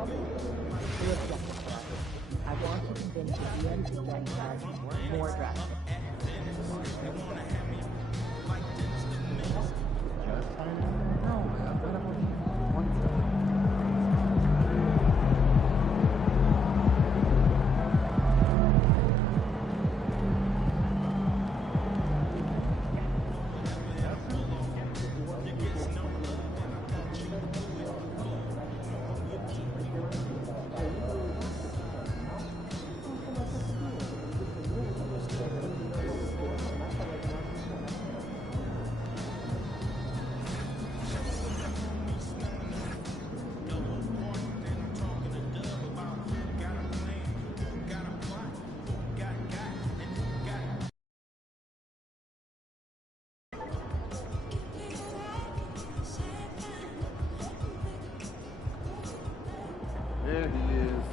The objective for us. I want to convince the DMs to get more drafts. There he is.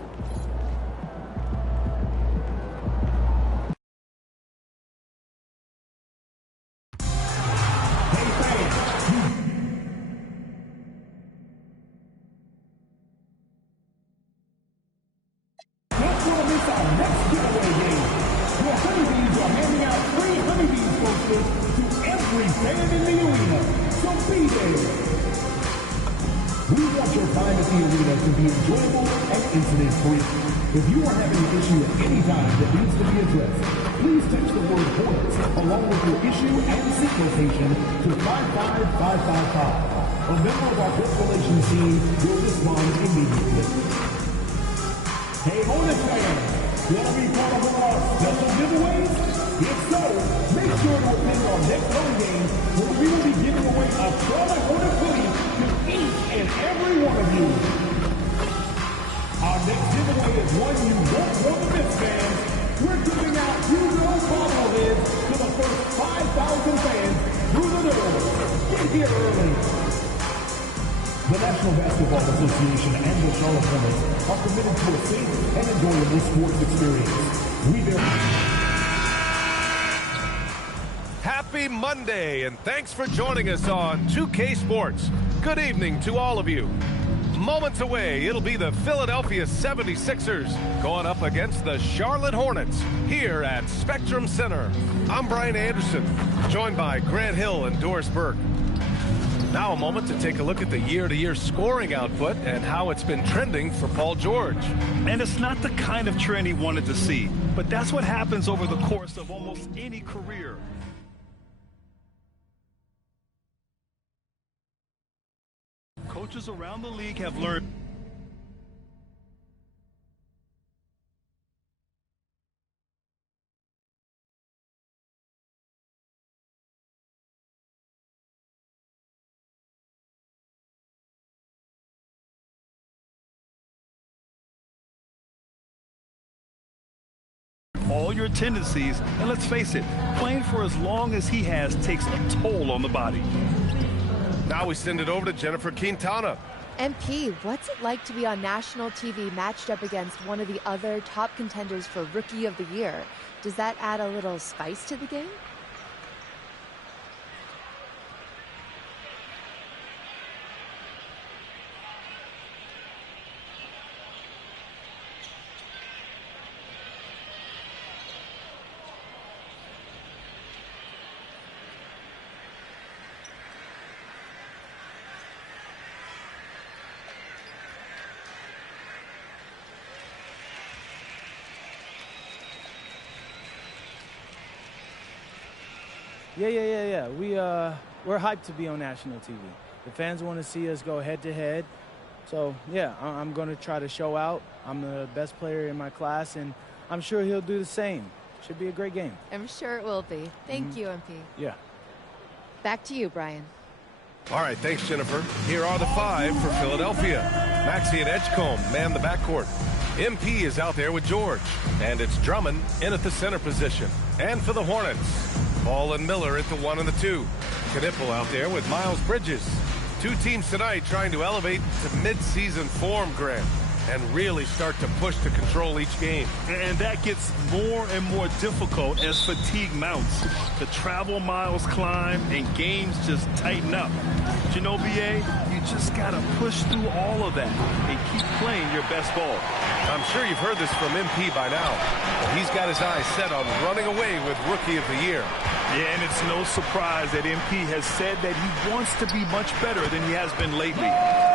If you are having an issue at any time that needs to be addressed, please text the word Hornets along with your issue and seat location to 55555. A member of our guest relations team will respond immediately. Hey Hornets fans, want to be part of one of our special giveaways? If so, make sure to attend our next home game where we will be giving away a Charlotte Hornet hoodie to each and every one of you. Our next giveaway is one you won't want to miss, fans. We're giving out bobbleheads to the first 5,000 fans through the door. Get here early. The National Basketball Association and the Charlotte Hornets are committed to a safe and enjoyable sports experience. Happy Monday, and thanks for joining us on 2K Sports. Good evening to all of you. Moments away, it'll be the Philadelphia 76ers going up against the Charlotte Hornets here at Spectrum Center. I'm Brian Anderson, joined by Grant Hill and Doris Burke. Now a moment to take a look at the year-to-year scoring output and how it's been trending for Paul George. And it's not the kind of trend he wanted to see, but that's what happens over the course of almost any career. Coaches around the league have learned all your tendencies, and let's face it, playing for as long as he has takes a toll on the body. Now we send it over to Jennifer Quintana. MP, what's it like to be on national TV matched up against one of the other top contenders for Rookie of the Year? Does that add a little spice to the game? Yeah. We're hyped to be on national TV. The fans want to see us go head-to-head. So, yeah, I'm going to try to show out. I'm the best player in my class, and I'm sure he'll do the same. Should be a great game. I'm sure it will be. Thank you, MP. Yeah. Back to you, Brian. All right, thanks, Jennifer. Here are the five for Philadelphia. Maxey and Edgecombe man the backcourt. MP is out there with George, and it's Drummond in at the center position. And for the Hornets, Ball and Miller at the 1 and the 2. Knipple out there with Miles Bridges. Two teams tonight trying to elevate to mid-season form, Grant, and really start to push to control each game. And that gets more and more difficult as fatigue mounts. The travel miles climb and games just tighten up. But you know, BA, you just got to push through all of that and keep playing your best ball. I'm sure you've heard this from MP by now, but he's got his eyes set on running away with Rookie of the Year. Yeah, and it's no surprise that MP has said that he wants to be much better than he has been lately.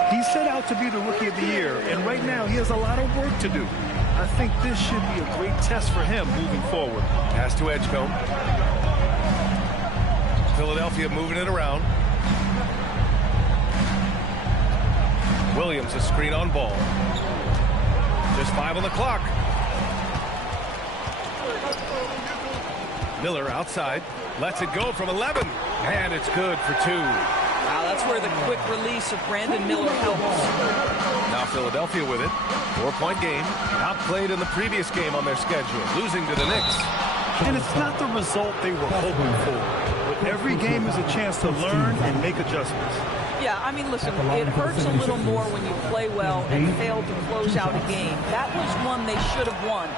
He set out to be the Rookie of the Year, and right now he has a lot of work to do. I think this should be a great test for him moving forward. Pass to Edgecombe. Philadelphia moving it around. Williams, a screen on ball. Just 5 on the clock. Miller outside. Lets it go from 11. And it's good for 2. Wow, that's where the quick release of Brandon Miller helps. Now Philadelphia with it. 4-point game. Outplayed in the previous game on their schedule, losing to the Knicks. And it's not the result they were hoping for. But every game is a chance to learn and make adjustments. Yeah, I mean, listen, it hurts a little more when you play well and fail to close out a game. That was one they should have won.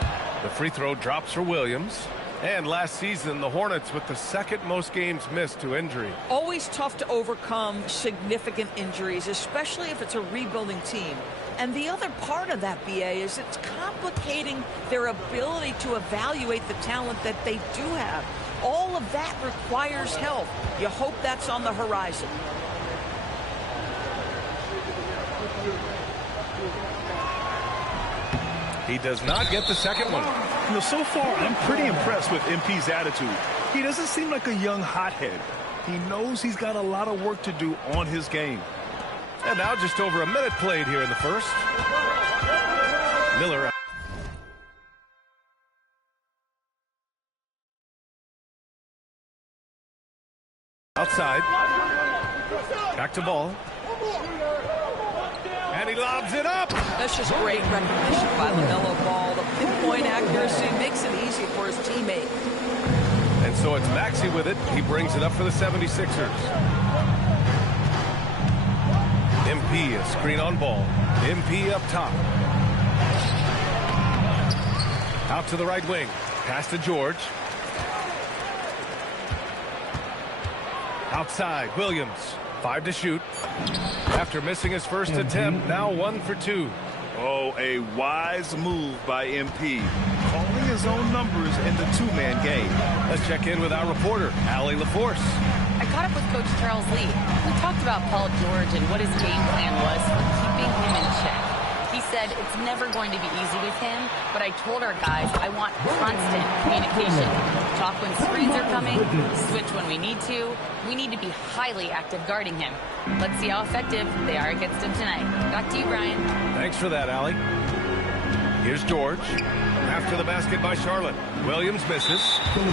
The free throw drops for Williams. And last season, the Hornets with the second most games missed to injury. Always tough to overcome significant injuries, especially if it's a rebuilding team. And the other part of that, BA, is it's complicating their ability to evaluate the talent that they do have. All of that requires help. You hope that's on the horizon. He does not get the second one. You know, so far, I'm pretty impressed with MP's attitude. He doesn't seem like a young hothead. He knows he's got a lot of work to do on his game. And now just over a minute played here in the first. Miller out. Outside. Back to ball. And he lobs it up. That's just great recognition by LaMelo Ball. The pinpoint accuracy makes it easy for his teammate. And so it's Maxey with it. He brings it up for the 76ers. MP, a screen on ball. MP up top. Out to the right wing. Pass to George. Outside, Williams. 5 to shoot. After missing his first attempt, now 1 for 2. Oh, a wise move by MP. Calling his own numbers in the two-man game. Let's check in with our reporter, Allie LaForce. I caught up with Coach Charles Lee. We talked about Paul George and what his game plan was for keeping him in check. He said it's never going to be easy with him, but I told our guys I want constant communication. Talk when screens are coming, switch when we need to. We need to be highly active guarding him. Let's see how effective they are against him tonight. Back to you, Brian. Thanks for that, Allie. Here's George. After the basket by Charlotte. Williams misses.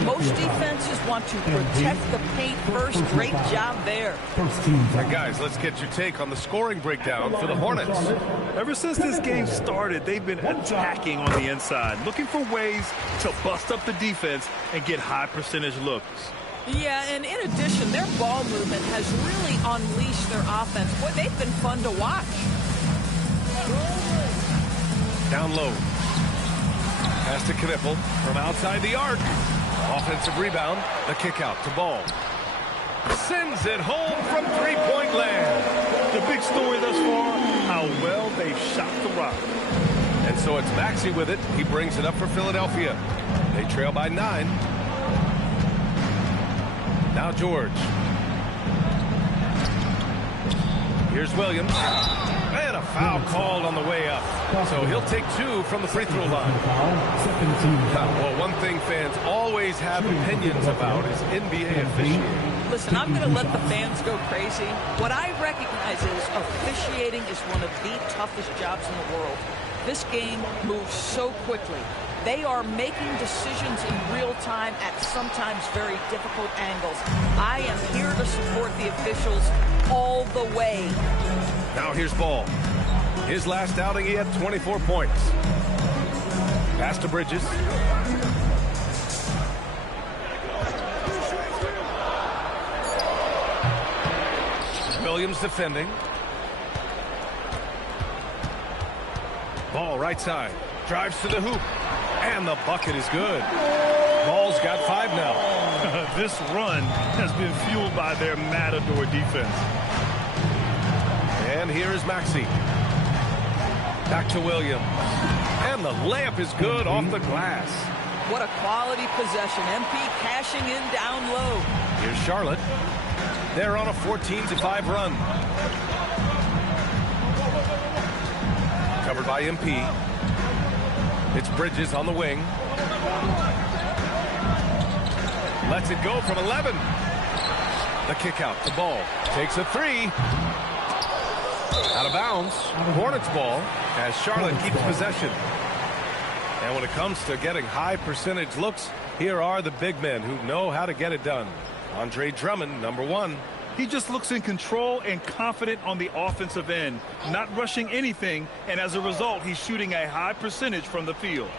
Most defenses want to protect the paint first. Great job there. And guys, let's get your take on the scoring breakdown for the Hornets. Ever since this game started, they've been attacking on the inside, looking for ways to bust up the defense and get high percentage looks. Yeah, and in addition, their ball movement has really unleashed their offense. Boy, they've been fun to watch. Down low. Pass to Knippel from outside the arc. Offensive rebound. The kick out to Ball. Sends it home from three-point land. The big story thus far, how well they've shot the rock. And so it's Maxey with it. He brings it up for Philadelphia. They trail by 9. Now George. Here's Williams. And a foul called on the way up. So he'll take 2 from the free throw line. Well, one thing fans always have opinions about is NBA officiating. Listen, I'm going to let the fans go crazy. What I recognize is officiating is one of the toughest jobs in the world. This game moves so quickly. They are making decisions in real time at sometimes very difficult angles. I am here to support the officials all the way. Now here's Ball. His last outing, he had 24 points. Pass to Bridges. Williams defending. Ball right side. Drives to the hoop. And the bucket is good. Ball's got 5 now. This run has been fueled by their Matador defense. And here is Maxey. Back to Williams. And the layup is good off the glass. What a quality possession. MP cashing in down low. Here's Charlotte. They're on a 14-5 run. Covered by MP. It's Bridges on the wing. Lets it go from 11. The kick out. The ball takes a three. Out of bounds. Hornets ball as Charlotte keeps possession. And when it comes to getting high percentage looks, here are the big men who know how to get it done. Andre Drummond, number 1. He just looks in control and confident on the offensive end, not rushing anything, and as a result, he's shooting a high percentage from the field.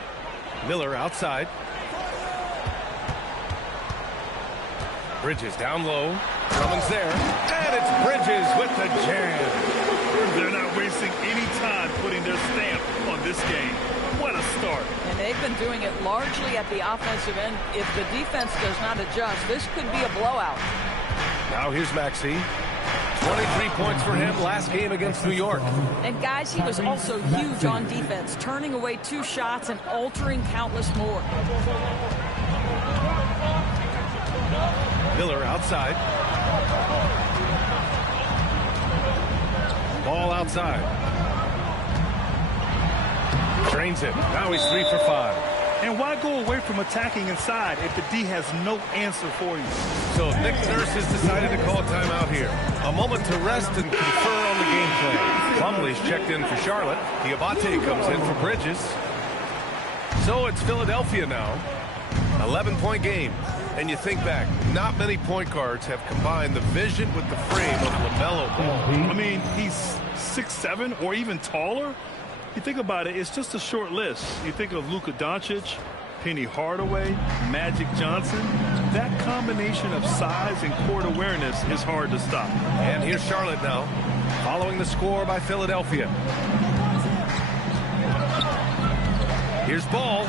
Miller outside. Bridges down low. Drummond's there. And it's Bridges with the jam. They're not wasting any time putting their stamp on this game. What a start. And they've been doing it largely at the offensive end. If the defense does not adjust, this could be a blowout. Now here's Maxey. 23 points for him last game against New York. And guys, he was also huge on defense, turning away 2 shots and altering countless more. Miller outside. Ball outside. Drains it. Now he's 3 for 5. And why go away from attacking inside if the D has no answer for you? So Nick Nurse has decided to call a timeout here. A moment to rest and confer on the game plan. Plumlee's checked in for Charlotte. Diabate comes in for Bridges. So it's Philadelphia now. 11-point game. And you think back, not many point guards have combined the vision with the frame of LaMelo Ball. I mean, he's 6'7" or even taller. You think about it, it's just a short list. You think of Luka Doncic, Penny Hardaway, Magic Johnson. That combination of size and court awareness is hard to stop. And here's Charlotte now, following the score by Philadelphia. Here's Ball.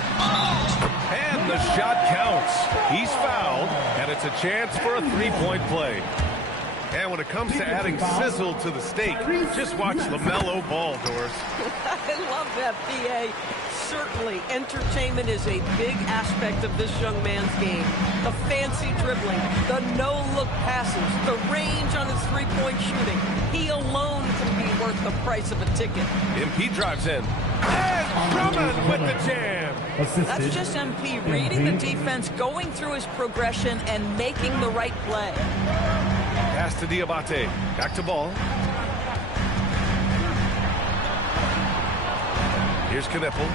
And the shot counts. He's fouled, and it's a chance for a 3-point play. And when it comes to adding sizzle to the steak, just watch LaMelo Ball, Doris. I love that, B.A. Certainly, entertainment is a big aspect of this young man's game. The fancy dribbling, the no-look passes, the range on his three-point shooting. He alone can be worth the price of a ticket. MP drives in. And Drummond with the jam. That's just MP reading the defense, going through his progression, and making the right play. Pass to Diabate. Back to Ball. Here's Knipple.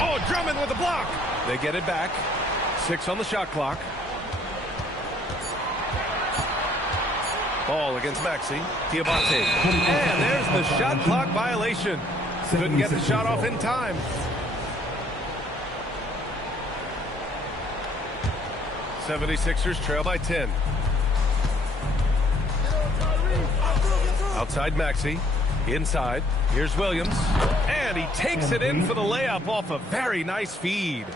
Oh, Drummond with the block. They get it back. 6 on the shot clock. Ball against Maxey. Diabate. And there's the shot clock violation. Couldn't get the shot off in time. '76ers trail by 10. Outside Maxey. Inside. Here's Williams. And he takes it in for the layup off a very nice feed.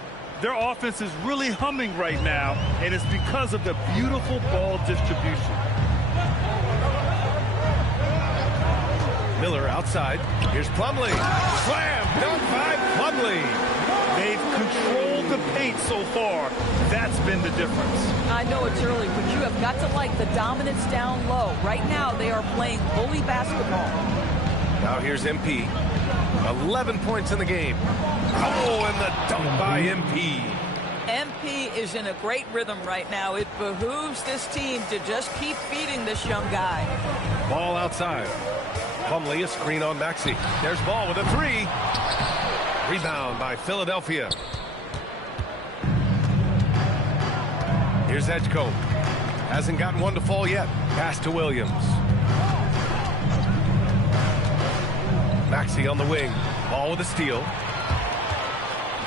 Their offense is really humming right now, and it's because of the beautiful ball distribution. Miller outside. Here's Plumlee. Slam dunk by Plumlee. They've controlled the paint so far. That's been the difference. I know it's early, but you have got to like the dominance down low. Right now, they are playing bully basketball. Now here's MP. 11 points in the game. Oh, and the dunk by MP. MP is in a great rhythm right now. It behooves this team to just keep feeding this young guy. Ball outside. Plumlee, a screen on Maxey. There's Ball with a 3. Rebound by Philadelphia. Here's Edgecombe. Hasn't gotten one to fall yet. Pass to Williams. Maxey on the wing. Ball with a steal.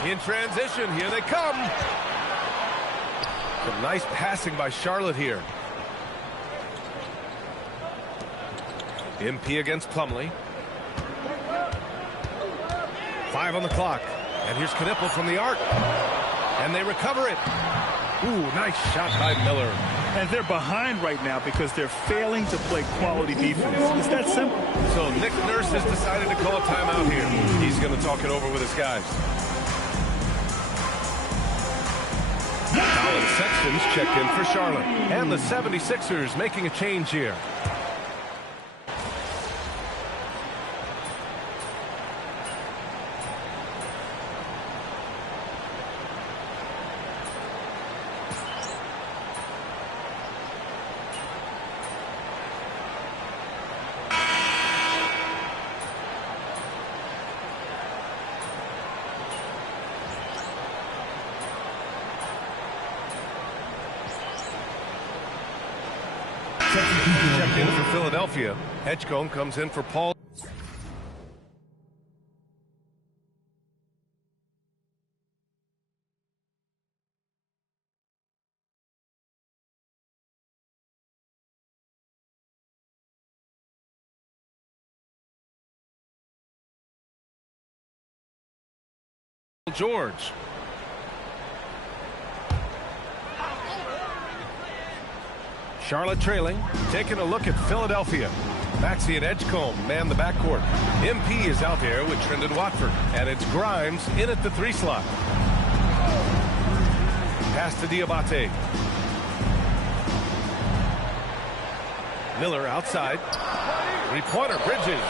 In transition, here they come. Some nice passing by Charlotte here. MP against Plumlee. 5 on the clock. And here's Knipple from the arc. And they recover it. Ooh, nice shot by Miller. And they're behind right now because they're failing to play quality defense. It's that simple. So Nick Nurse has decided to call a timeout here. He's going to talk it over with his guys. Colin Sexton's checked in for Charlotte. And the 76ers making a change here. Checked in for Philadelphia. Edgecombe comes in for Paul George. Charlotte trailing, taking a look at Philadelphia. Maxey and Edgecombe man the backcourt. MP is out there with Trendon Watford, and it's Grimes in at the 3 slot. Pass to Diabate. Miller outside. Three-pointer, Bridges.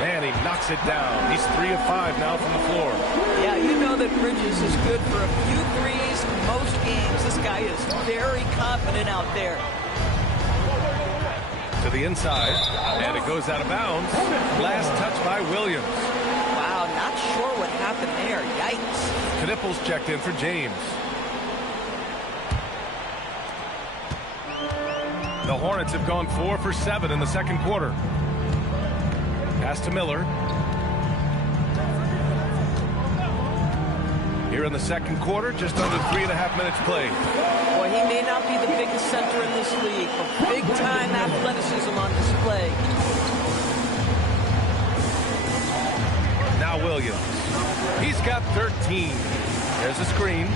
And he knocks it down. He's 3 of 5 now from the floor. Yeah, you know that Bridges is good for a few threes most games. This guy is very confident out there. To the inside, and it goes out of bounds. Last touch by Williams. Wow, not sure what happened there. Yikes. Knipples checked in for James. The Hornets have gone 4 for 7 in the second quarter. Pass to Miller. Here in the second quarter, just under 3.5 minutes played. Boy, he may not be the biggest center in this league, but big-time athleticism on display. Now Williams. He's got 13. There's a screen.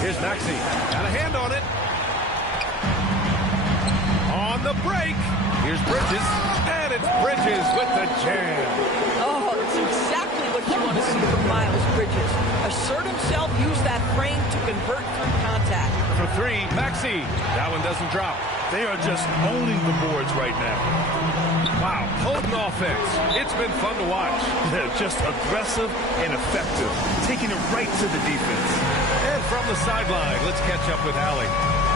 Here's Maxey. Got a hand on it. On the break. Here's Bridges. And it's Bridges with the jam. Oh, it's exactly what you want to see from Miles Bridges. Assert himself, use that frame to convert through contact. For 3, Maxey. That one doesn't drop. They are just owning the boards right now. Wow, potent offense. It's been fun to watch. They're just aggressive and effective, taking it right to the defense. And from the sideline, let's catch up with Allie.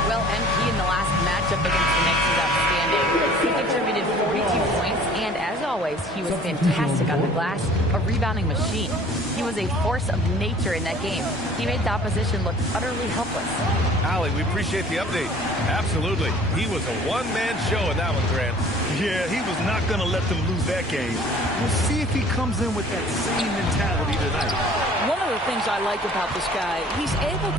Well, MP in the last matchup against the Knicks was outstanding. He contributed 42 points, and as always, he was fantastic on the glass, a rebounding machine. He was a force of nature in that game. He made the opposition look utterly helpless. Allie, we appreciate the update. Absolutely. He was a one-man show in that one, Grant. Yeah, he was not going to let them lose that game. We'll see if he comes in with that same mentality tonight. One of the things I like about this guy, he's able to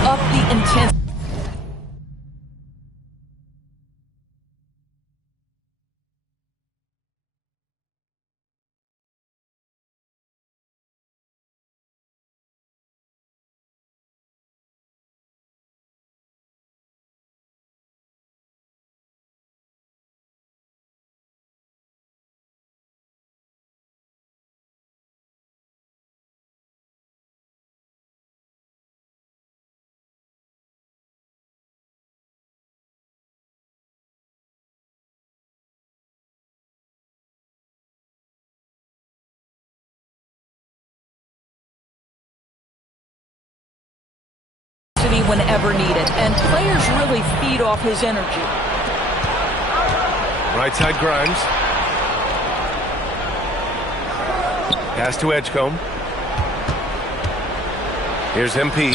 up the intensity. Whenever needed, and players really feed off his energy. Right side Grimes. Pass to Edgecombe. Here's MP.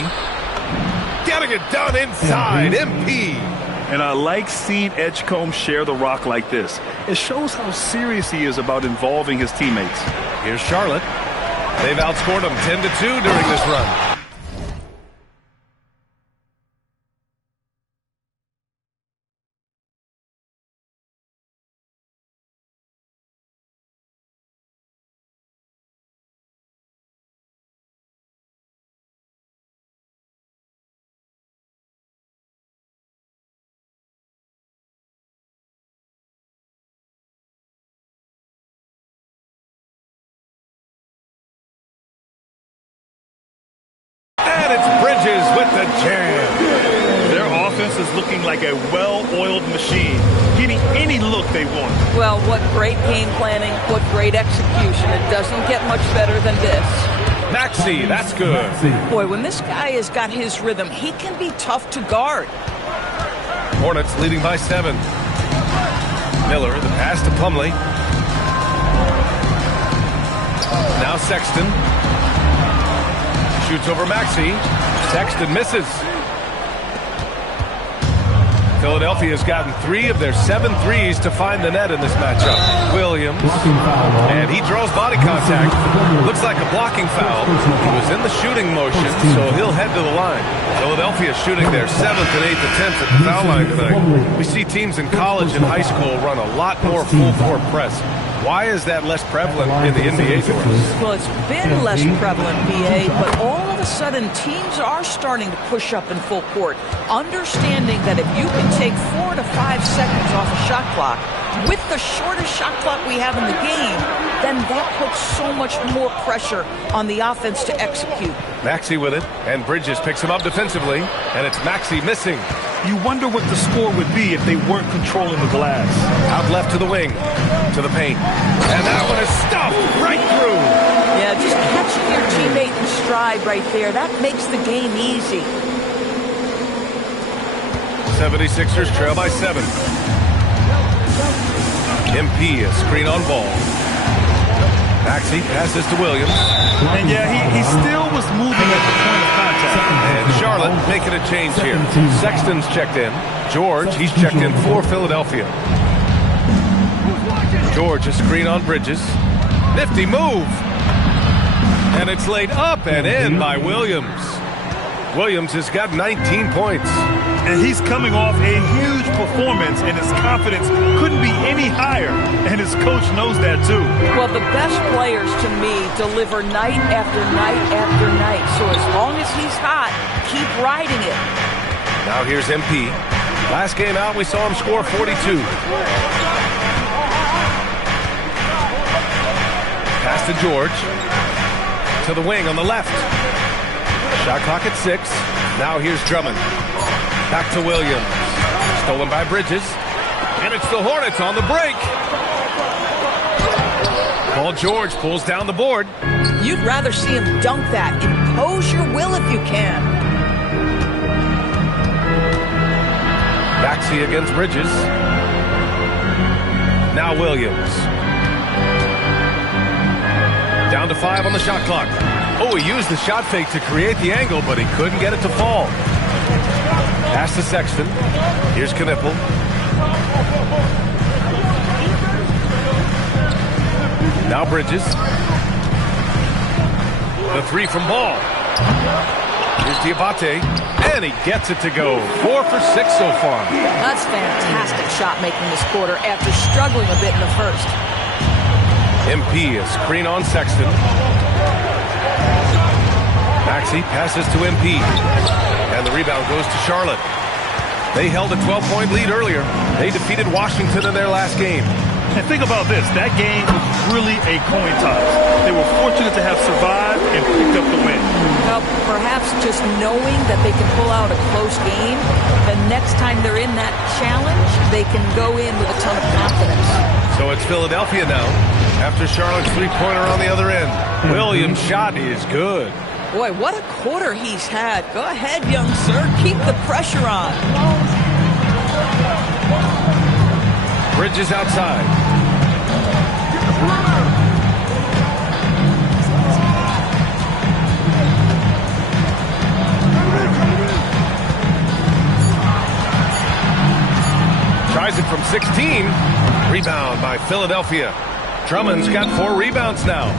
Gotta get down inside, MP. And I like seeing Edgecombe share the rock like this. It shows how serious he is about involving his teammates. Here's Charlotte. They've outscored them 10-2 during this run. looking like a well-oiled machine, getting any look they want. Well, what great game planning, what great execution. It doesn't get much better than this. Maxey, that's good. Boy, when this guy has got his rhythm, he can be tough to guard. Hornets leading by 7. Miller, the pass to Plumlee. Now Sexton. Shoots over Maxey. Sexton misses. Philadelphia's gotten 3 of their 7 threes to find the net in this matchup. Williams, and he draws body contact. Looks like a blocking foul. He was in the shooting motion, so he'll head to the line. Philadelphia shooting their 7th and 8th attempts at the foul line tonight. We see teams in college and high school run a lot more full-court press. Why is that less prevalent in the NBA doors? Well, it's been less prevalent, BA, but all of a sudden teams are starting to push up in full court, understanding that if you can take 4 to 5 seconds off a shot clock, with the shortest shot clock we have in the game, then that puts so much more pressure on the offense to execute. Maxey with it, and Bridges picks him up defensively, and it's Maxey missing. You wonder what the score would be if they weren't controlling the glass. Out left to the wing, to the paint. And that one is stuffed right through. Yeah, just catching your teammate in stride right there. That makes the game easy. 76ers trail by 7. MP, a screen on ball. Maxey passes to Williams. And yeah, he still was moving at the point of contact. And Charlotte making a change here. Sexton's checked in. George, he's checked in for Philadelphia. George, a screen on Bridges. Nifty move. And it's laid up and in by Williams. Williams has got 19 points. And he's coming off a huge performance, and his confidence couldn't be any higher. And his coach knows that, too. Well, the best players, to me, deliver night after night after night. So as long as he's hot, keep riding it. Now here's MP. Last game out, we saw him score 42. Pass to George. To the wing on the left. Shot clock at 6. Now here's Drummond. Back to Williams. Stolen by Bridges. And it's the Hornets on the break. Paul George pulls down the board. You'd rather see him dunk that. Impose your will if you can. Maxey against Bridges. Now Williams. Down to 5 on the shot clock. Oh, he used the shot fake to create the angle, but he couldn't get it to fall. Pass to Sexton. Here's Knippel. Now Bridges. The 3 from Ball. Here's Diabate. And he gets it to go. 4 for 6 so far. That's fantastic shot making this quarter after struggling a bit in the first. MP, a screen on Sexton. Maxey passes to MP. And the rebound goes to Charlotte. They held a 12-point lead earlier. They defeated Washington in their last game. And think about this. That game was really a coin toss. They were fortunate to have survived and picked up the win. Well, perhaps just knowing that they can pull out a close game, the next time they're in that challenge, they can go in with a ton of confidence. So it's Philadelphia now, after Charlotte's three-pointer on the other end. Williams' shot is good. Boy, what a quarter he's had. Go ahead, young sir. Keep the pressure on. Bridges outside. Tries it from 16. Rebound by Philadelphia. Drummond's got 4 rebounds now.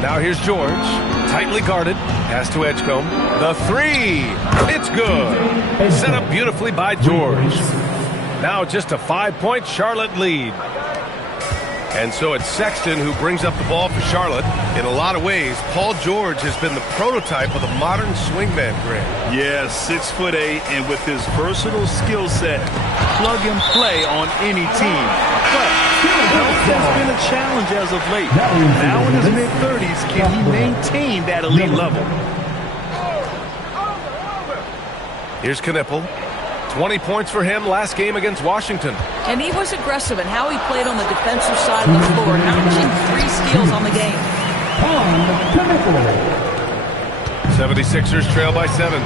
Now here's George. Tightly guarded. Pass to Edgecombe. The 3. It's good. Set up beautifully by George. Now just a 5-point Charlotte lead. And so it's Sexton who brings up the ball for Charlotte. In a lot of ways, Paul George has been the prototype of the modern swingman, Grant. Yeah, 6'8", and with his versatile skill set, plug and play on any team. But health has been a challenge as of late. Now in his mid-30s, can he maintain that elite level? Here's Knippel. 20 points for him last game against Washington. And he was aggressive in how he played on the defensive side of the floor, notching 3 steals on the game. 76ers trail by 7.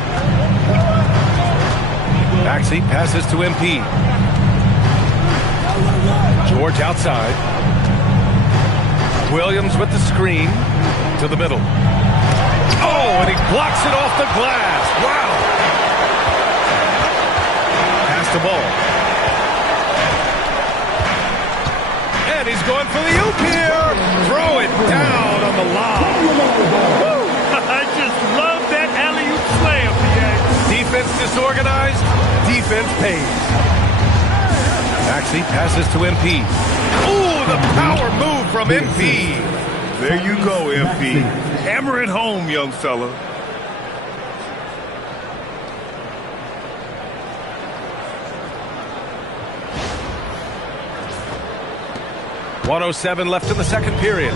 Maxey passes to MP. George outside. Williams with the screen to the middle. Oh, and he blocks it off the glass. Wow. Pass the ball. And he's going for the oop here. Throw it down on the lob. Woo! I just love that alley-oop slam, PA. Defense disorganized. Defense pays. Maxey passes to MP. Ooh, the power move from MP. There you go, MP. Hammer it home, young fella. .107 left in the second period.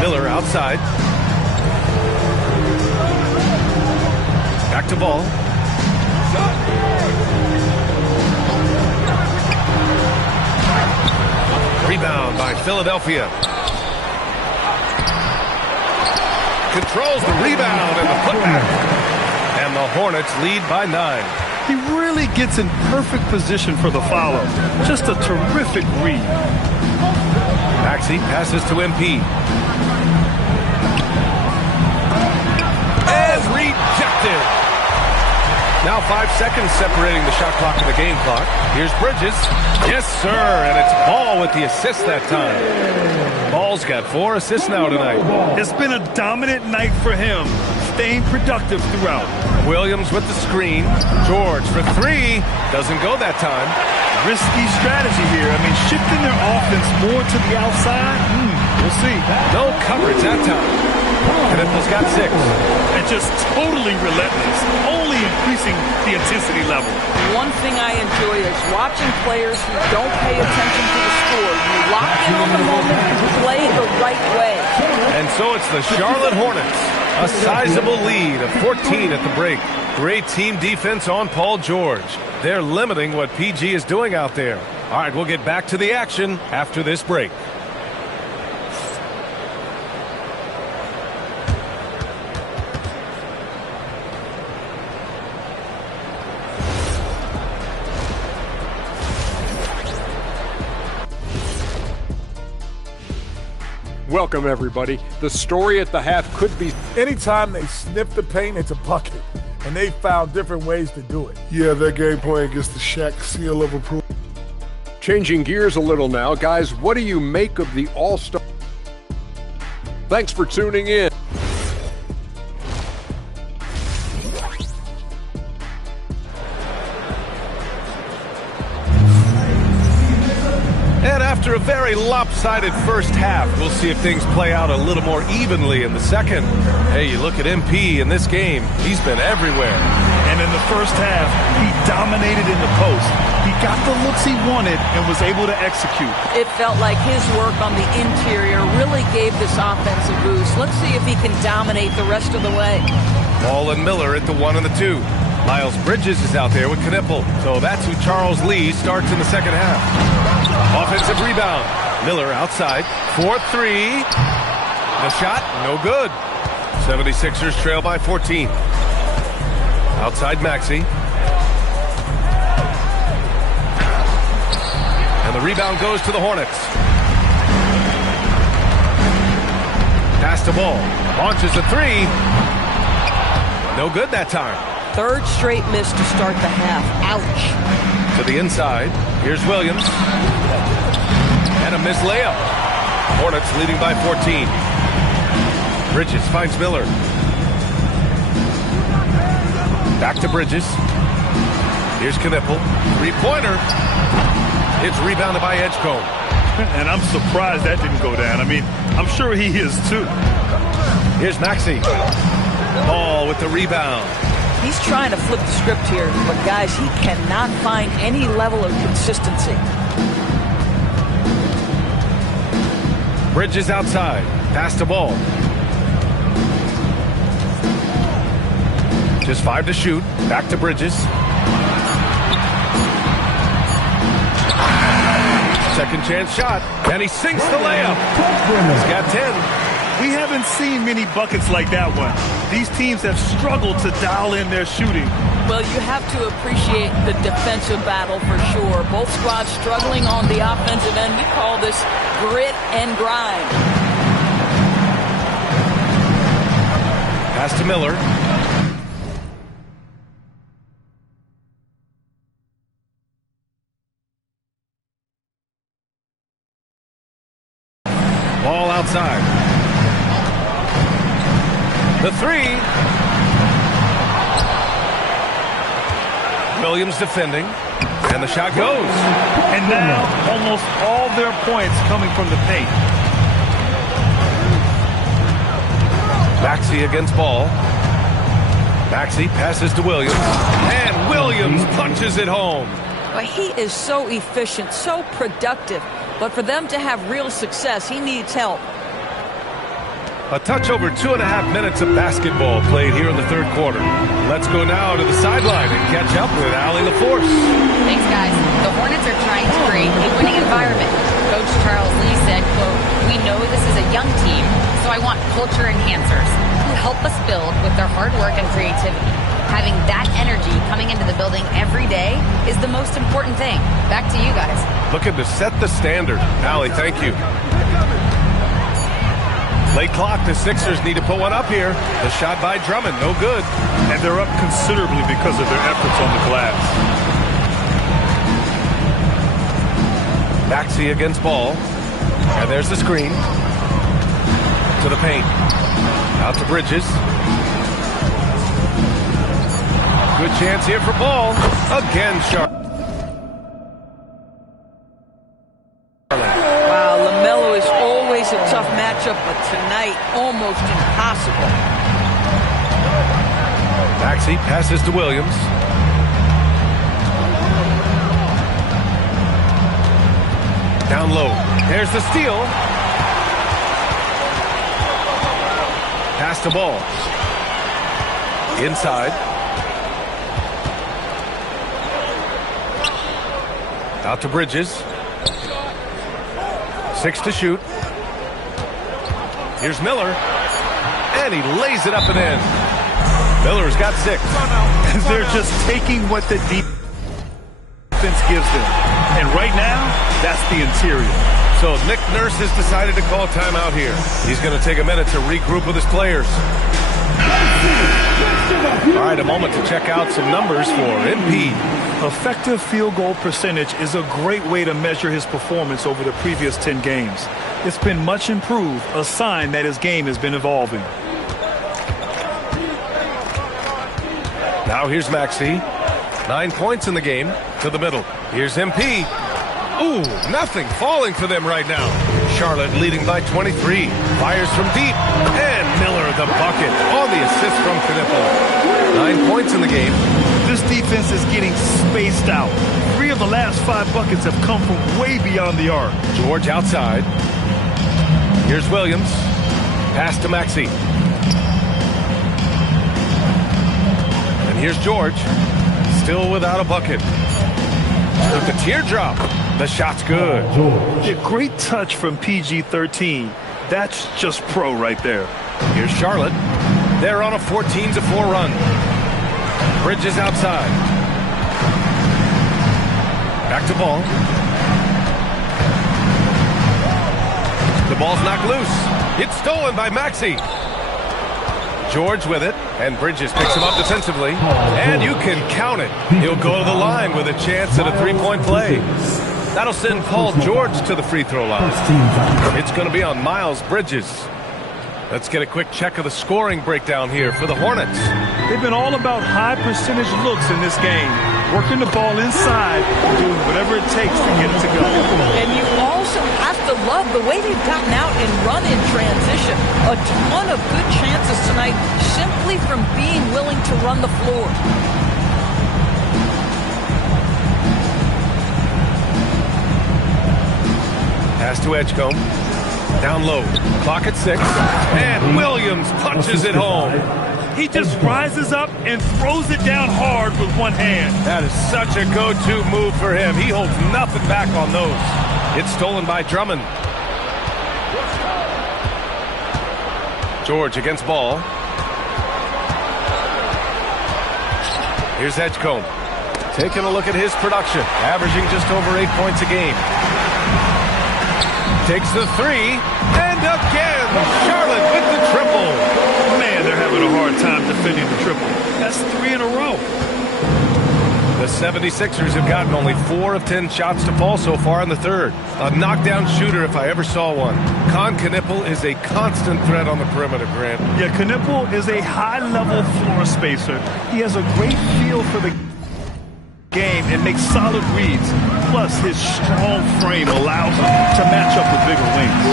Miller outside. Back to Ball. Rebound by Philadelphia. Controls the rebound and the putback. And the Hornets lead by 9. He really gets in perfect position for the follow. Just a terrific read. Maxey passes to MP. And rejected. Now 5 seconds separating the shot clock and the game clock. Here's Bridges. Yes, sir. And it's Ball with the assist that time. Ball's got 4 assists now tonight. It's been a dominant night for him. Staying productive throughout. Williams with the screen. George for 3. Doesn't go that time. Risky strategy here. I mean, shifting their offense more to the outside. We'll see. No coverage that time. Knippel's got 6. And just totally relentless. Only increasing the intensity level. One thing I enjoy is watching players who don't pay attention to the score. You lock in on the moment and play the right way. And so it's the Charlotte Hornets. A sizable lead of 14 at the break. Great team defense on Paul George. They're limiting what PG is doing out there. All right, we'll get back to the action after this break. Welcome, everybody. The story at the half could be... Anytime they sniff the paint, it's a bucket. And they found different ways to do it. Yeah, their game plan gets the Shaq seal of approval. Changing gears a little now. Guys, what do you make of the All-Star? Thanks for tuning in. And after a very lopsided first half, we'll see if things play out a little more evenly in the second. Hey, you look at MP in this game, he's been everywhere. And in the first half, he dominated in the post. He got the looks he wanted and was able to execute. It felt like his work on the interior really gave this offense a boost. Let's see if he can dominate the rest of the way. Ball and Miller at the 1 and the 2. Miles Bridges is out there with Knippel. So that's who Charles Lee starts in the second half. Offensive rebound. Miller outside. 4-3. The shot, no good. 76ers trail by 14. Outside Maxey. And the rebound goes to the Hornets. Pass the ball. Launches a 3. No good that time. Third straight miss to start the half. Ouch. To the inside. Here's Williams. And a missed layup. Hornets leading by 14. Bridges finds Miller. Back to Bridges. Here's Knippel. 3-pointer. It's rebounded by Edgecombe. And I'm surprised that didn't go down. I mean, I'm sure he is too. Here's Maxey. Ball with the rebound. He's trying to flip the script here, but guys, he cannot find any level of consistency. Bridges outside. Pass the ball. To Just 5 to shoot. Back to Bridges. Second chance shot. And he sinks the layup. He's got 10. We haven't seen many buckets like that one. These teams have struggled to dial in their shooting. Well, you have to appreciate the defensive battle for sure. Both squads struggling on the offensive end. We call this grit and grind. Pass to Miller. Ball outside. The three. Williams defending. And the shot goes. And now almost all their points coming from the paint. Maxey against Ball. Maxey passes to Williams. And Williams punches it home. Well, he is so efficient, so productive. But for them to have real success, he needs help. A touch over 2.5 minutes of basketball played here in the third quarter. Let's go now to the sideline and catch up with Allie LaForce. Thanks, guys. The Hornets are trying to create a winning environment. Coach Charles Lee said, quote, "We know this is a young team, so I want culture enhancers who help us build with their hard work and creativity. Having that energy coming into the building every day is the most important thing." Back to you guys. Looking to set the standard. Allie, thank you. Late clock, the Sixers need to put one up here. The shot by Drummond, no good. And they're up considerably because of their efforts on the glass. Maxey against Ball. And there's the screen. To the paint. Out to Bridges. Good chance here for Ball. Again, Sharp. Wow, LaMelo is always a tough matchup, but tonight, almost impossible. Maxey passes to Williams. Down low. There's the steal. Pass to Ball. Inside. Out to Bridges. 6 to shoot. Here's Miller. And he lays it up and in. Miller's got 6. And they're just taking what the defense gives them. And right now, that's the interior. So Nick Nurse has decided to call timeout here. He's going to take a minute to regroup with his players. All right, a moment to check out some numbers for MP. Effective field goal percentage is a great way to measure his performance over the previous 10 games. It's been much improved, a sign that his game has been evolving. Now here's Maxey. 9 points in the game. To the middle. Here's MP. Ooh, nothing falling for them right now. Charlotte leading by 23. Fires from deep. And Miller the bucket on the assist from Knipple. 9 points in the game. This defense is getting spaced out. 3 of the last 5 buckets have come from way beyond the arc. George outside. Here's Williams. Pass to Maxey. And here's George. Still without a bucket. With the teardrop. The shot's good. A great touch from PG-13. That's just pro right there. Here's Charlotte. They're on a 14-4 run. Bridges outside. Back to Ball. The ball's knocked loose. It's stolen by Maxey. George with it, and Bridges picks him up defensively. And you can count it. He'll go to the line with a chance at a three-point play. That'll send Paul George to the free throw line. It's going to be on Miles Bridges. Let's get a quick check of the scoring breakdown here for the Hornets. They've been all about high percentage looks in this game, working the ball inside, doing whatever it takes to get it to go. And you also have to love the way they've gotten out and run in transition. A ton of good chances tonight simply from being willing to run the floor. Pass to Edgecombe. Down low. Clock at 6. And Williams punches it home. He just rises up and throws it down hard with one hand. That is such a go-to move for him. He holds nothing back on those. It's stolen by Drummond. George against ball. Here's Edgecombe. Taking a look at his production. Averaging just over 8 points a game. Takes the three. And again, Charlotte with the triple. Man, they're having a hard time defending the triple. That's 3 in a row. The 76ers have gotten only 4 of 10 shots to fall so far in the third. A knockdown shooter if I ever saw one. Con Knippel is a constant threat on the perimeter, Grant. Yeah, Knippel is a high-level floor spacer. He has a great feel for the game and makes solid reads. Plus, his strong frame allows him to match up with bigger wings.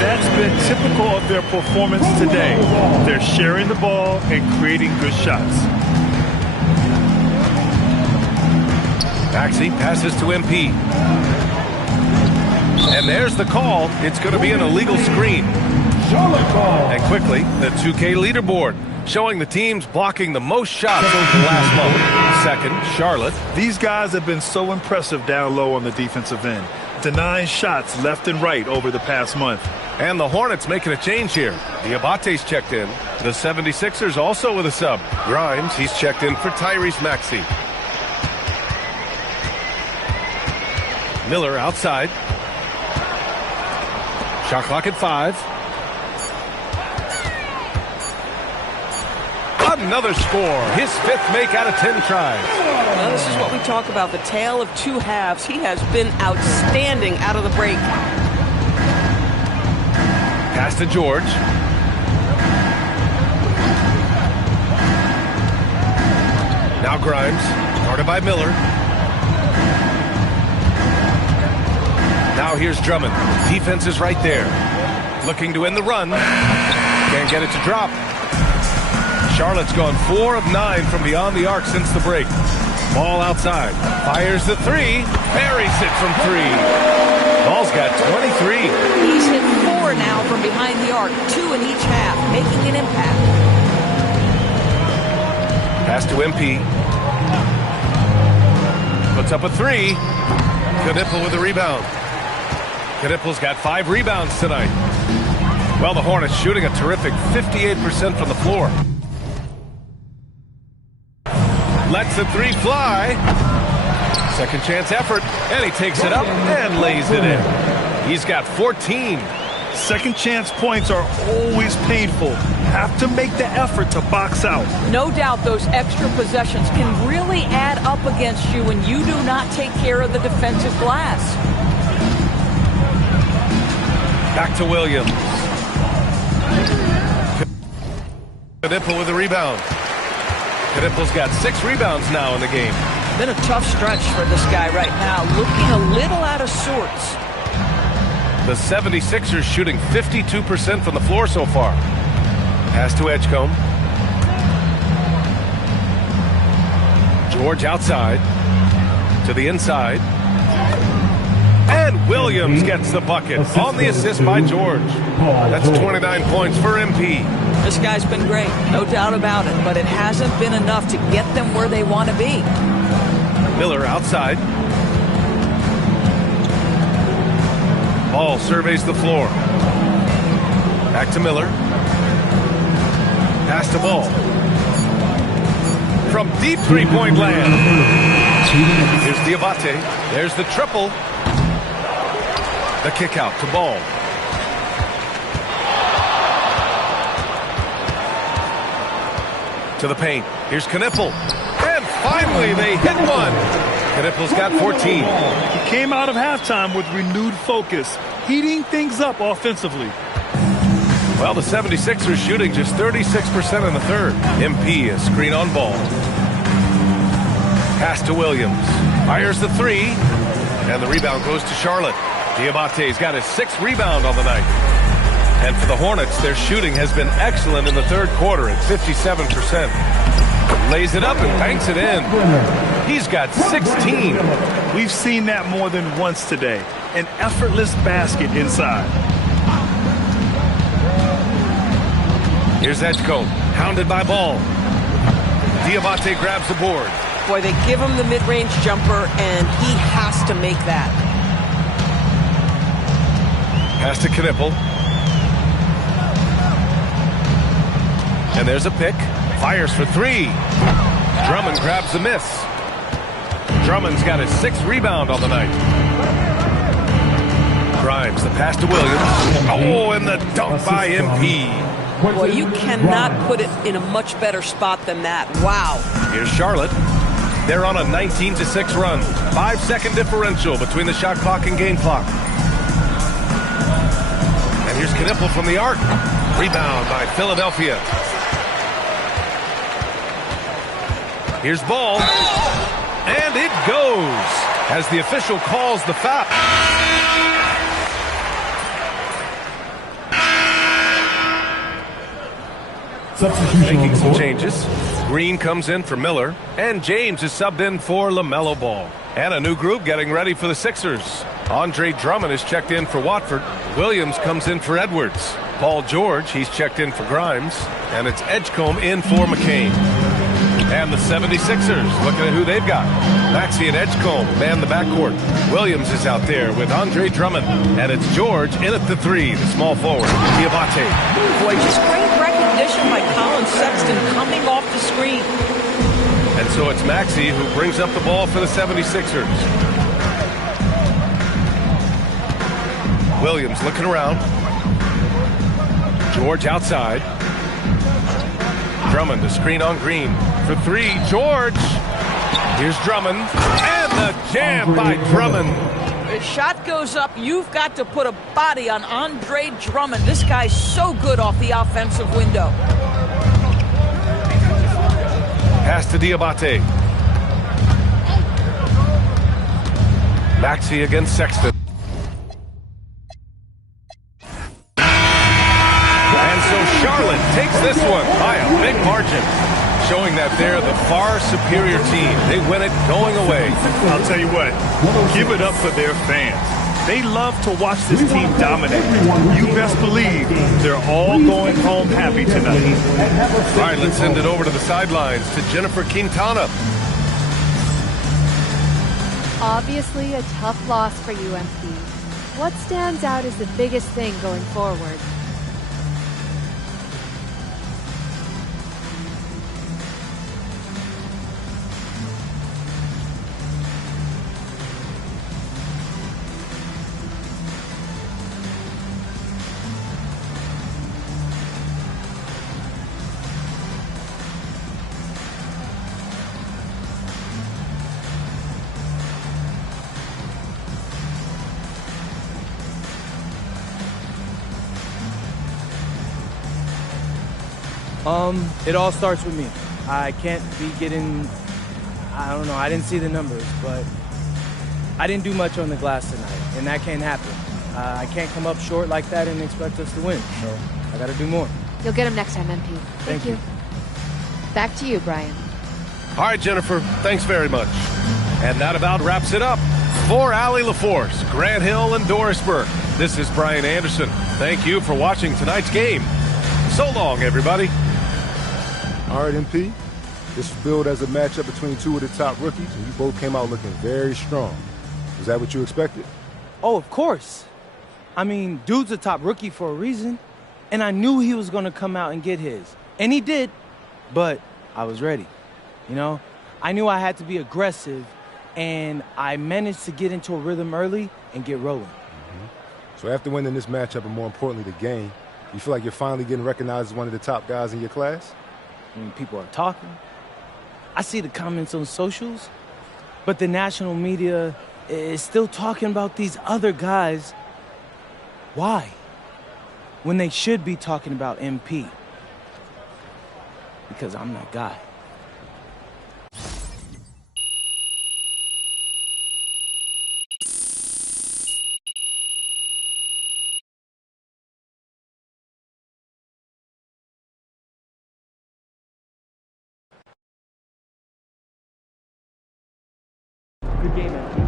That's been typical of their performance today. They're sharing the ball and creating good shots. Maxey passes to MP. And there's the call. It's going to be an illegal screen. And quickly, the 2K leaderboard, showing the teams blocking the most shots over the last month. Second, Charlotte. These guys have been so impressive down low on the defensive end, denying shots left and right over the past month. And the Hornets making a change here. Diabate's checked in. The 76ers also with a sub. Grimes, he's checked in for Tyrese Maxey. Miller outside. Shot clock at 5. Another score. His 5th make out of 10 tries. Well, this is what we talk about, the tale of two halves. He has been outstanding out of the break. Pass to George. Now Grimes, guarded by Miller. Now here's Drummond. Defense is right there. Looking to end the run. Can't get it to drop. Charlotte's gone 4 of 9 from beyond the arc since the break. Ball outside. Fires the three. Buries it from 3. Ball's got 23. He's hit 4 now from behind the arc, 2 in each half, making an impact. Pass to MP. Puts up a 3. Knippel with the rebound. Knippel's got 5 rebounds tonight. Well, the Hornets shooting a terrific 58% from the floor. Lets the 3 fly. Second chance effort, and he takes it up and lays it in. He's got 14. Second chance points are always painful. Have to make the effort to box out. No doubt those extra possessions can really add up against you when you do not take care of the defensive glass. Back to Williams. Knippel with the rebound. Knippel's got 6 rebounds now in the game. Been a tough stretch for this guy right now, looking a little out of sorts. The 76ers shooting 52% from the floor so far. Pass to Edgecombe. George outside. To the inside. And Williams gets the bucket on the assist by George. That's 29 points for MP. This guy's been great, no doubt about it, but it hasn't been enough to get them where they want to be. Miller outside. Ball surveys the floor. Back to Miller. Pass to Ball. From deep three-point land. Here's Diabate. There's the triple. The kick out to Ball. To the paint. Here's Knippel. And finally they hit one. Knippel's got 14. He came out of halftime with renewed focus, heating things up offensively. Well, the 76ers shooting just 36% in the third. MP a screen on Ball. Pass to Williams. Fires the 3. And the rebound goes to Charlotte. Diabate's got his 6th rebound on the night. And for the Hornets, their shooting has been excellent in the third quarter at 57%. Lays it up and banks it in. He's got 16. We've seen that more than once today. An effortless basket inside. Here's Edgecombe. Hounded by Ball. Diabate grabs the board. Boy, they give him the mid-range jumper, and he has to make that. Pass to Knipple. And there's a pick. Fires for three. Drummond grabs the miss. Drummond's got his 6th rebound on the night. Grimes, the pass to Williams. Oh, and the dunk by MP. Boy, you cannot put it in a much better spot than that. Wow. Here's Charlotte. They're on a 19-6 run. 5-second differential between the shot clock and game clock. And here's Knipple from the arc. Rebound by Philadelphia. Here's Ball. And it goes as the official calls the foul. Making some changes. Green comes in for Miller, and James is subbed in for LaMelo Ball. And a new group getting ready for the Sixers. Andre Drummond is checked in for Watford. Williams comes in for Edwards. Paul George, he's checked in for Grimes. And it's Edgecombe in for McCain. And the 76ers, looking at who they've got. Maxey and Edgecombe man the backcourt. Williams is out there with Andre Drummond. And it's George in at the 3, the small forward. Diabate. Boy, just great recognition by Colin Sexton coming off the screen. And so it's Maxey who brings up the ball for the 76ers. Williams looking around. George outside. Drummond to screen on Green. For 3, George. Here's Drummond. And the jam by Drummond. The shot goes up. You've got to put a body on Andre Drummond. This guy's so good off the offensive window. Pass to Diabate. Maxey against Sexton. And so Charlotte takes this one by a big margin, showing that they're the far superior team. They win it going away. I'll tell you what, give it up for their fans. They love to watch this team dominate. You best believe they're all going home happy tonight. All right, let's send it over to the sidelines to Jennifer Quintana. Obviously a tough loss for UMP. What stands out as the biggest thing going forward? It all starts with me. I can't be getting, I don't know, I didn't see the numbers, but I didn't do much on the glass tonight, and that can't happen. I can't come up short like that and expect us to win, so I got to do more. You'll get him next time, MP. Thank you. Back to you, Brian. All right, Jennifer, thanks very much. And that about wraps it up. For Allie LaForce, Grant Hill, and Doris Burke, this is Brian Anderson. Thank you for watching tonight's game. So long, everybody. All right, MP. This was billed as a matchup between 2 of the top rookies, and you both came out looking very strong. Was that what you expected? Oh, of course. I mean, dude's a top rookie for a reason, and I knew he was going to come out and get his. And he did, but I was ready. You know, I knew I had to be aggressive, and I managed to get into a rhythm early and get rolling. Mm-hmm. So after winning this matchup, and more importantly, the game, you feel like you're finally getting recognized as one of the top guys in your class? I mean, people are talking. I see the comments on socials, but the national media is still talking about these other guys. Why? When they should be talking about MP. Because I'm that guy. Good game, MP.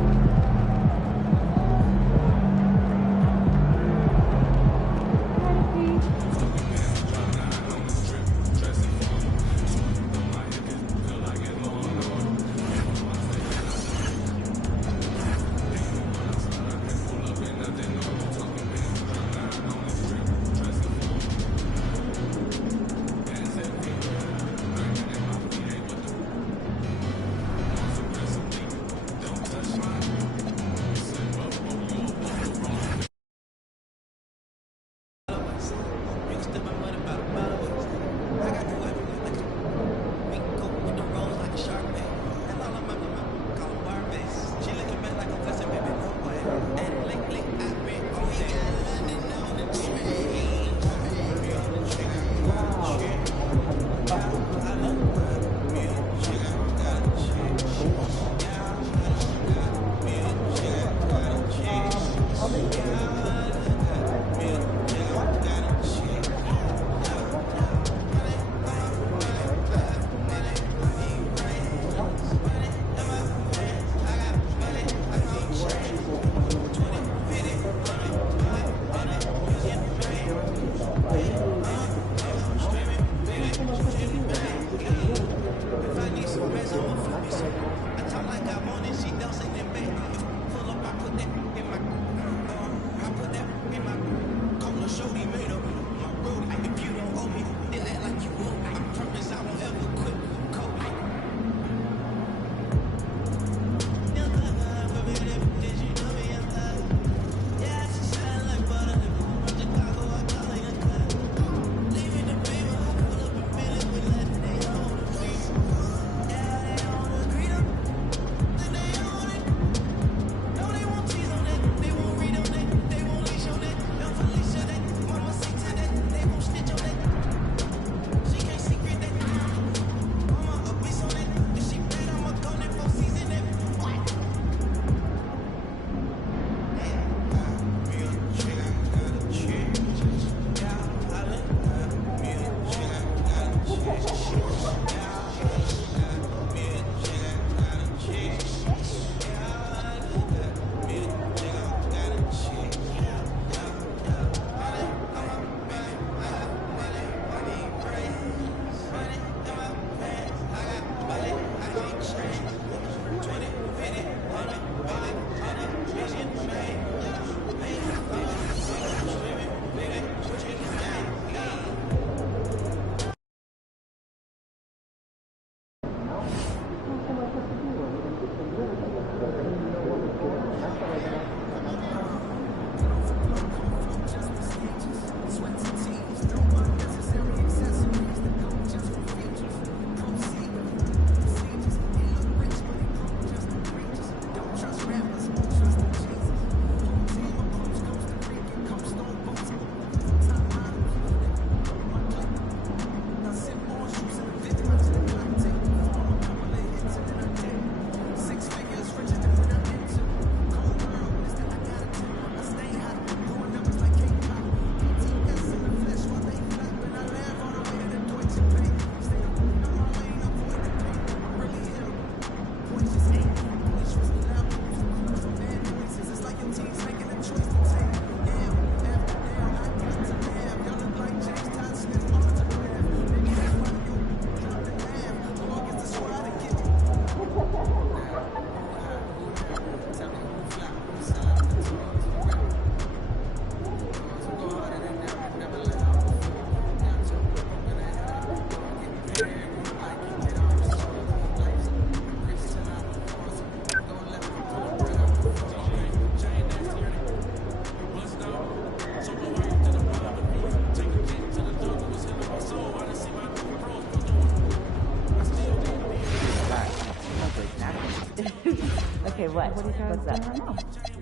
what? What's that?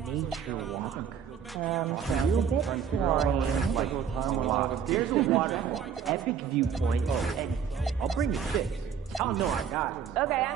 Nature walk. Sounds a bit boring. There's a waterfall, epic viewpoint, and I'll bring you fish. Oh no, I got it. Okay,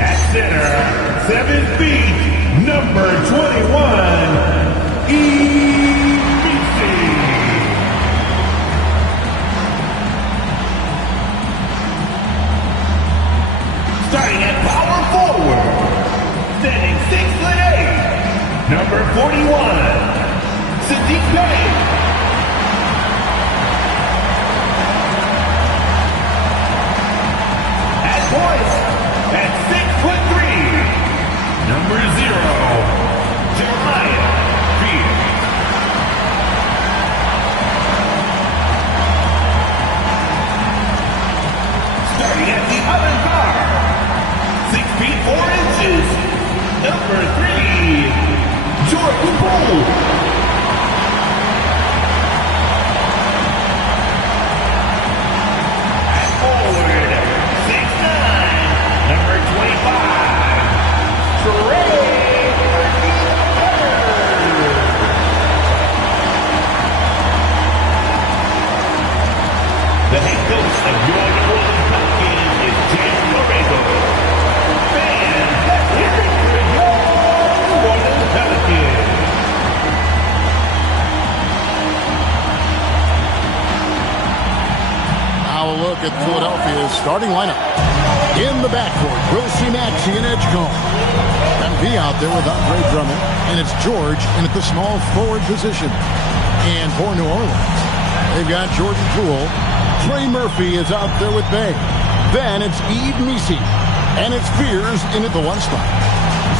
At center, 7 feet, number 21, starting at power forward, standing 6'8", number 41, Sadiq Bey. At point, at 6'3", number 0, Jeremiah Beard. Starting at the other guard, 6 feet 4 inches, number 3, Jordan Poole. At forward, 6'9", number 25, Trey. The head coach of your New Orleans Pelicans is James Borrego. Fans, let's hear it for your New Orleans Pelicans. Now a look at Philadelphia's starting lineup. In the backcourt, we'll see Maxey and Edgecombe. MP out there with Andre Drummond, and it's George in at the small forward position. And for New Orleans, they've got Jordan Poole. Trey Murphy is out there with Bey. Then it's Yves Missi. And it's Fears in at the 1 spot.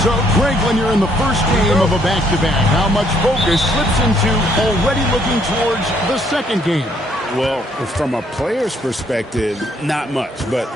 So, Greg, when you're in the first game of a back-to-back, how much focus slips into already looking towards the second game? Well, from a player's perspective, not much, but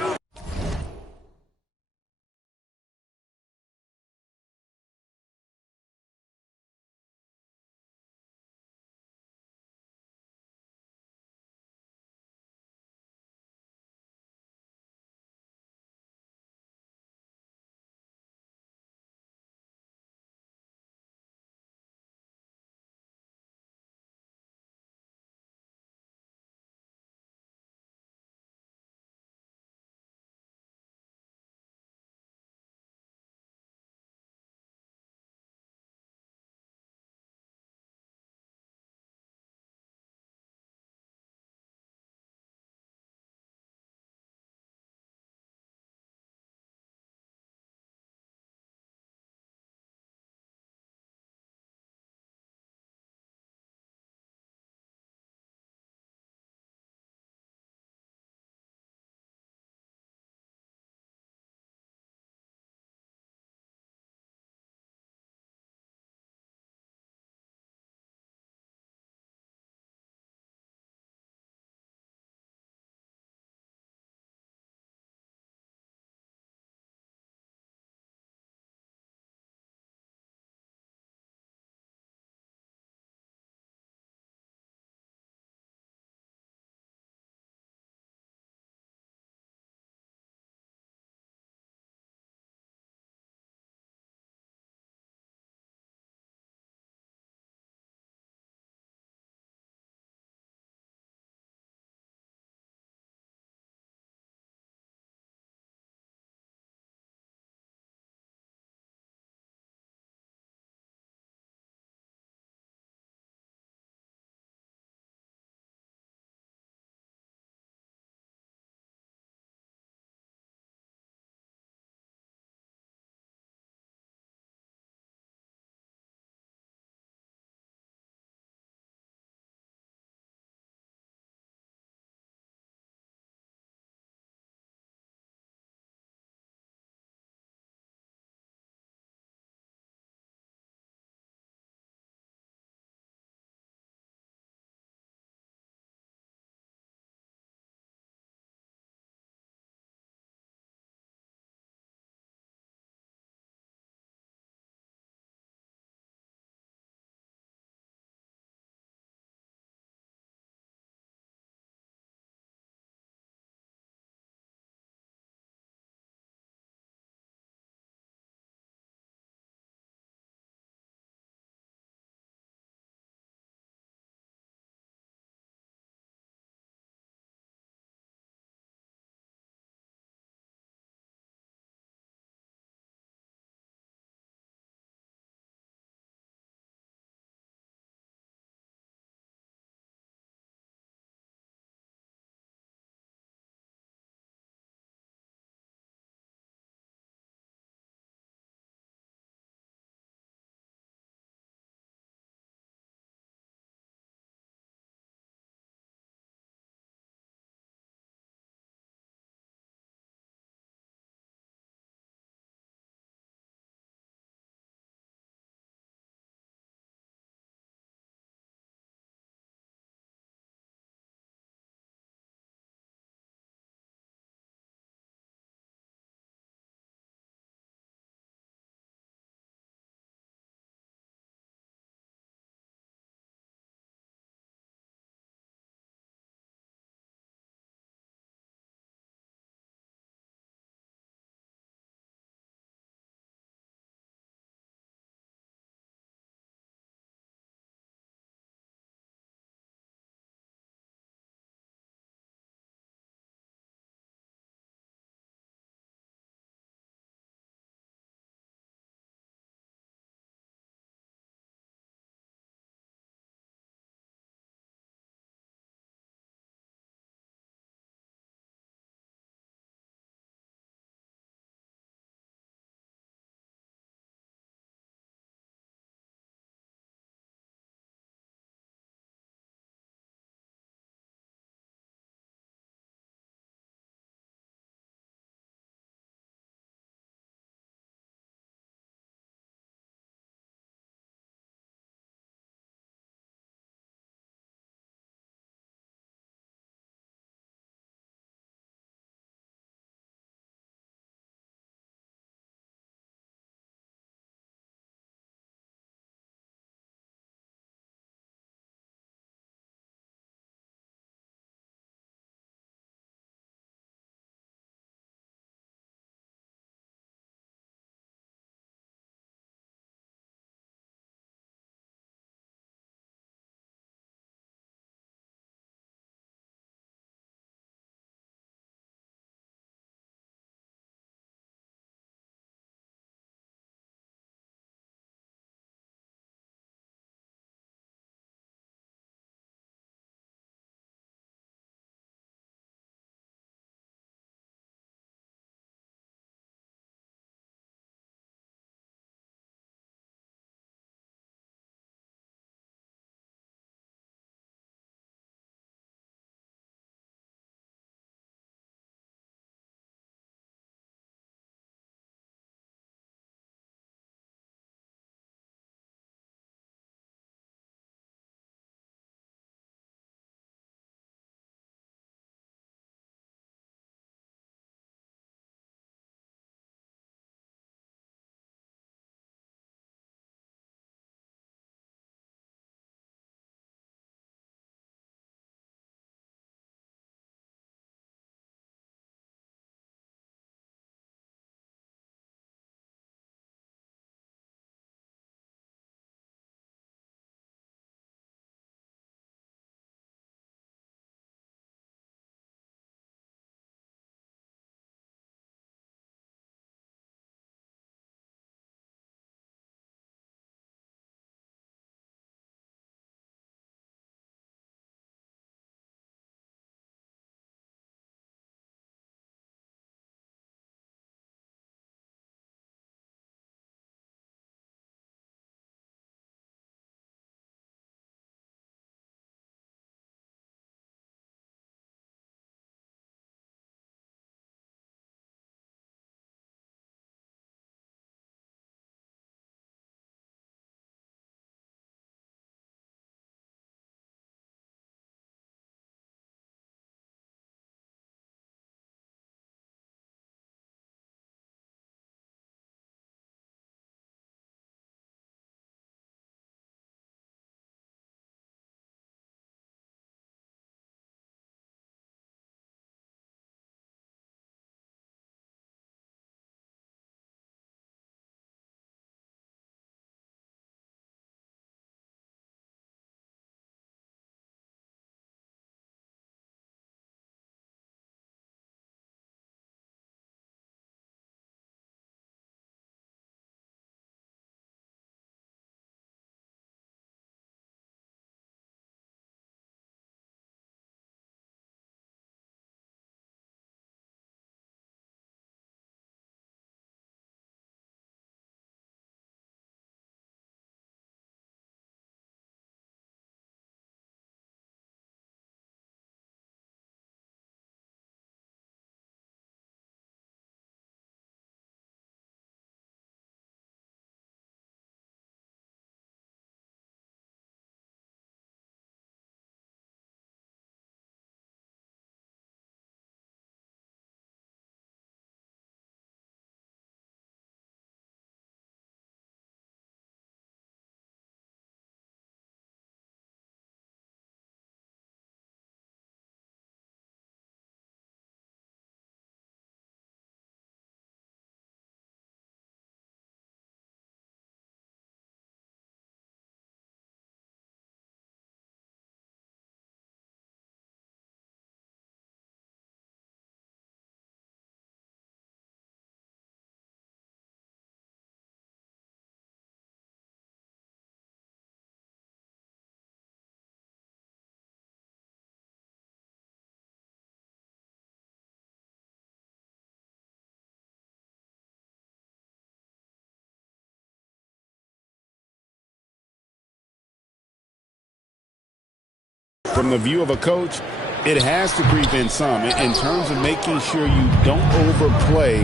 from the view of a coach, it has to creep in some in terms of making sure you don't overplay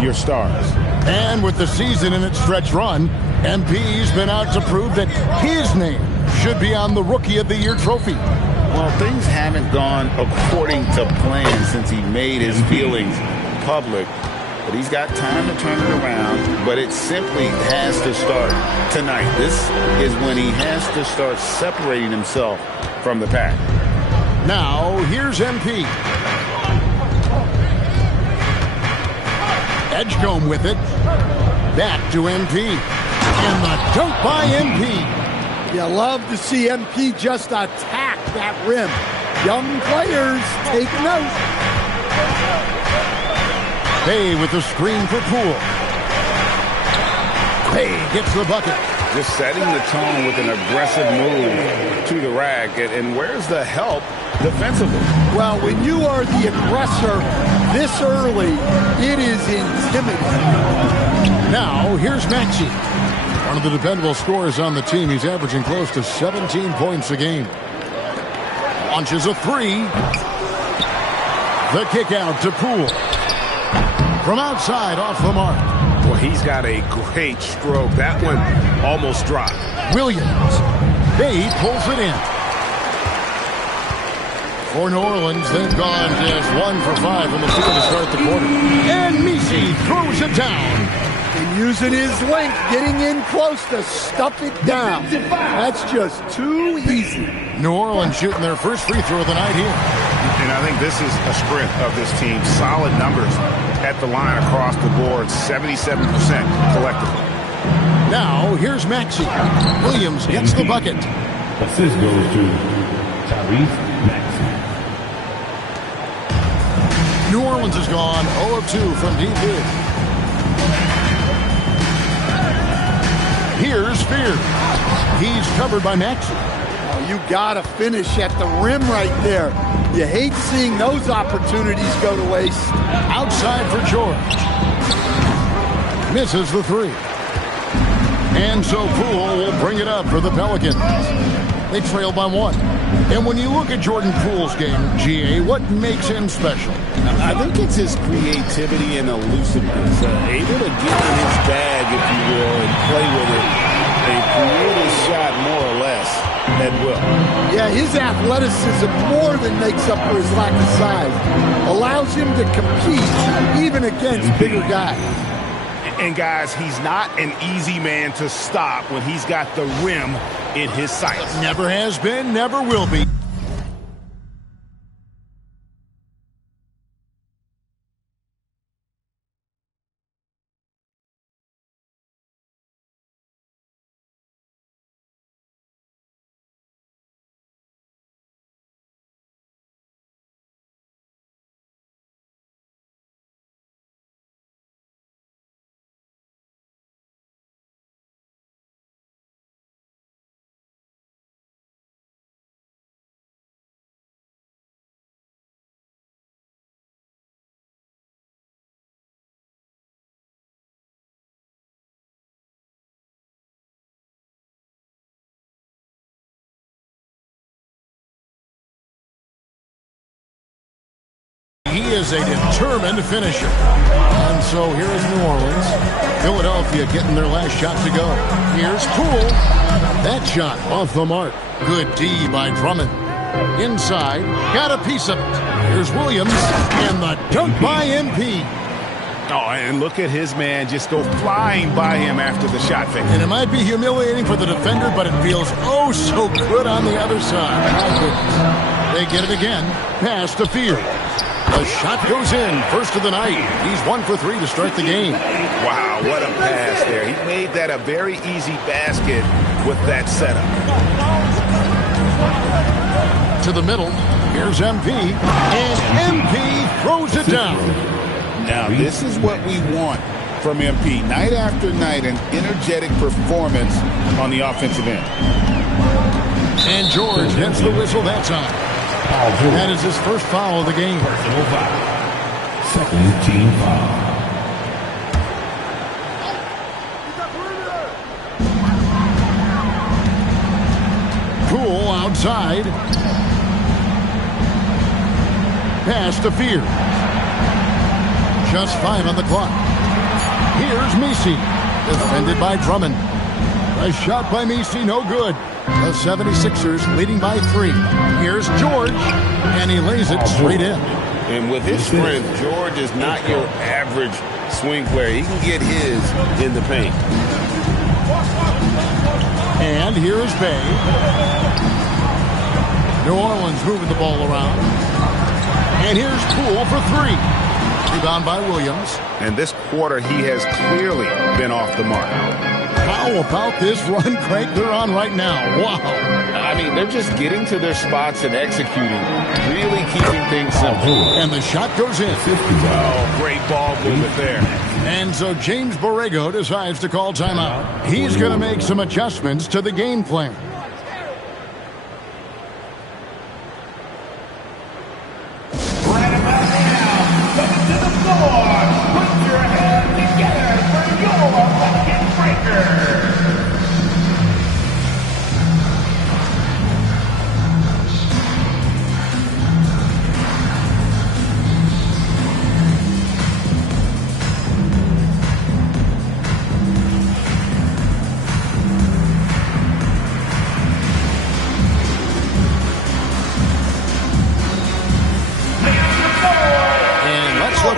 your stars. And with the season in its stretch run, MP's been out to prove that his name should be on the Rookie of the Year trophy. Well, things haven't gone according to plan since he made his feelings public. But he's got time to turn it around, but it simply has to start tonight. This is when he has to start separating himself from the pack. Now, here's MP. Edgecombe with it. Back to MP. And the dunk by MP. You love to see MP just attack that rim. Young players, take note. Bay with the screen for Poole. Bay gets the bucket. Just setting the tone with an aggressive move to the rack. And where's the help defensively? Well, when you are the aggressor this early, it is intimidating. Now, here's Maxey. One of the dependable scorers on the team. He's averaging close to 17 points a game. Launches a three. The kick out to Poole. From outside, off the mark. Well, he's got a great stroke. That one almost dropped. Williams. Bay pulls it in. For New Orleans, they've gone just 1 for 5 from the field to start the quarter. And Messi throws it down. And using his length, getting in close to stuff it down. That's just too easy. New Orleans shooting their first free throw of the night here. And I think this is a strength of this team. Solid numbers at the line across the board, 77% collectively. Now, here's Maxey. Williams gets the bucket. Assist goes to Tyrese Maxey. New Orleans has gone 0 of 2 from deep here. Here's Spears. He's covered by Maxey. Oh, you got to finish at the rim right there. You hate seeing those opportunities go to waste. Outside for George. Misses the three. And so Poole will bring it up for the Pelicans. They trail by 1. And when you look at Jordan Poole's game, GA, what makes him special? I think it's his creativity and elusiveness. Able to get in his bag, if you will, and play with it and create a shot more or less at will. Yeah, his athleticism more than makes up for his lack of size. Allows him to compete even against bigger guys. And guys, he's not an easy man to stop when he's got the rim in his sights. Never has been, never will be. He is a determined finisher. And so here is New Orleans. Philadelphia getting their last shot to go. Here's Poole. That shot off the mark. Good D by Drummond. Inside, got a piece of it. Here's Williams. And the dunk by MP. Oh, and look at his man just go flying by him after the shot fake. And it might be humiliating for the defender, but it feels oh so good on the other side. My goodness. They get it again. Pass to Field. The shot goes in. First of the night. He's 1 for 3 to start the game. Wow, what a pass there. He made that a very easy basket with that setup. To the middle. Here's MP. And MP throws it down. Now, this is what we want from MP. Night after night, an energetic performance on the offensive end. And George gets the whistle that time. That is his first foul of the game. Personal foul. Second team foul. Poole outside. Pass to Fear. Just 5 on the clock. Here's Messi. Defended by Drummond. A shot by Messi, no good. The 76ers leading by 3. Here's George, and he lays it straight in. And with his strength, George is not your average swing player. He can get his in the paint. And here's Bay. New Orleans moving the ball around. And here's Poole for 3. Rebound by Williams. And this quarter, he has clearly been off the mark. How about this run crank they're on right now? Wow. I mean, they're just getting to their spots and executing, really keeping things simple. And the shot goes in. Oh, great ball movement there. And so James Borrego decides to call timeout. He's going to make some adjustments to the game plan. Right about now, coming to the floor. Put your hands together for your bucket breaker.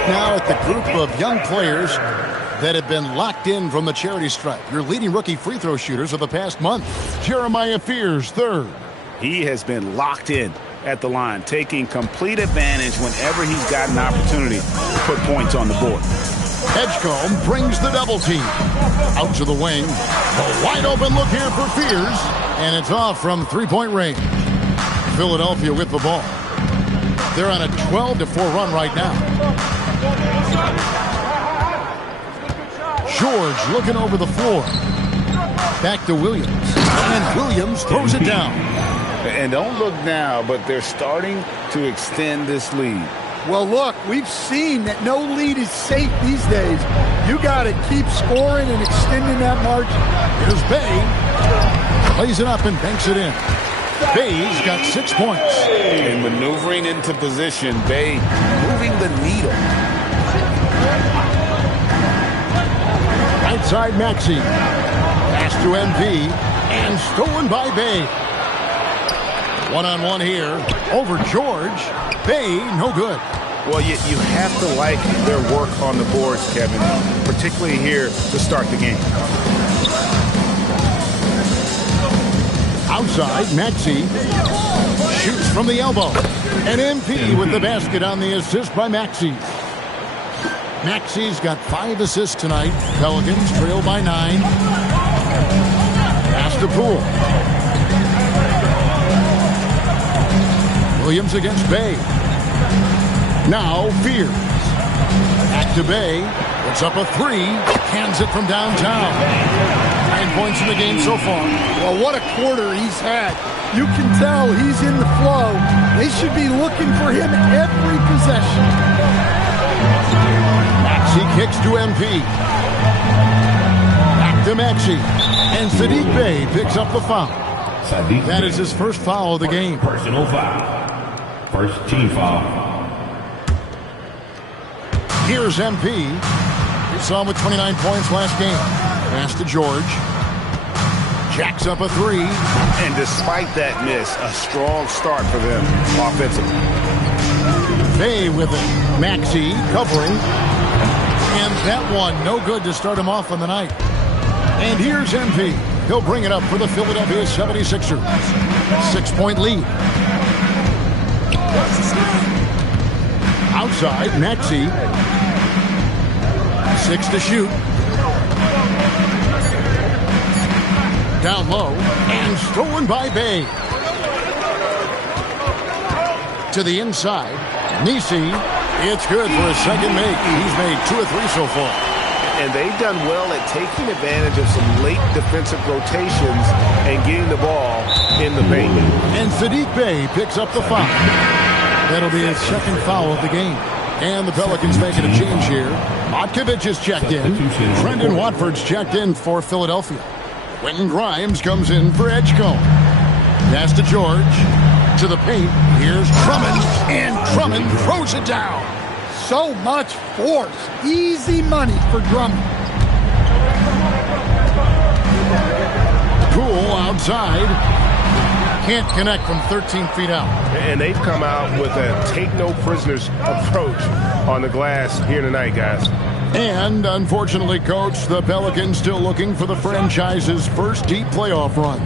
Now at the group of young players that have been locked in from the charity stripe. Your leading rookie free throw shooters of the past month. Jeremiah Fears, 3rd. He has been locked in at the line, taking complete advantage whenever he's got an opportunity to put points on the board. Edgecombe brings the double team. Out to the wing. A wide open look here for Fears. And it's off from 3-point range. Philadelphia with the ball. They're on a 12-4 run right now. George looking over the floor. Back to Williams. And Williams throws it down. And don't look now, but they're starting to extend this lead. Well, look, we've seen that no lead is safe these days. You got to keep scoring and extending that margin. Here's Bay. Plays it up and banks it in. Bay's got 6 points. And maneuvering into position, Bay moving the needle. Right side, Maxey. Pass to MV. And stolen by Bay. One-on-one here. Over George. Bay, no good. Well, you have to like their work on the boards, Kevin, particularly here to start the game. Outside, Maxey shoots from the elbow. And MP with the basket on the assist by Maxey. Maxey's got 5 assists tonight. Pelicans trail by 9. Pass to Poole. Williams against Bay. Now Fears. Back to Bay. Puts up a 3. Hands it from downtown. 9 points in the game so far. Well, what a quarter he's had. You can tell he's in the flow. They should be looking for him every possession. Maxey kicks to MP. Back to Maxey. And Sadiq Bey picks up the foul. That is his first foul of the game. Personal foul. First team foul. Here's MP. We saw him with 29 points last game. Pass to George. Jacks up a 3. And despite that miss, a strong start for them offensively. Bay with it. Maxey covering. And that one no good to start him off on the night. And here's MP. He'll bring it up for the Philadelphia 76ers. 6-point lead. Outside, Maxey. 6 to shoot. Down low, and stolen by Bay. To the inside, Nisi. It's good for a second make. He's made 2 or 3 so far. And they've done well at taking advantage of some late defensive rotations and getting the ball in the paint. And Sadiq Bey picks up the foul. That'll be his second foul of the game. And the Pelicans making a change here. Matkovic is checked in. Brendan Watford's checked in for Philadelphia. Quentin Grimes comes in for Edgecombe. Pass to George. To the paint. Here's Drummond. And Drummond throws it down. So much force. Easy money for Drummond. Poole outside. Can't connect from 13 feet out. And they've come out with a take-no-prisoners approach on the glass here tonight, guys. And, unfortunately, Coach, the Pelicans still looking for the franchise's first deep playoff run.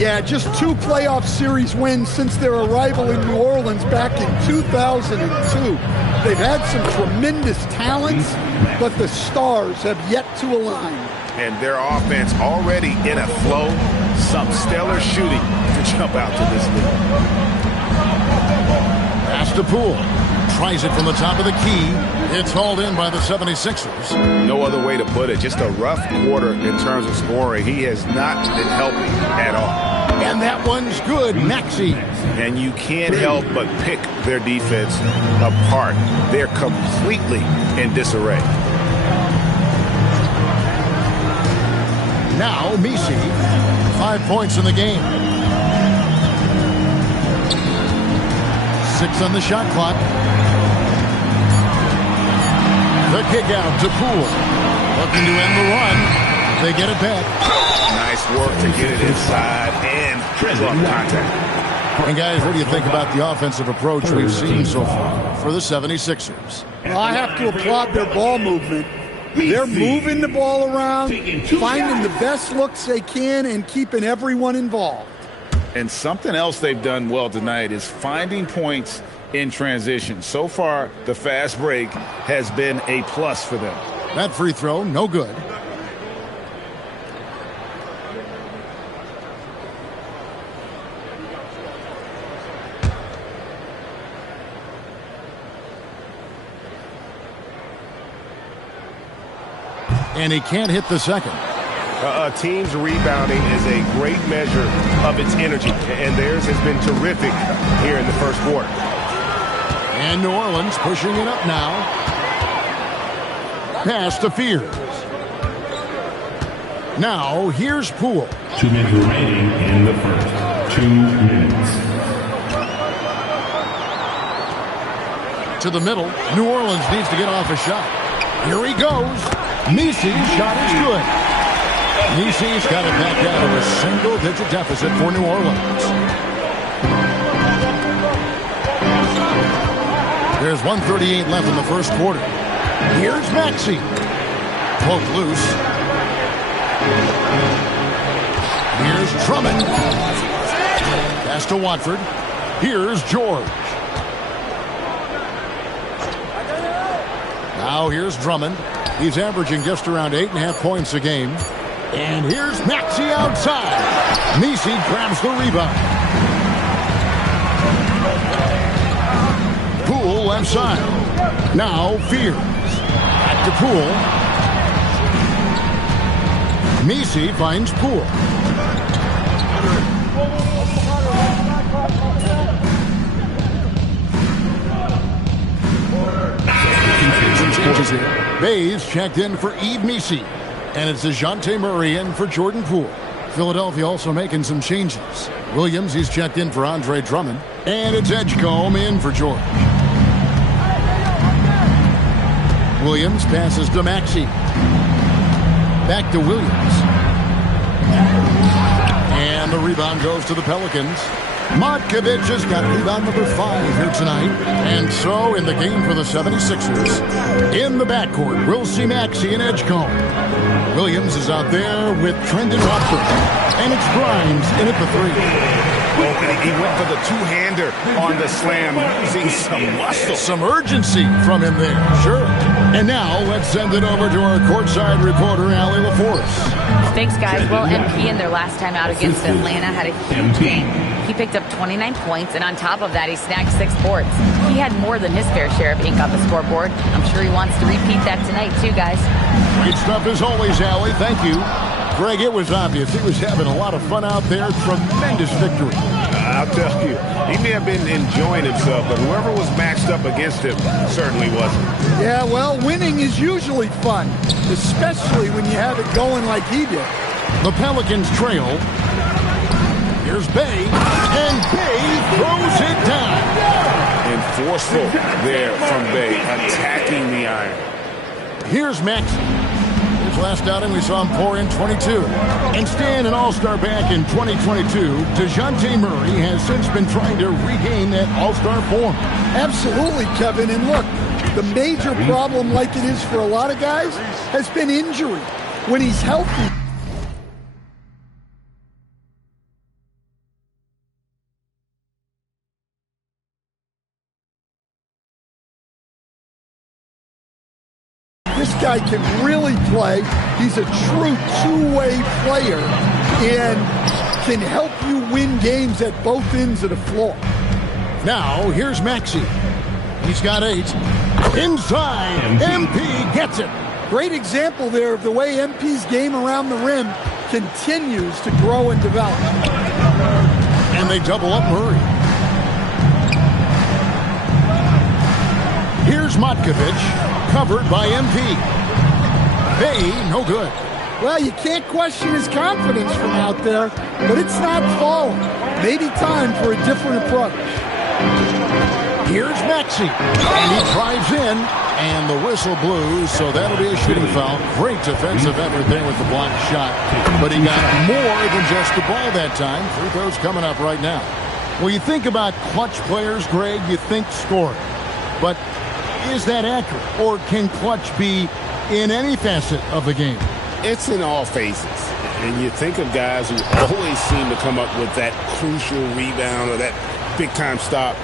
Yeah, just 2 playoff series wins since their arrival in New Orleans back in 2002. They've had some tremendous talents, but the stars have yet to align. And their offense already in a flow. Some stellar shooting to jump out to this lead. Pass to Poole. Tries it from the top of the key. It's hauled in by the 76ers. No other way to put it. Just a rough quarter in terms of scoring. He has not been helping at all. And that one's good. Maxey. And you can't help but pick their defense apart. They're completely in disarray. Now, Messi. 5 points in the game. 6 on the shot clock. The kick out to Poole. Looking to end the run. They get it back. Nice work to get it inside and drop contact. And guys, what do you think about the offensive approach we've seen so far for the 76ers? Well, I have to applaud their ball movement. They're moving the ball around, finding the best looks they can, and keeping everyone involved. And something else they've done well tonight is finding points in transition. So far, the fast break has been a plus for them. That free throw, no good. And he can't hit the second. A team's rebounding is a great measure of its energy, and theirs has been terrific here in the first quarter. And New Orleans pushing it up now. Pass to Fears. Now, here's Poole. 2 minutes remaining in the first. 2 minutes. To the middle. New Orleans needs to get off a shot. Here he goes. Messi's shot is good. Messi's got it back down to a single-digit deficit for New Orleans. There's 1:38 left in the first quarter. Here's Maxey. Poked loose. Here's Drummond. Pass to Watford. Here's George. Now here's Drummond. He's averaging just around 8.5 points a game. And here's Maxey outside. Messi grabs the rebound. Poole left side. Now Fears. Back to Poole. Messi finds Poole. Some changes here. Bays checked in for Yves Messi. And it's DeJounte Murray in for Jordan Poole. Philadelphia also making some changes. Williams, he's checked in for Andre Drummond. And it's Edgecombe in for George. Williams passes to Maxey. Back to Williams. And the rebound goes to the Pelicans. Markovic has got rebound number 5 here tonight. And so in the game for the 76ers, in the backcourt, we'll see Maxey and Edgecombe. Williams is out there with Trendon Watford. And it's Grimes in at the 3. He went for the two-hander on the slam, using some muscle. Some urgency from him there, sure. And now let's send it over to our courtside reporter, Allie LaForce. Thanks, guys. Well, MP in their last time out against Atlanta had a huge game. He picked up 29 points, and on top of that, he snagged 6 boards. He had more than his fair share of ink on the scoreboard. I'm sure he wants to repeat that tonight, too, guys. Great stuff as always, Allie. Thank you. Greg, it was obvious. He was having a lot of fun out there. Tremendous victory. I'll tell you, he may have been enjoying himself, but whoever was matched up against him certainly wasn't. Yeah, well, winning is usually fun, especially when you have it going like he did. The Pelicans trail. Here's Bay, and Bay throws it down. And forceful there from Bay, attacking the iron. Here's Maxey. His last outing, we saw him pour in 22. And staying an all-star back in 2022, DeJounte Murray has since been trying to regain that all-star form. Absolutely, Kevin. And look, the major problem, like it is for a lot of guys, has been injury. When he's healthy, this guy can really play. He's a true two-way player and can help you win games at both ends of the floor. Now, here's Maxey. He's got 8. Inside, MP gets it. Great example there of the way MP's game around the rim continues to grow and develop. And they double up Murray. Here's Matkovic, covered by MP. Bay, no good. Well, you can't question his confidence from out there, but it's not falling. Maybe time for a different approach. Here's Maxey, and he drives in, and the whistle blew, so that'll be a shooting foul. Great defensive effort there with the blocked shot, but he got more than just the ball that time. Free throws coming up right now. Well, you think about clutch players, Greg, you think scoring, but is that accurate, or can clutch be in any facet of the game? It's in all phases, and you think of guys who always seem to come up with that crucial rebound or that big-time stop.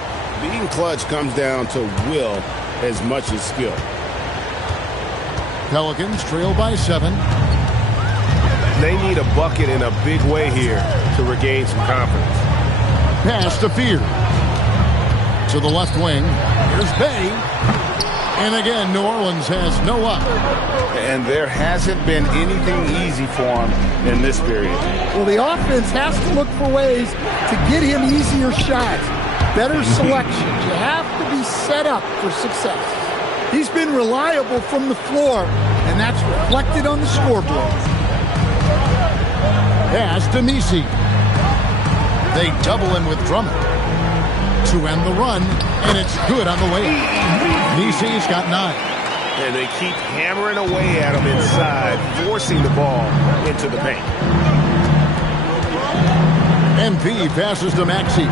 Being clutch comes down to will as much as skill. Pelicans trail by 7. They need a bucket in a big way here to regain some confidence. Pass to Fear. To the left wing. Here's Bay. And again, New Orleans has no luck. And there hasn't been anything easy for him in this period. Well, the offense has to look for ways to get him easier shots, better selections. You have to be set up for success. He's been reliable from the floor, and that's reflected on the scoreboard. Pass to Nisi. They double him with Drummond to end the run, and it's good on the way. Nisi's got 9. And they keep hammering away at him inside, forcing the ball into the paint. MP passes to Maxey.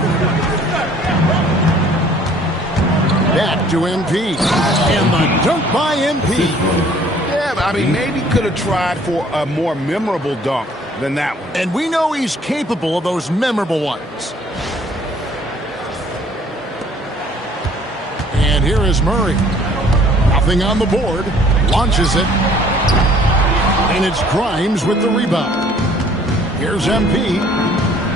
Back to MP. And the dunk by MP. Yeah, I mean, maybe could have tried for a more memorable dunk than that one. And we know he's capable of those memorable ones. And here is Murray. Nothing on the board. Launches it. And it's Grimes with the rebound. Here's MP.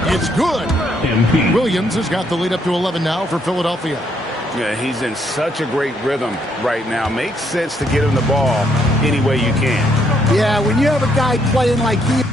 It's good. MP. Williams has got the lead up to 11 now for Philadelphia. Yeah, he's in such a great rhythm right now. Makes sense to get him the ball any way you can. Yeah, when you have a guy playing like he...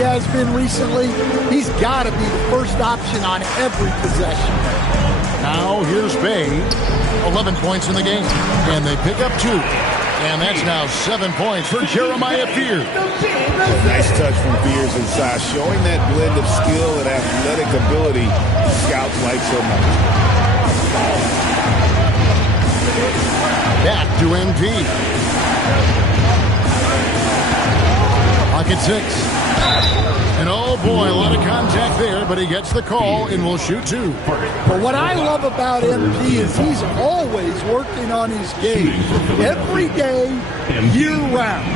has been recently, he's got to be the first option on every possession. Now here's Bay, 11 points in the game, and they pick up 2. And that's now 7 points for Jeremiah Fear. Nice touch from Fears inside, showing that blend of skill and athletic ability scouts like so much. Back to MP. Pocket 6. And oh boy, a lot of contact there, but he gets the call and will shoot 2. But what I love about MP is he's always working on his game. Every day, year-round.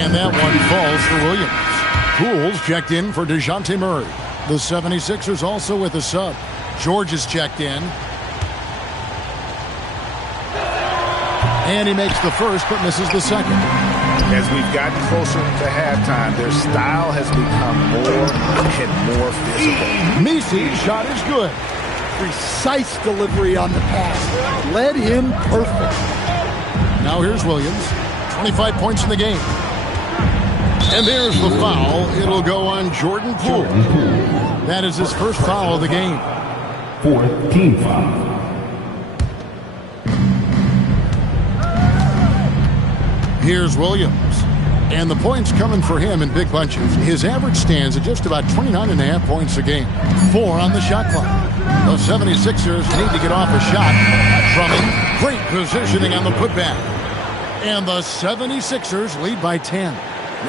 And that one falls for Williams. Pools checked in for DeJounte Murray. The 76ers also with a sub. George is checked in. And he makes the first but misses the second. As we've gotten closer to halftime, their style has become more and more physical. Misi's shot is good. Precise delivery on the pass. Led him perfect. Now here's Williams. 25 points in the game. And there's the foul. It'll go on Jordan Poole. That is his first foul of the game. 4th team foul. Here's Williams. And the points coming for him in big bunches. His average stands at just about 29.5 points a game. 4 on the shot clock. The 76ers need to get off a shot. Drummond, great positioning on the putback. And the 76ers lead by 10.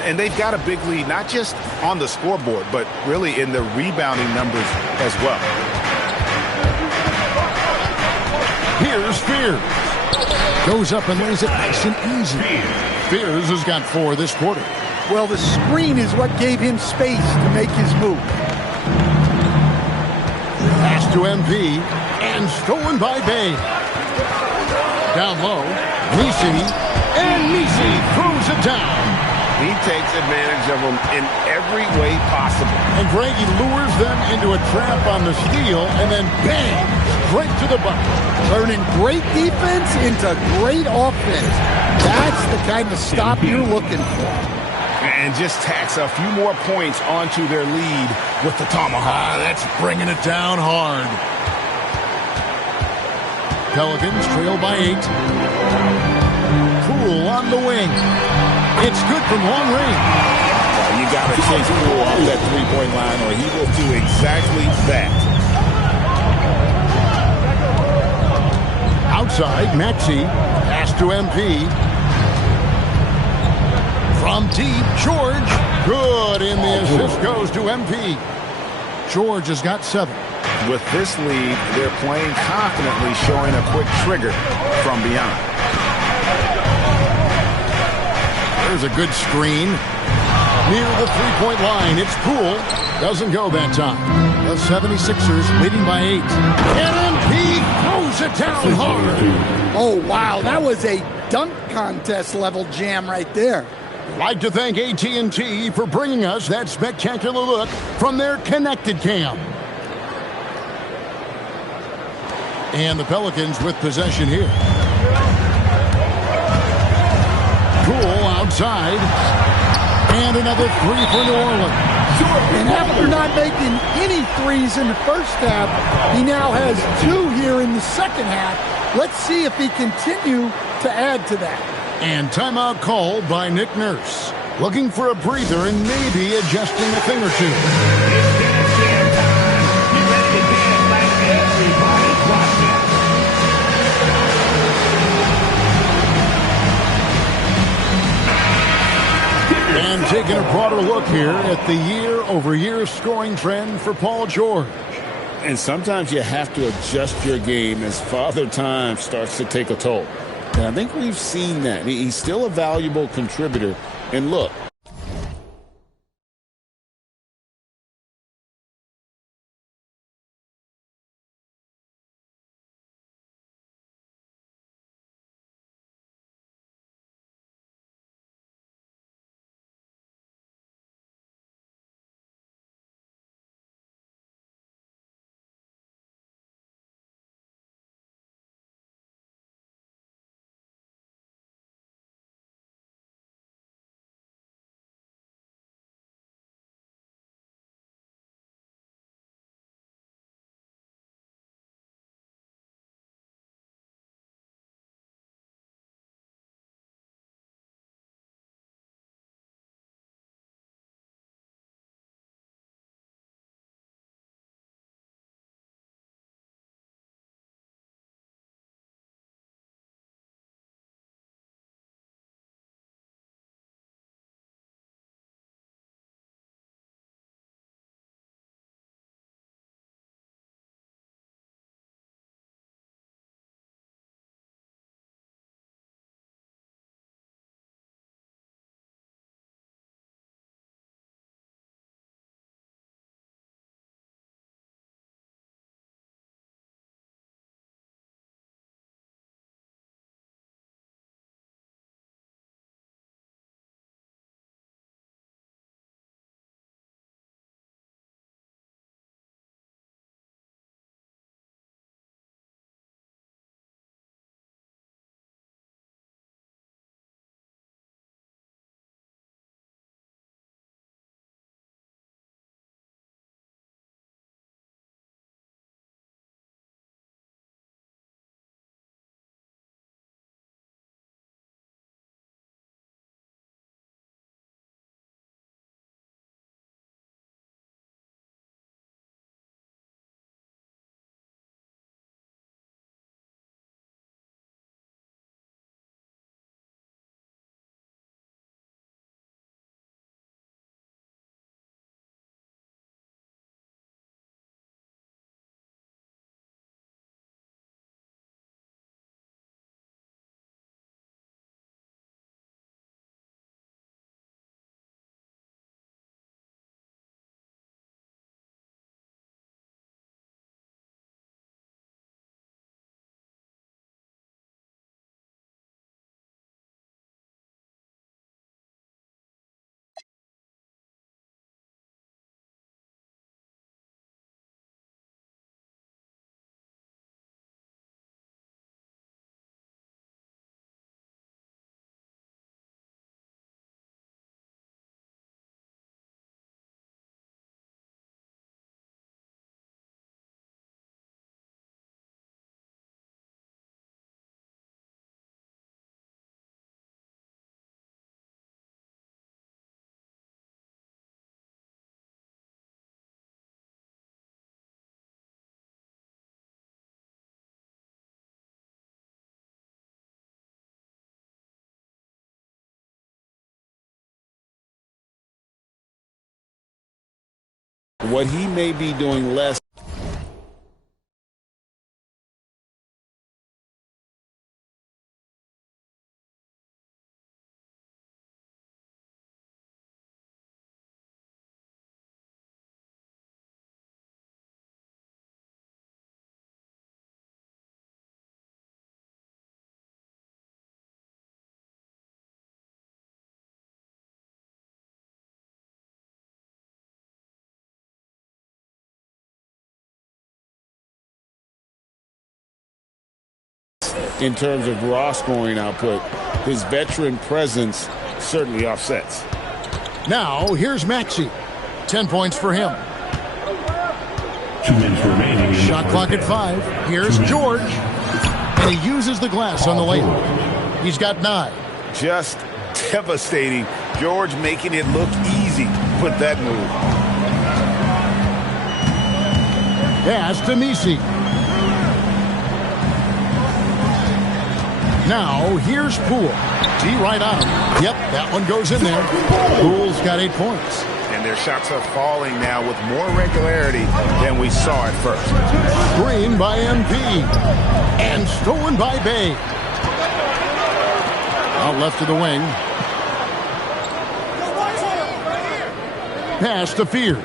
And they've got a big lead, not just on the scoreboard, but really in the rebounding numbers as well. Here's Spears. Goes up and lays it nice and easy. Spears has got 4 this quarter. Well, the screen is what gave him space to make his move. Pass to MP and stolen by Bay. Down low, Misi, and Misi throws it down. He takes advantage of them in every way possible. And Greg, he lures them into a trap on the steal, and then bang, straight to the bucket. Turning great defense into great offense. That's the kind of stop you're looking for. And just tacks a few more points onto their lead with the tomahawk. That's bringing it down hard. Pelicans trail by 8. Poole on the wing. It's good from long range. You got to chase Poole off that three-point line, or he will do exactly that. Outside, Maxey. Pass to MP. From deep, George. Good, and the assist goes to MP. George has got 7. With this lead, they're playing confidently, showing a quick trigger from beyond. There's a good screen. Near the three-point line, it's Poole. Doesn't go that time. The 76ers leading by 8. And MP throws it down hard. Oh, wow. That was a dunk contest level jam right there. Like to thank AT&T for bringing us that spectacular look from their connected cam. And the Pelicans with possession here. Poole outside. And another 3 for New Orleans. And after not making any threes in the first half, he now has 2 here in the second half. Let's see if he continue to add to that. And timeout called by Nick Nurse. Looking for a breather and maybe adjusting a thing or two. It's Dennis Jam time. Get ready to dance like everybody's watching. And taking a broader look here at the year-over-year scoring trend for Paul George. And sometimes you have to adjust your game as Father Time starts to take a toll. And I think we've seen that. He's still a valuable contributor. And look, What he may be doing less. In terms of raw scoring output, his veteran presence certainly offsets. Now, here's Maxey. 10 points for him. 2 minutes remaining. Shot clock at 5. Here's George. And he uses the glass on the layup. He's got 9. Just devastating. George making it look easy. Put that move. Pass to Messi. Now, here's Poole. D right on him. Yep, that one goes in there. Poole's got 8 points. And their shots are falling now with more regularity than we saw at first. Green by MP. And stolen by Bay. Out left to the wing. Pass to Fears.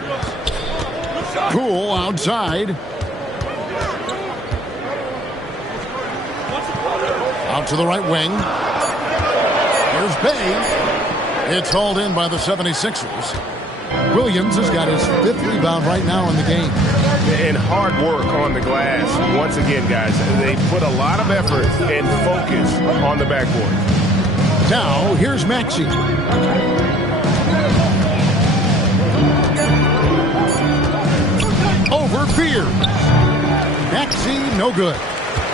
Poole outside. Out to the right wing. Here's Bay. It's hauled in by the 76ers. Williams has got his 5th rebound right now in the game. And hard work on the glass. Once again, guys, they put a lot of effort and focus on the backboard. Now, here's Maxey. Over Fears. Maxey, no good.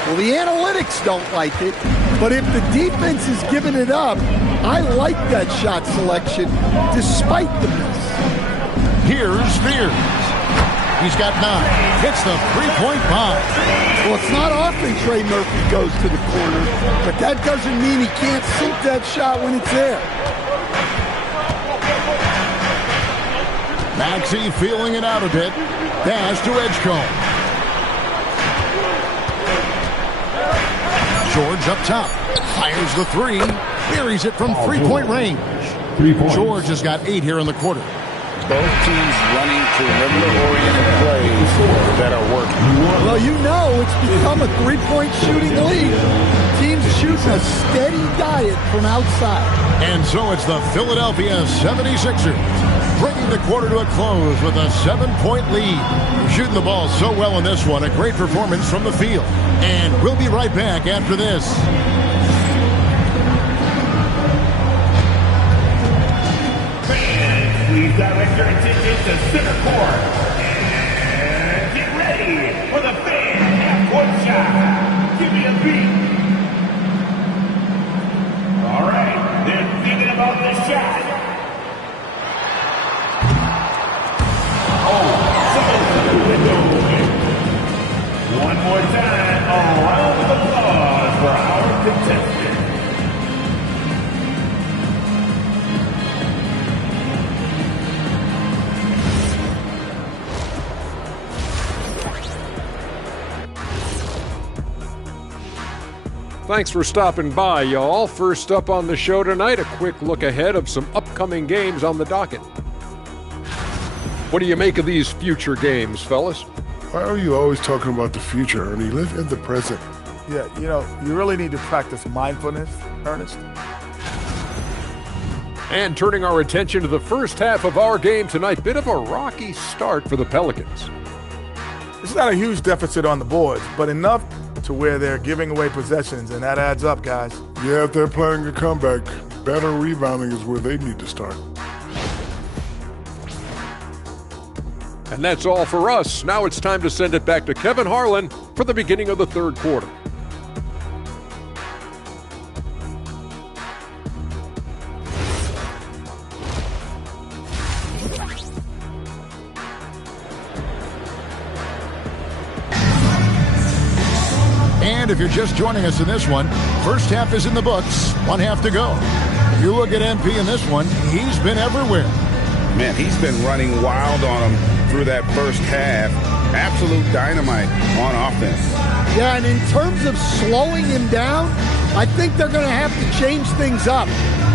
Well, the analytics don't like it, but if the defense is giving it up, I like that shot selection despite the miss. Here's Fears. He's got 9. Hits the three-point bomb. Well, it's not often Trey Murphy goes to the corner, but that doesn't mean he can't sink that shot when it's there. Maxey feeling it out a bit. Pass to Edgecombe. George up top. Fires the 3. Buries it from three-point range. 3 points. George has got 8 here in the quarter. Both teams running perimeter-oriented plays that are working. Well, you know it's become a three-point shooting league. Teams shooting a steady diet from outside. And so it's the Philadelphia 76ers bringing the quarter to a close with a 7-point lead. Shooting the ball so well in this one. A great performance from the field. And we'll be right back after this. Please direct your attention to center court. And get ready for the fan half-court shot. Give me a beat. All right, they're thinking about the shot. One more time, a round of applause for our contestant. Thanks for stopping by, y'all. First up on the show tonight, a quick look ahead of some upcoming games on the docket. What do you make of these future games, fellas? Why are you always talking about the future, Ernie? Live in the present. Yeah, you know, you really need to practice mindfulness, Ernest. And turning our attention to the first half of our game tonight, bit of a rocky start for the Pelicans. It's not a huge deficit on the boards, but enough to where they're giving away possessions, and that adds up, guys. Yeah, if they're planning a comeback, better rebounding is where they need to start. And that's all for us. Now it's time to send it back to Kevin Harlan for the beginning of the third quarter. And if you're just joining us in this one, first half is in the books, 1 half to go. You look at MP in this one, he's been everywhere. Man, he's been running wild on him through that first half. Absolute dynamite on offense. Yeah, and in terms of slowing him down, I think they're going to have to change things up.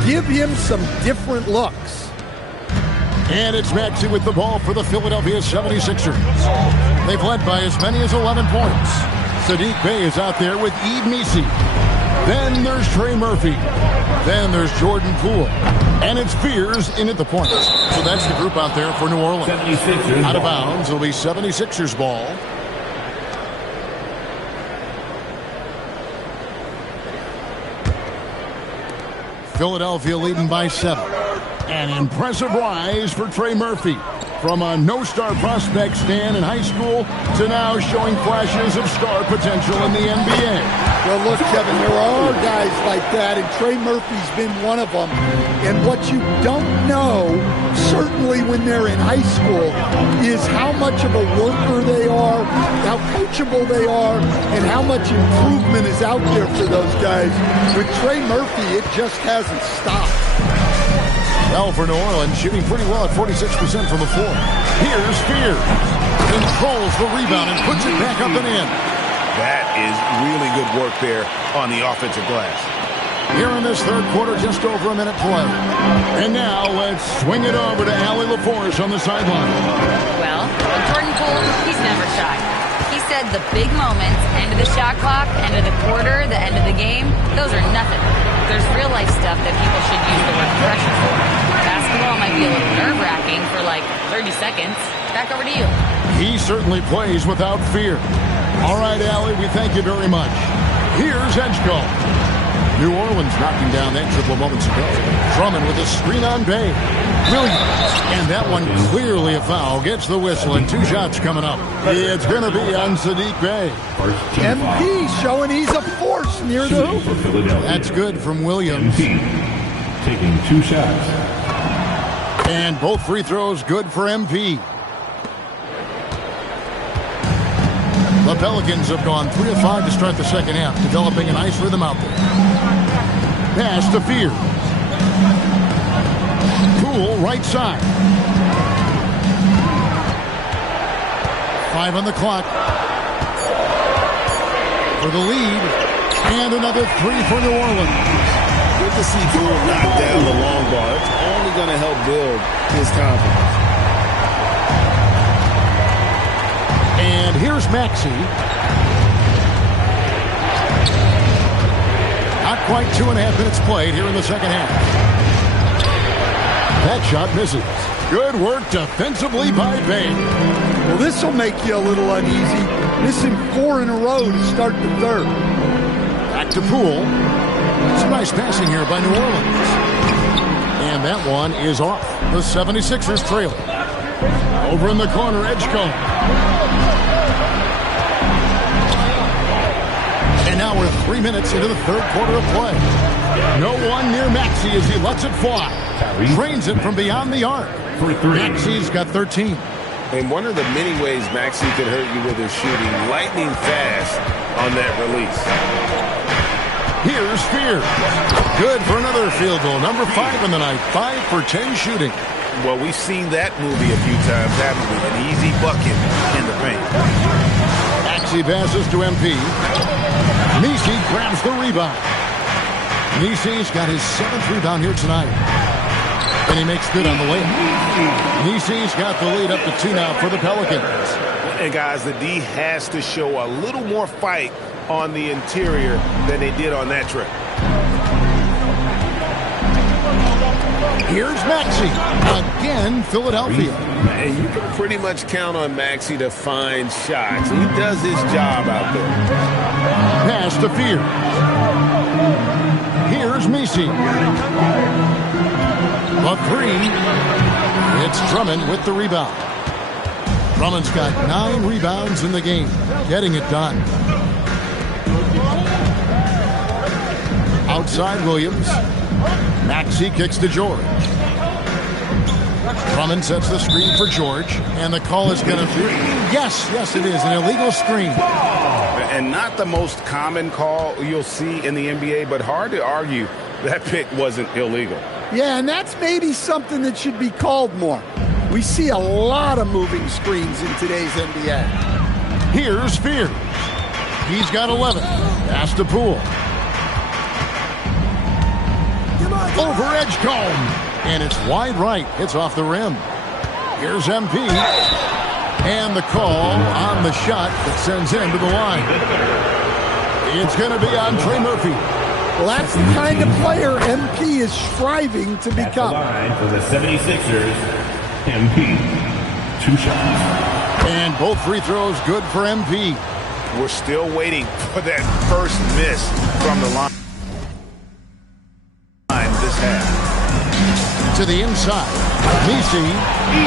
Give him some different looks. And it's Maxey with the ball for the Philadelphia 76ers. They've led by as many as 11 points. Sadiq Bey is out there with Yves Missi. Then there's Trey Murphy. Then there's Jordan Poole. And it's Fears in at the point. So that's the group out there for New Orleans. Out of bounds, it'll be 76ers ball. Philadelphia leading by 7. An impressive rise for Trey Murphy. From a no-star prospect stand in high school to now showing flashes of star potential in the NBA. Well, look, Kevin, there are guys like that, and Trey Murphy's been one of them. And what you don't know, certainly when they're in high school, is how much of a worker they are, how coachable they are, and how much improvement is out there for those guys. With Trey Murphy, it just hasn't stopped. Well, for New Orleans, shooting pretty well at 46% from the floor. Here's Fear. Controls the rebound and puts it back up and in. That is really good work there on the offensive glass. Here in this third quarter, just over a minute play. And now let's swing it over to Allie LaForce on the sideline. Well, Jordan Poole, he's never shy. He said the big moments, end of the shot clock, end of the quarter, the end of the game, those are nothing. There's real life stuff that people should use the word pressure for. Basketball might be a little nerve-wracking for like 30 seconds. Back over to you. He certainly plays without fear. All right, Allie, we thank you very much. Here's Edgecombe. New Orleans knocking down that triple moments ago. Drummond with a screen on Bey. Williams, and that one clearly a foul. Gets the whistle, and 2 shots coming up. It's going to be on Sadiq Bey. MP showing he's a force near the hoop. That's good from Williams. Taking 2 shots. And both free throws good for MP. The Pelicans have gone 3 of 5 to start the second half, developing a nice rhythm out there. Pass to Fear. Poole, right side. 5 on the clock. For the lead. And another 3 for New Orleans. Good to see Poole knock down the long ball. It's only going to help build his confidence. And here's Maxey. Not quite 2.5 minutes played here in the second half. That shot misses. Good work defensively by Bey. Well, this will make you a little uneasy. Missing 4 in a row to start the third. Back to Poole. Some nice passing here by New Orleans. And that one is off. The 76ers trail. Over in the corner, Edgecombe. And now we're 3 minutes into the third quarter of play. No one near Maxey as he lets it fly. Drains it from beyond the arc. Maxey's got 13. And one of the many ways Maxey could hurt you with his shooting, lightning fast on that release. Here's Fear. Good for another field goal. Number 5 in the night. 5 for 10 shooting. Well, we've seen that movie a few times, haven't we? An easy bucket in the paint. Maxey passes to MP. Missi grabs the rebound. Missi's got his 7th rebound here tonight. And he makes good on the layup. Missi's got the lead up to 2 now for the Pelicans. And guys, the D has to show a little more fight on the interior than they did on that trip. Here's Maxey. Again, Philadelphia. And you can pretty much count on Maxey to find shots. He does his job out there. Pass to Fear. Here's Missi. The 3. It's Drummond with the rebound. Drummond's got 9 rebounds in the game. Getting it done. Outside Williams. Maxey kicks to George. Drummond sets the screen for George. And the call is going to be... Yes, it is. An illegal screen. And not the most common call you'll see in the NBA, but hard to argue that pick wasn't illegal. Yeah, and that's maybe something that should be called more. We see a lot of moving screens in today's NBA. Here's Fears. He's got 11. Pass to Poole. Over Edgecombe. And it's wide right. It's off the rim. Here's MP. And the call on the shot that sends him to the line. It's going to be on Trey Murphy. Well, that's the kind of player MP is striving to become. Line for the 76ers, MP. 2 shots. And both free throws good for MP. We're still waiting for that first miss from the line this half. To the inside. Misi.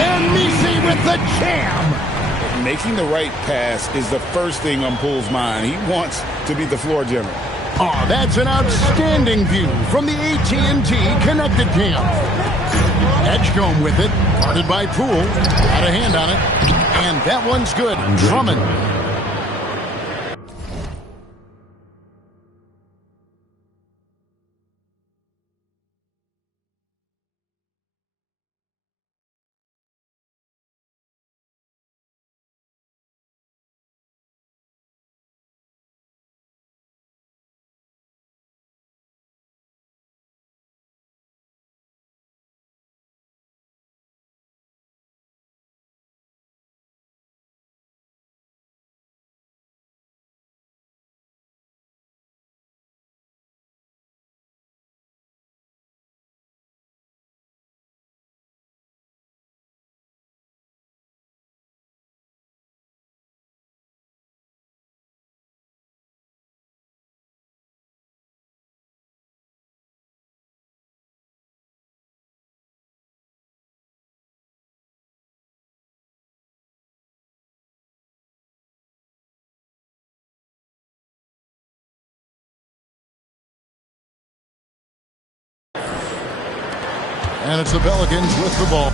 And Misi with the jam. Making the right pass is the first thing on Poole's mind. He wants to be the floor general. Oh, that's an outstanding view from the AT&T Connected Cam. Edgecombe with it, guarded by Poole. Had a hand on it, and that one's good. Drummond. And it's the Pelicans with the ball.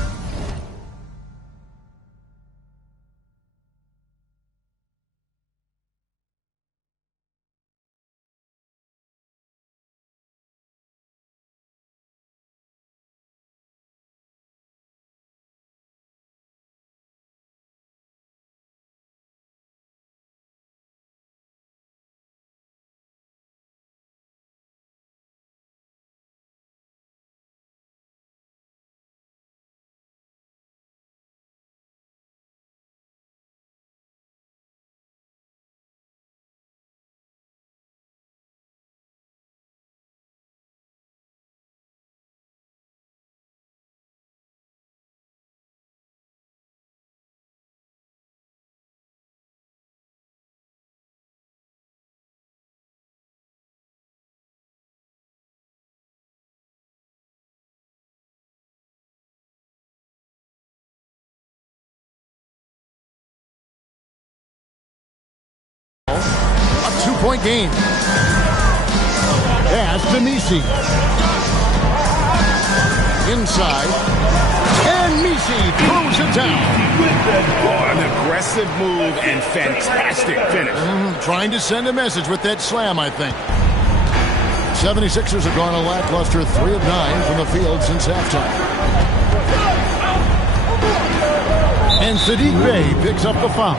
A 2-point game. Pass to Misi. Inside. And Misi throws it down. Oh, an aggressive move and fantastic finish. Trying to send a message with that slam, I think. 76ers have gone a lackluster 3 of 9 from the field since halftime. And Sadiq Bey picks up the foul.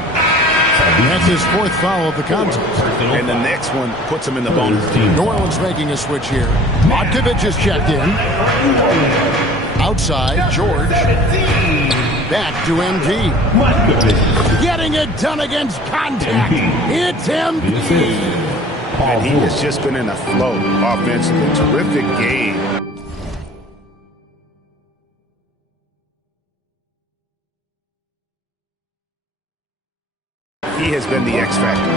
That's his 4th foul of the contest. And the next one puts him in the bonus team. New Orleans making a switch here. Modkovic is checked in. Outside, George. Back to MP. Getting it done against contact. It's MP. And he has just been in a flow offensively. Terrific game. He has been the X factor.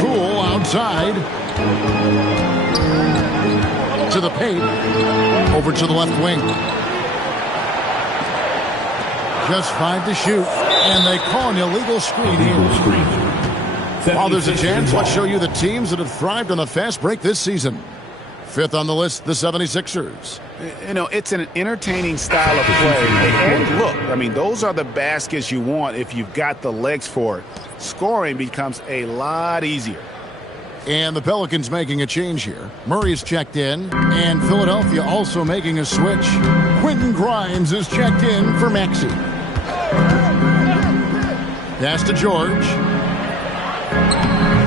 Poole outside. To the paint. Over to the left wing. Just 5 to shoot. And they call an illegal screen here. While there's a chance, let's show you the teams that have thrived on the fast break this season. Fifth on the list, the 76ers. You know, it's an entertaining style of play. And look, I mean, those are the baskets you want if you've got the legs for it. Scoring becomes a lot easier. And the Pelicans making a change here. Murray's checked in, and Philadelphia also making a switch. Quentin Grimes is checked in for Maxey. Pass to George.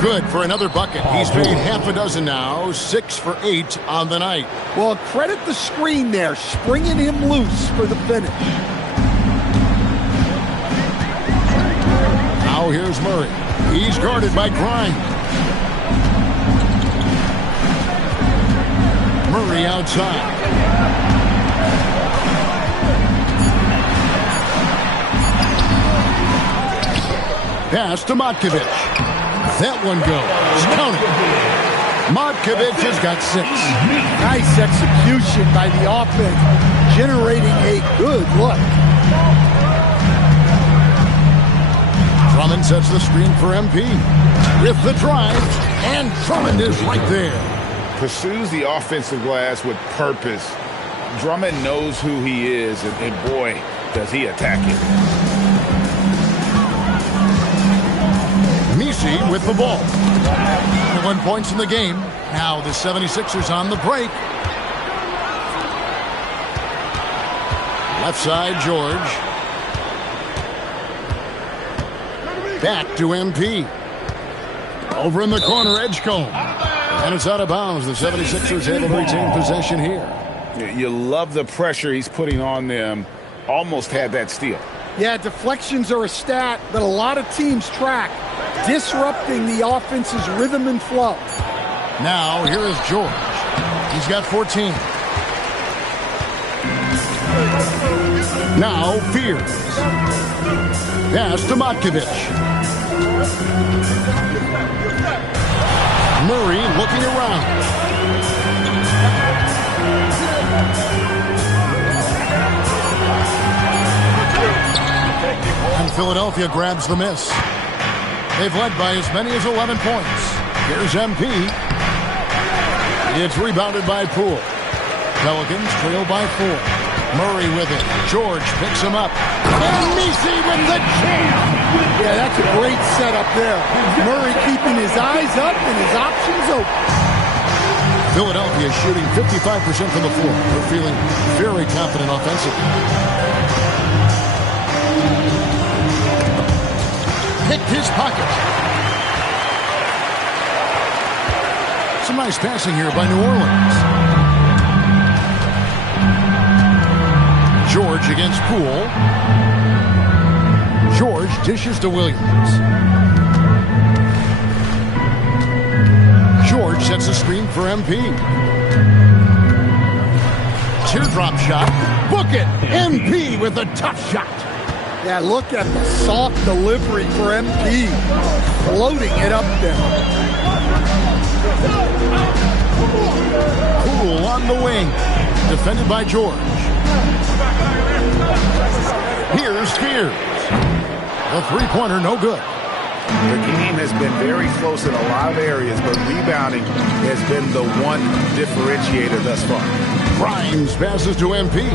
Good for another bucket. He's made half a dozen now, 6 for 8 on the night. Well, credit the screen there, springing him loose for the finish. Now here's Murray. He's guarded by Grimes. Murray outside. Pass to Matkovic. That one goes. Count it. Matkovic has got 6. Nice execution by the offense, generating a good look. Drummond sets the screen for MP. With the drive, and Drummond is right there. Pursues the offensive glass with purpose. Drummond knows who he is, and boy, does he attack it. Messi with the ball. 1 points in the game. Now the 76ers on the break. Left side, George. Back to MP. Over in the corner, Edgecombe. And it's out of bounds. The 76ers able to retain possession here. You love the pressure he's putting on them. Almost had that steal. Yeah, deflections are a stat that a lot of teams track, disrupting the offense's rhythm and flow. Now, here is George. He's got 14. Now, Fears. Pass to Matkovic. Murray looking around. And Philadelphia grabs the miss. They've led by as many as 11 points. Here's MP. It's rebounded by Poole. Pelicans trail by 4. Murray with it. George picks him up. And Messi with the jam. Yeah, that's a great setup there. Murray keeping his eyes up and his options open. Philadelphia shooting 55% from the floor. They're feeling very confident offensively. Picked his pocket. Some nice passing here by New Orleans. George against Poole. George dishes to Williams. George sets a screen for MP. Teardrop shot. Book it. MP with a tough shot. Yeah, look at the soft delivery for MP. Floating it up there. Poole on the wing. Defended by George. Here's Spears. The three-pointer, no good. The game has been very close in a lot of areas, but rebounding has been the one differentiator thus far. Grimes passes to MP.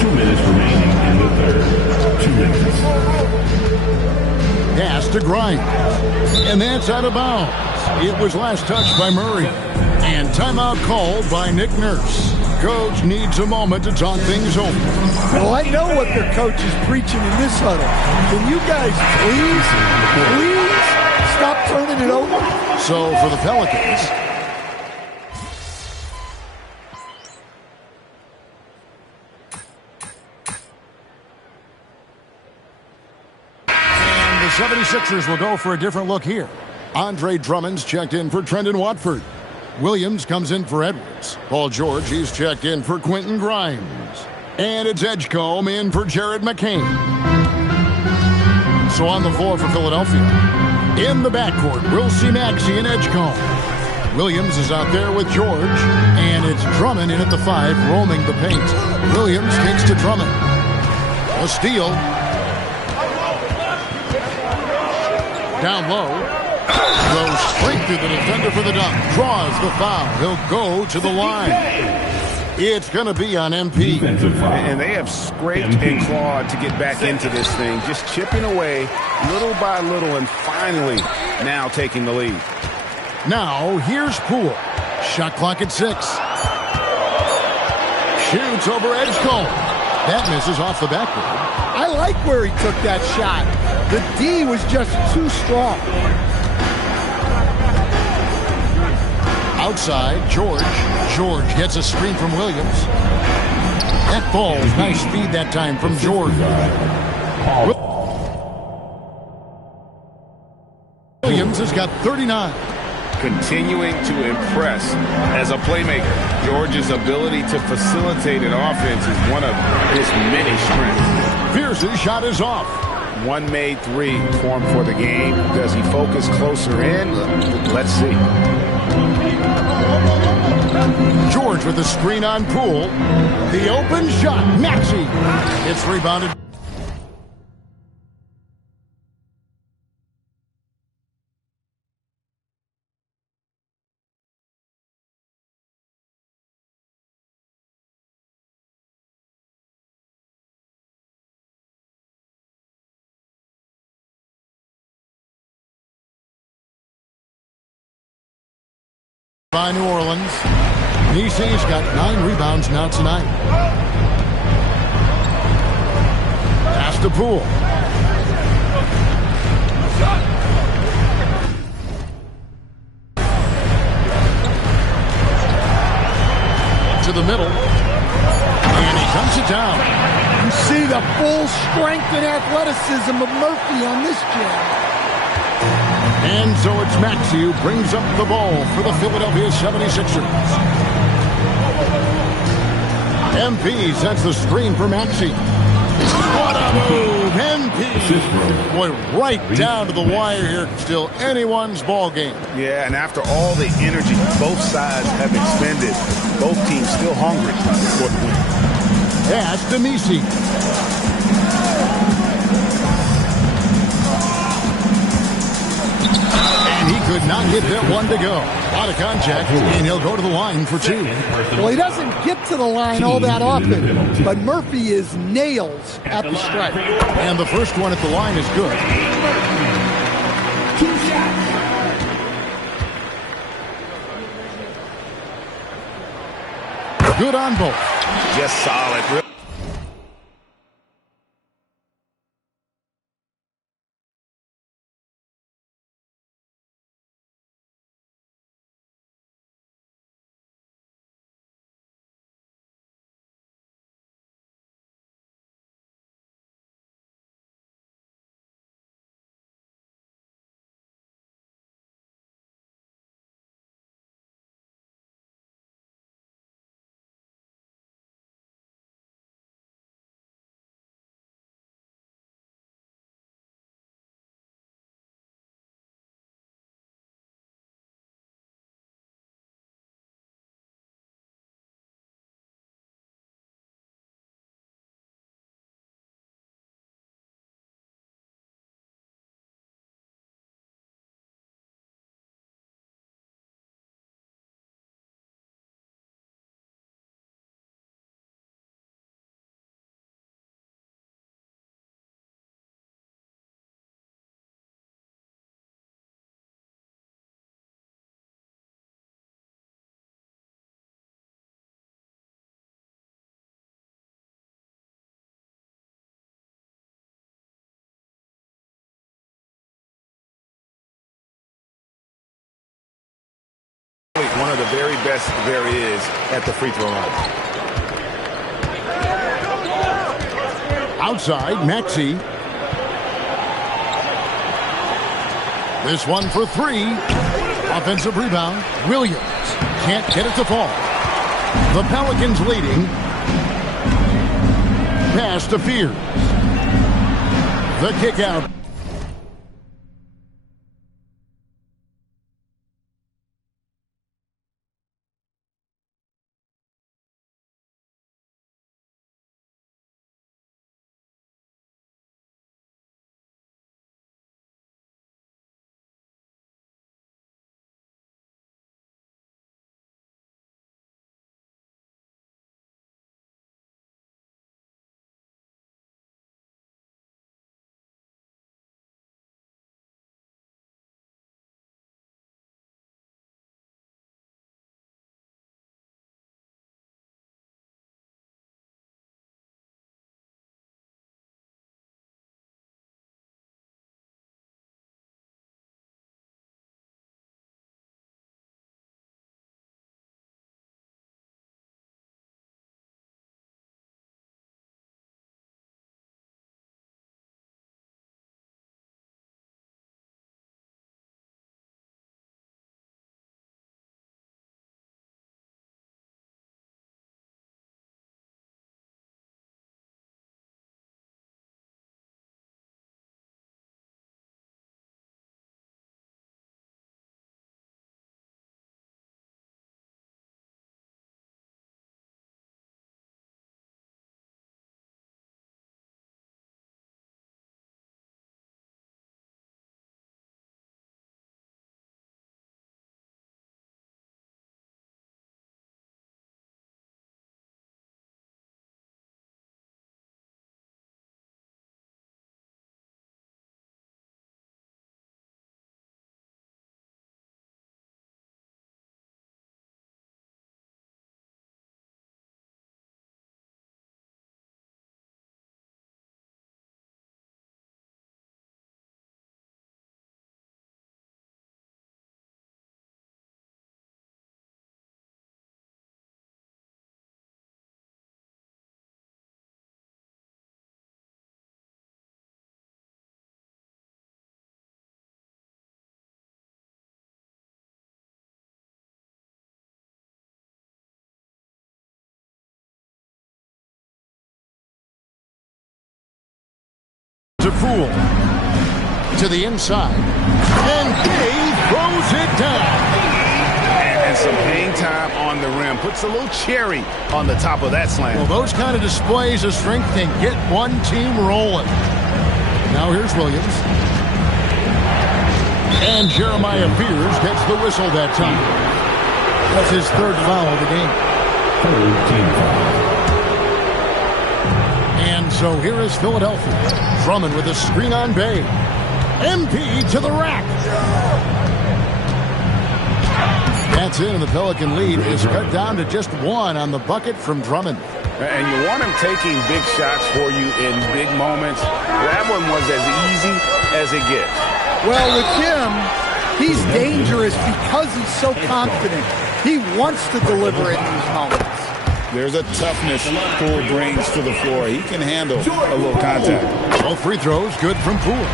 2 minutes remaining in the third. 2 minutes. Pass to Grimes. And that's out of bounds. It was last touched by Murray. And timeout called by Nick Nurse. Coach needs a moment to talk things over. Well, I know what their coach is preaching in this huddle. Can you guys please stop turning it over? So for the Pelicans, and the 76ers will go for a different look here. Andre Drummond's checked in for Trendon Watford. Williams comes in for Edwards. Paul George, he's checked in for Quentin Grimes. And it's Edgecombe in for Jared McCain. So on the floor for Philadelphia. In the backcourt, we'll see Maxey and Edgecombe. Williams is out there with George. And it's Drummond in at the 5, roaming the paint. Williams takes to Drummond. A steal. Down low. Goes straight through the defender for the dunk. Draws the foul. He'll go to the line. It's going to be on MP. And they have scraped and clawed to get back into this thing. Just chipping away little by little and finally now taking the lead. Now here's Poole. Shot clock at 6. Shoots over Edgecombe. That misses off the backboard. I like where he took that shot. The D was just too strong. Outside, George. George gets a screen from Williams. That ball, nice speed that time from George. Williams has got 39. Continuing to impress as a playmaker. George's ability to facilitate an offense is one of his many strengths. Pierce's shot is off. One made three for him for the game. Does he focus closer in? Let's see. George with the screen on Poole. The open shot. Maxey. It's rebounded. By New Orleans. Nisi's got 9 rebounds now tonight. Pass to Poole. To the middle. And he dumps it down. You see the full strength and athleticism of Murphy on this jam. And so it's Maxey who brings up the ball for the Philadelphia 76ers. MP sets the screen for Maxey. What a move, MP. Boy, right down to the wire here. Still anyone's ball game. Yeah, and after all the energy both sides have expended, both teams still hungry for the win. Pass to Nisi. He could not get that one to go. Out of contact, and he'll go to the line for 2. Well, he doesn't get to the line all that often, but Murphy is nails at the stripe. And the first one at the line is good. 2 shots. Good on both. Just solid. One of the very best there is at the free throw line. Outside, Maxey. This one for 3. Offensive rebound. Williams can't get it to fall. The Pelicans leading. Pass to Fears. The kick out. To Fool. To the inside. And Bay throws it down. And some hang time on the rim. Puts a little cherry on the top of that slam. Well, those kind of displays of strength can get one team rolling. Now here's Williams. And Jeremiah Fears gets the whistle that time. That's his third foul of the game. Third team foul. And so here is Philadelphia. Drummond with a screen on Bay. MP to the rack. That's it, and the Pelican lead is cut down to just one on the bucket from Drummond. And you want him taking big shots for you in big moments. That one was as easy as it gets. Well, with him, he's dangerous because he's so confident. He wants to deliver in these moments. There's a toughness Poole brings to the floor. He can handle a little contact. All free throws good from Poole.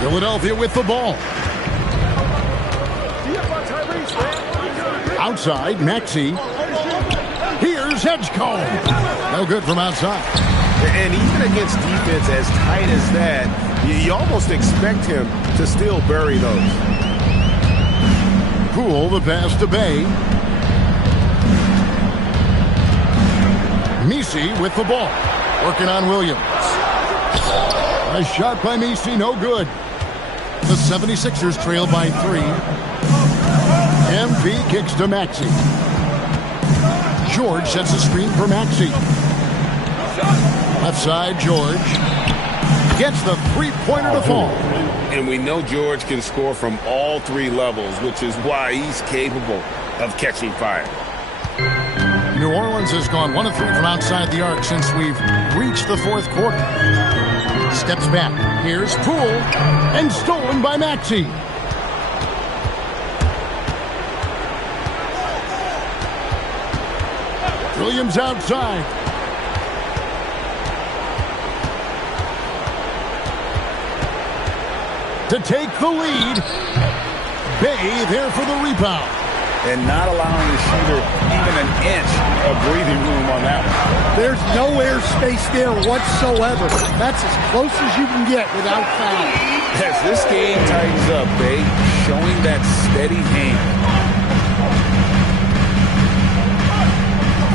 Philadelphia with the ball. Outside, Maxey. Here's Edgecombe. No good from outside. And even against defense as tight as that, you almost expect him to still bury those. Poole, the pass to Bay. Messi with the ball. Working on Williams. A shot by Messi, no good. The 76ers trail by 3. MP kicks to Maxey. George sets a screen for Maxey. Left side, George. Gets the three-pointer to fall. And we know George can score from all 3 levels, which is why he's capable of catching fire. New Orleans has gone 1 of 3 from outside the arc since we've reached the 4th quarter. Steps back. Here's Poole. And stolen by Maxey. Williams outside. To take the lead. Bay there for the rebound. And not allowing the shooter even an inch of breathing room on that one. There's no airspace there whatsoever. That's as close as you can get without foul. As this game tightens up, Bay showing that steady hand.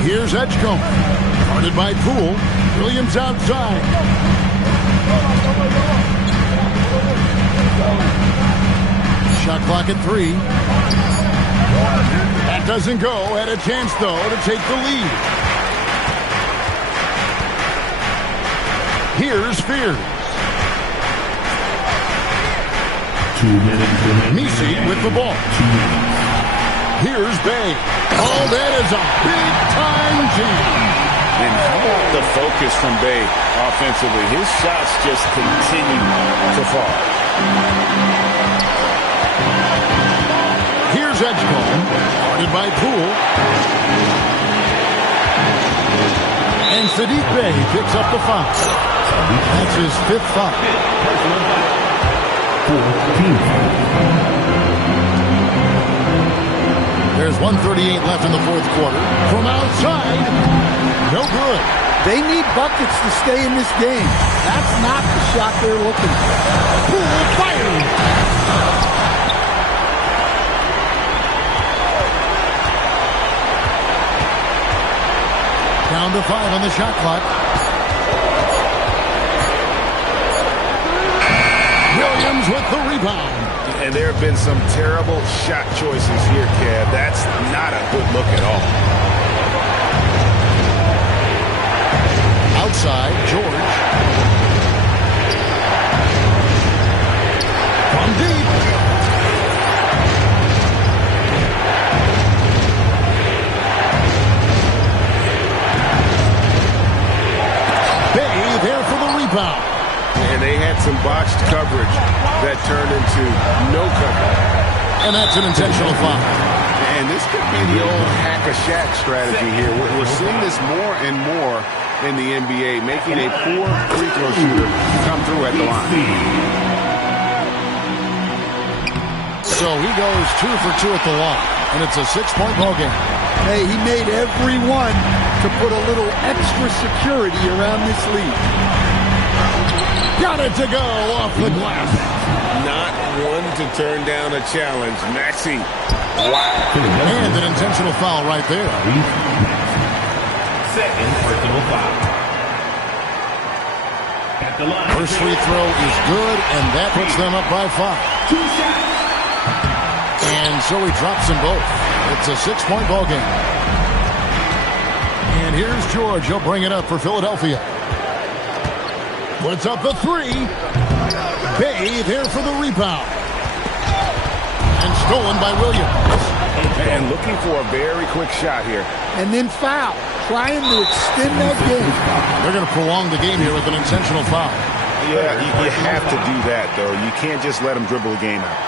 Here's Edgecombe. Guarded by Poole. Williams outside. Shot clock at 3. That doesn't go. Had a chance, though, to take the lead. Here's Fears. 2 minutes remaining. Messi with the ball. Here's Bay. Oh, that is a big-time jam. And how about the focus from Bay offensively? His shots just continue to fall. Here's Edgecombe, guarded by Poole. And Sadiq Bey picks up the foul. That's his 5th foul. 4th foul. There's 1:38 left in the 4th quarter. From outside, no good. They need buckets to stay in this game. That's not the shot they're looking for. Poole firing. Down to 5 on the shot clock. Williams with the rebound. And there have been some terrible shot choices here, Kev. That's not a good look at all. Outside, George. From deep. Bay there for the rebound. And they had some botched coverage that turned into no coverage. And that's an intentional foul. And this could be the old hack-a-shack strategy here. We're seeing this more and more in the NBA, making a poor free throw shooter come through at the line. So he goes 2 for 2 at the line, and it's a 6-point ball game. Hey, he made every one to put a little extra security around this lead. Got it to go off the glass. Not one to turn down a challenge. Maxey. Wow. And an intentional foul right there. Second personal foul. At the line. First free throw is good, and that puts them up by 5. And so he drops them both. It's a 6-point ball game. And here's George. He'll bring it up for Philadelphia. Puts up the 3. Bay there for the rebound. And stolen by Williams. And looking for a very quick shot here. And then foul. Trying to extend that game. They're going to prolong the game here with an intentional foul. Yeah, you have to do that, though. You can't just let him dribble the game out.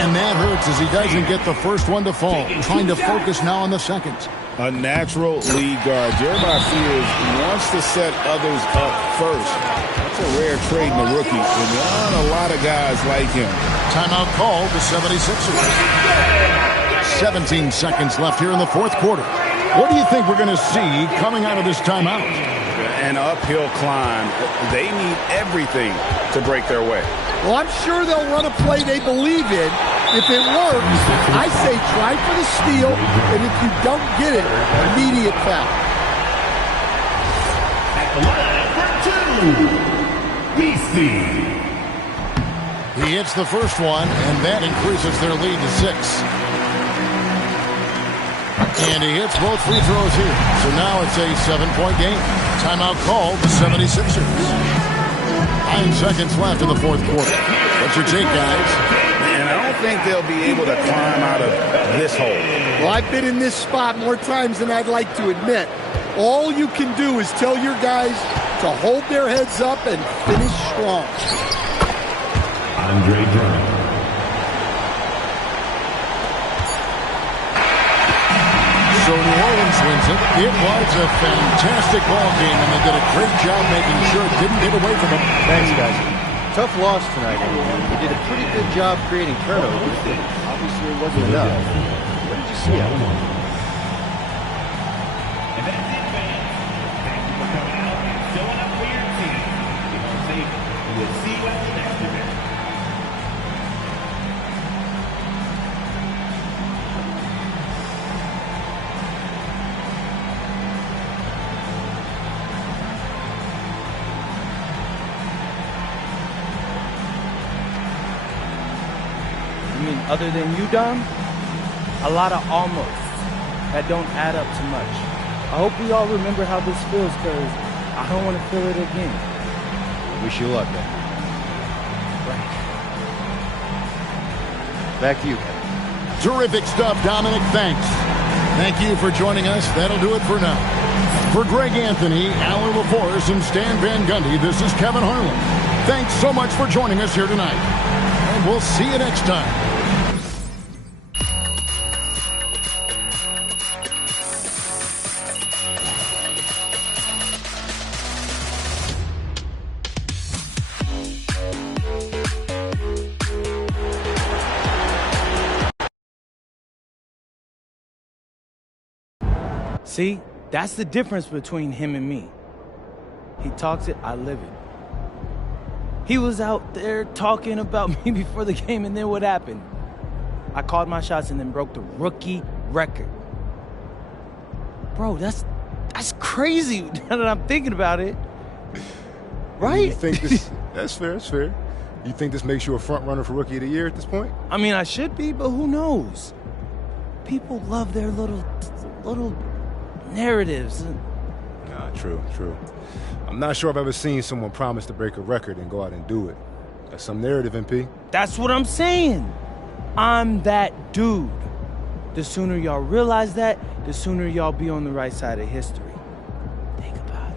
And that hurts as he doesn't get the first one to fall. Trying to focus now on the seconds. A natural lead guard. Jeremiah Fields wants to set others up first. That's a rare trait in a rookie. And not a lot of guys like him. Timeout called the 76ers. 17 seconds left here in the fourth quarter. What do you think we're going to see coming out of this timeout? An uphill climb. They need everything to break their way. Well, I'm sure they'll run a play they believe in. If it works, I say try for the steal, and if you don't get it, immediate foul. At the line for 2, BC. He hits the first one, and that increases their lead to 6. And he hits both free throws here. So now it's a 7-point game. Timeout called the 76ers. 9 seconds left in the fourth quarter. What's your take, guys? And I don't think they'll be able to climb out of this hole. Well, I've been in this spot more times than I'd like to admit. All you can do is tell your guys to hold their heads up and finish strong. Andre Drummond. So New Orleans wins it. It was a fantastic ball game, and they did a great job making sure it didn't get away from them. Thanks, guys. Tough loss tonight. We did a pretty good job creating turnovers, but obviously it wasn't enough. What did you see out of it? And that's it, fans. Thank you for coming out and showing up for your team. Keep on safe. We'll see you at the next event. Other than you, Dom, a lot of almosts that don't add up to much. I hope we all remember how this feels, because I don't want to feel it again. Wish you luck, man. Right. Back to you, Kevin. Terrific stuff, Dominic. Thanks. Thank you for joining us. That'll do it for now. For Greg Anthony, Alan LaForce, and Stan Van Gundy, this is Kevin Harlan. Thanks so much for joining us here tonight. And we'll see you next time. See, that's the difference between him and me. He talks it, I live it. He was out there talking about me before the game, and then what happened? I called my shots and then broke the rookie record. Bro, that's crazy now that I'm thinking about it. Right? You think this? That's fair. That's fair. You think this makes you a front runner for Rookie of the Year at this point? I mean, I should be, but who knows? People love their little narratives. Nah, true. I'm not sure I've ever seen someone promise to break a record and go out and do it. That's some narrative, MP. That's what I'm saying. I'm that dude. The sooner y'all realize that, the sooner y'all be on the right side of history. Think about it.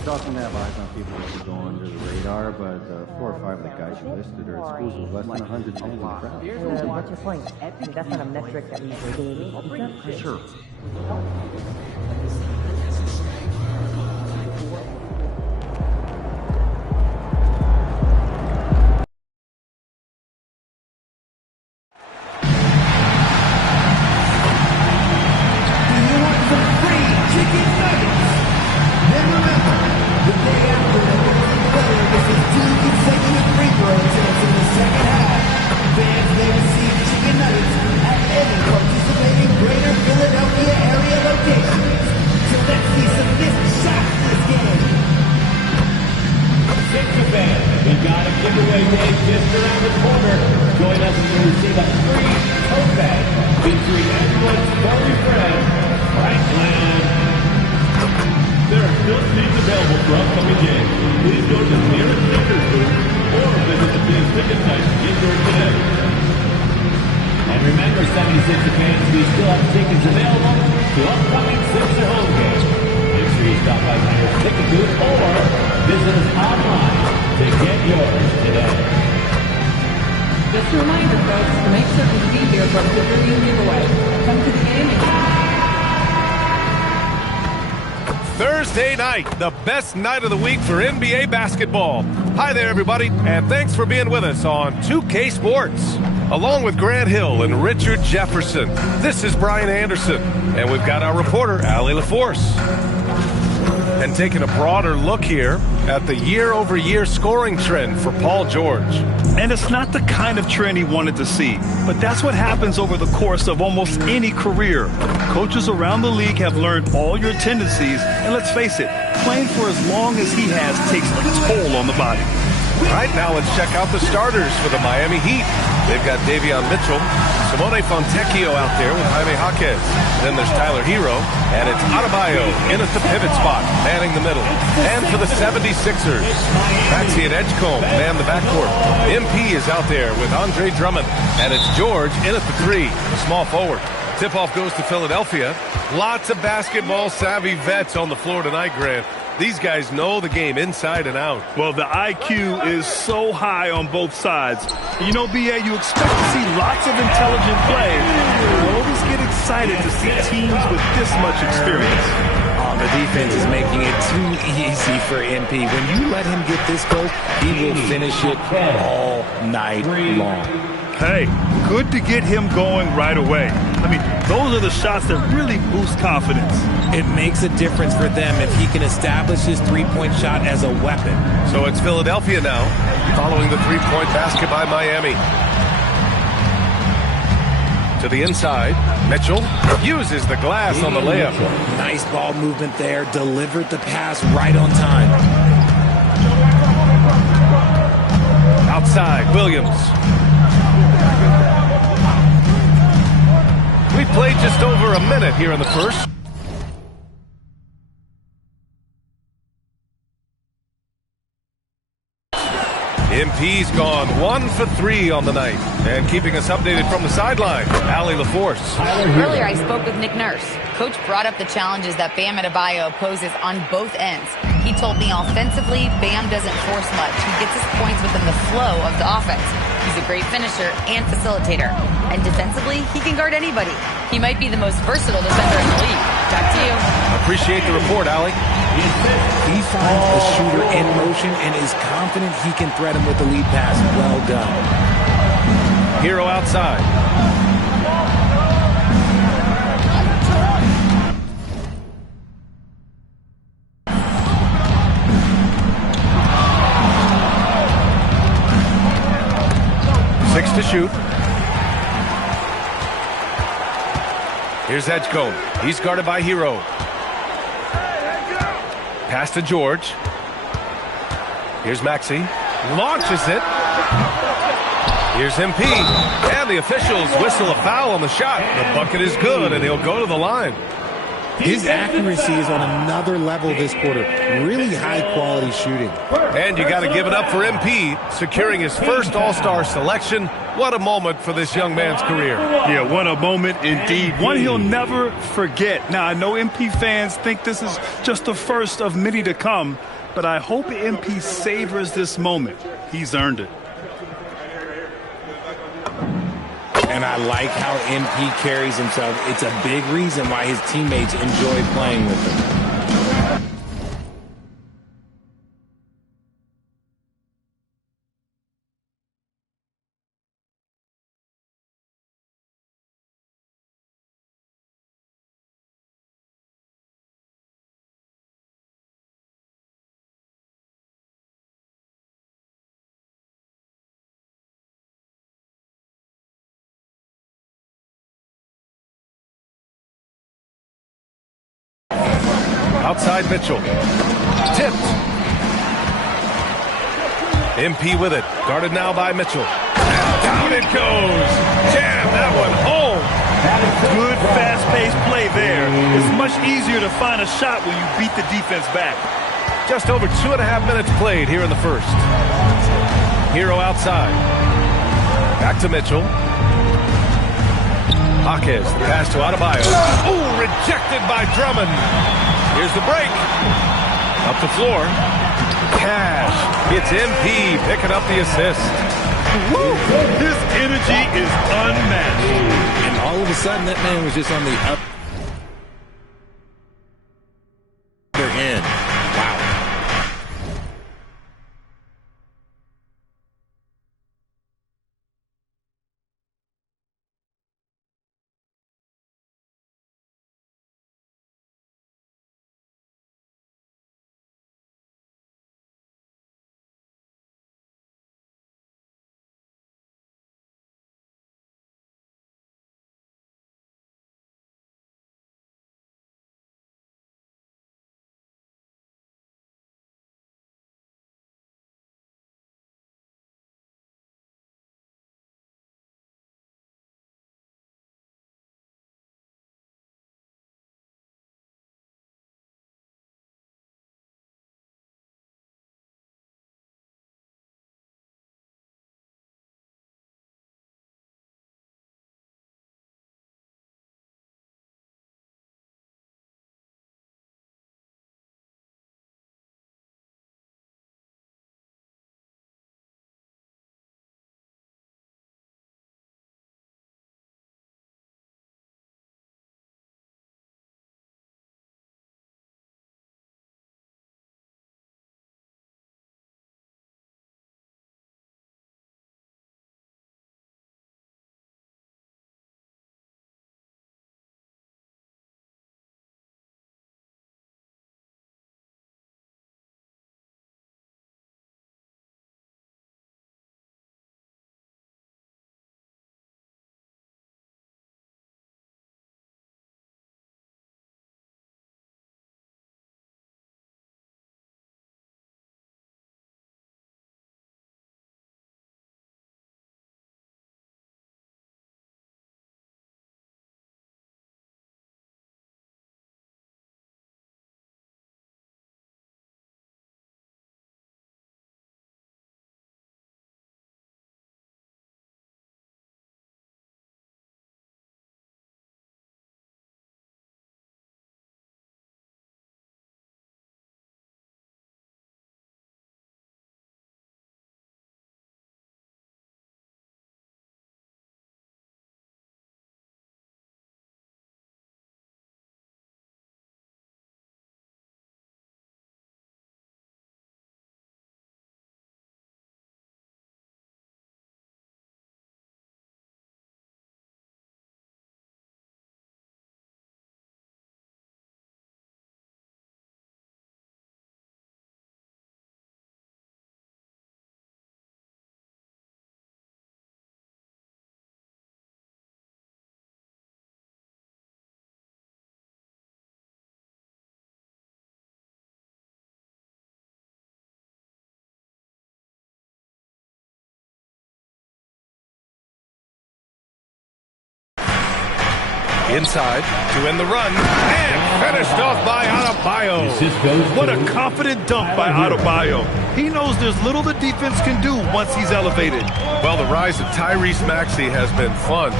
It's awesome to have eyes on people who go under the radar, but 4 or 5 of the guys you listed are at schools with less than 100 fans in the crowd. What's your point? That's not a metric that we regularly look at. For sure. Thursday night, the best night of the week for NBA basketball. Hi there, everybody, and thanks for being with us on 2K Sports. Along with Grant Hill and Richard Jefferson, this is Brian Anderson, and we've got our reporter, Allie LaForce. And taking a broader look here at the year-over-year scoring trend for Paul George. And it's not the kind of trend he wanted to see, but that's what happens over the course of almost any career. Coaches around the league have learned all your tendencies, and let's face it, playing for as long as he has takes a toll on the body. All right, now let's check out the starters for the Miami Heat. They've got Davion Mitchell, Simone Fontecchio out there with Jaime Jaquez. Then there's Tyler Hero, and it's Adebayo in at the pivot spot, manning the middle. And for the 76ers, Maxey and Edgecombe man the backcourt. MP is out there with Andre Drummond, and it's George in at the 3, the small forward. Tip-off goes to Philadelphia. Lots of basketball-savvy vets on the floor tonight, Grant. These guys know the game inside and out. Well, the IQ is so high on both sides. You know, BA, you expect to see lots of intelligent play. You always get excited to see teams with this much experience. The defense is making it too easy for MP. When you let him get this go, he will finish it all night long. Hey, good to get him going right away. I mean, those are the shots that really boost confidence. It makes a difference for them if he can establish his three-point shot as a weapon. So it's Philadelphia now, following the three-point basket by Miami. To the inside, Mitchell uses the glass on the layup. Nice ball movement there, delivered the pass right on time. Outside, Williams. We played just over a minute here in the first. MP's gone 1 for 3 on the night. And keeping us updated from the sideline, Allie LaForce. Earlier, I spoke with Nick Nurse. Coach brought up the challenges that Bam Adebayo poses on both ends. He told me offensively, Bam doesn't force much. He gets his points within the flow of the offense. He's a great finisher and facilitator. And defensively, he can guard anybody. He might be the most versatile defender in the league. Back to you. Appreciate the report, Allie. He finds the shooter in motion and is confident he can thread him with the lead pass. Well done. Hero outside. Six to shoot. Here's Edgecombe. He's guarded by Hero. Pass to George. Here's Maxey. Launches it. Here's MP. And the officials whistle a foul on the shot. The bucket is good, and he'll go to the line. His accuracy is on another level this quarter. Really high-quality shooting. And you got to give it up for MP, securing his first All-Star selection. What a moment for this young man's career. Yeah, what a moment indeed. One he'll never forget. Now, I know MP fans think this is just the first of many to come, but I hope MP savors this moment. He's earned it. And I like how MP carries himself. It's a big reason why his teammates enjoy playing with him. Outside Mitchell. Tipped. MP with it. Guarded now by Mitchell. Down it goes. Jam that one home. Good fast-paced play there. It's much easier to find a shot when you beat the defense back. Just over 2.5 minutes played here in the first. Hero outside. Back to Mitchell. Jaquez, the pass to Adebayo. Oh, rejected by Drummond. Here's the break. Up the floor. Cash. It's MP picking up the assist. Woo! His energy is unmatched. And all of a sudden, that man was just on the upper end. Wow. Inside to end the run. And Finished off by Adebayo. What a confident dunk by Adebayo. He knows there's little the defense can do once he's elevated. Well, the rise of Tyrese Maxey has been fun.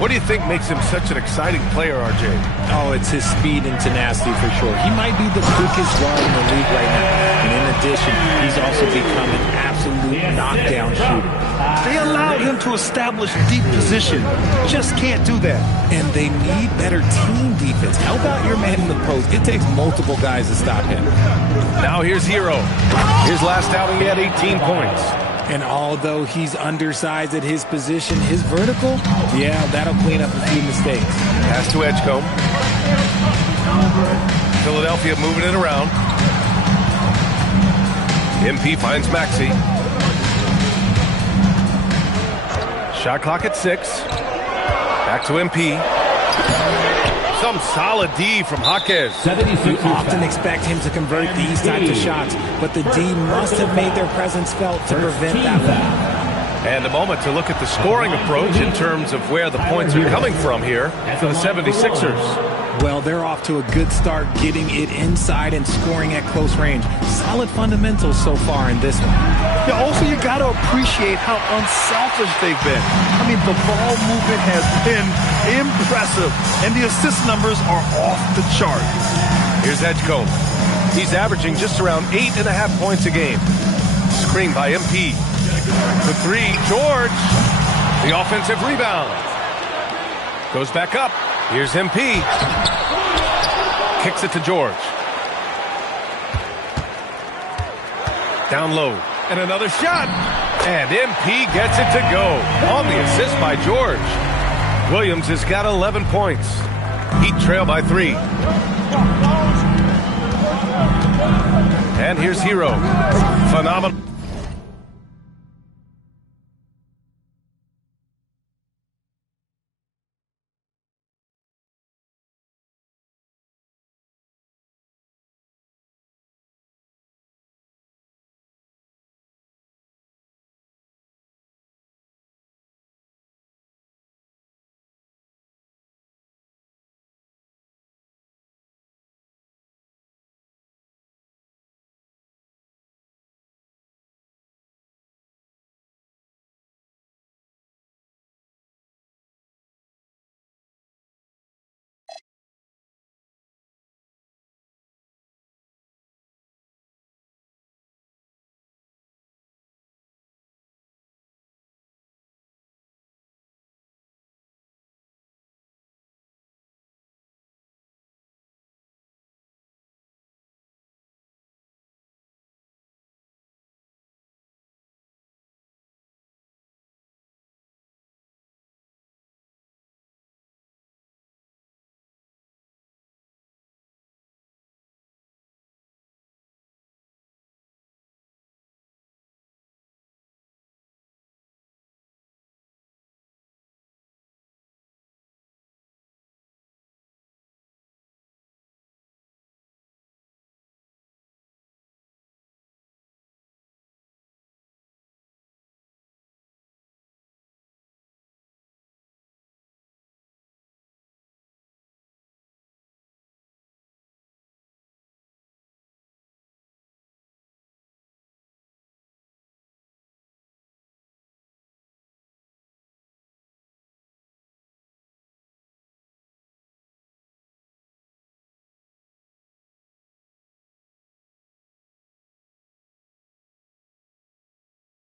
What do you think makes him such an exciting player, RJ? Oh, it's his speed and tenacity for sure. He might be the quickest guard in the league right now. And in addition, he's also become an absolute knockdown shooter. They allowed him to establish deep position. Just can't do that. And they need better team defense. Help out your man in the post. It takes multiple guys to stop him. Now here's Hero. His last outing, he had 18 points. And although he's undersized at his position, his vertical, yeah, that'll clean up a few mistakes. Pass to Edgecombe. Philadelphia moving it around. MP finds Maxey. Shot clock at 6. Back to MP. Some solid D from Jaquez. You often expect him to convert these types of shots, but the D must have made their presence felt to prevent that one. And a moment to look at the scoring approach in terms of where the points are coming from here for the 76ers. Well, they're off to a good start getting it inside and scoring at close range. Solid fundamentals so far in this one. Yeah, also, you got to appreciate how unselfish they've been. I mean, the ball movement has been impressive, and the assist numbers are off the chart. Here's Edgecombe. He's averaging just around 8.5 points a game. Screen by MP. The 3, George. The offensive rebound. Goes back up. Here's MP. Kicks it to George. Down low. And another shot. And MP gets it to go. On the assist by George. Williams has got 11 points. Heat trail by 3. And here's Hero. Phenomenal.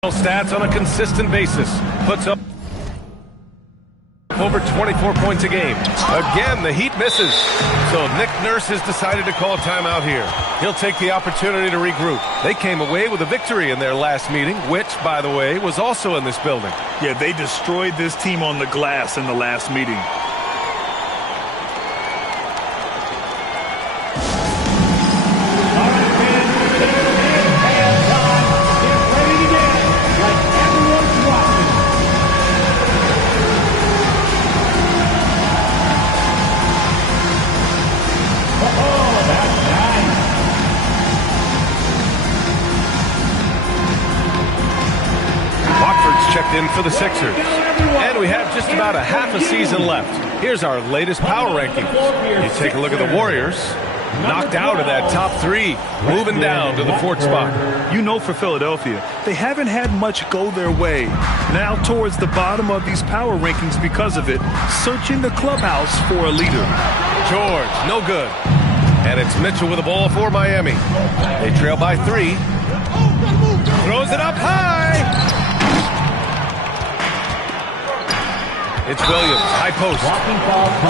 Stats on a consistent basis. Puts up over 24 points a game. Again, the Heat misses. So Nick Nurse has decided to call a timeout here. He'll take the opportunity to regroup. They came away with a victory in their last meeting, which, by the way, was also in this building. Yeah, they destroyed this team on the glass in the last meeting. checked in for the Sixers. And we have just about a half a season left. Here's our latest power rankings. You take a look at the Warriors. Knocked out of that top 3, moving down to the 4th spot. You know, for Philadelphia, they haven't had much go their way. Now towards the bottom of these power rankings because of it, searching the clubhouse for a leader. George, no good. And it's Mitchell with the ball for Miami. They trail by 3. Throws it up high. It's Williams, high post.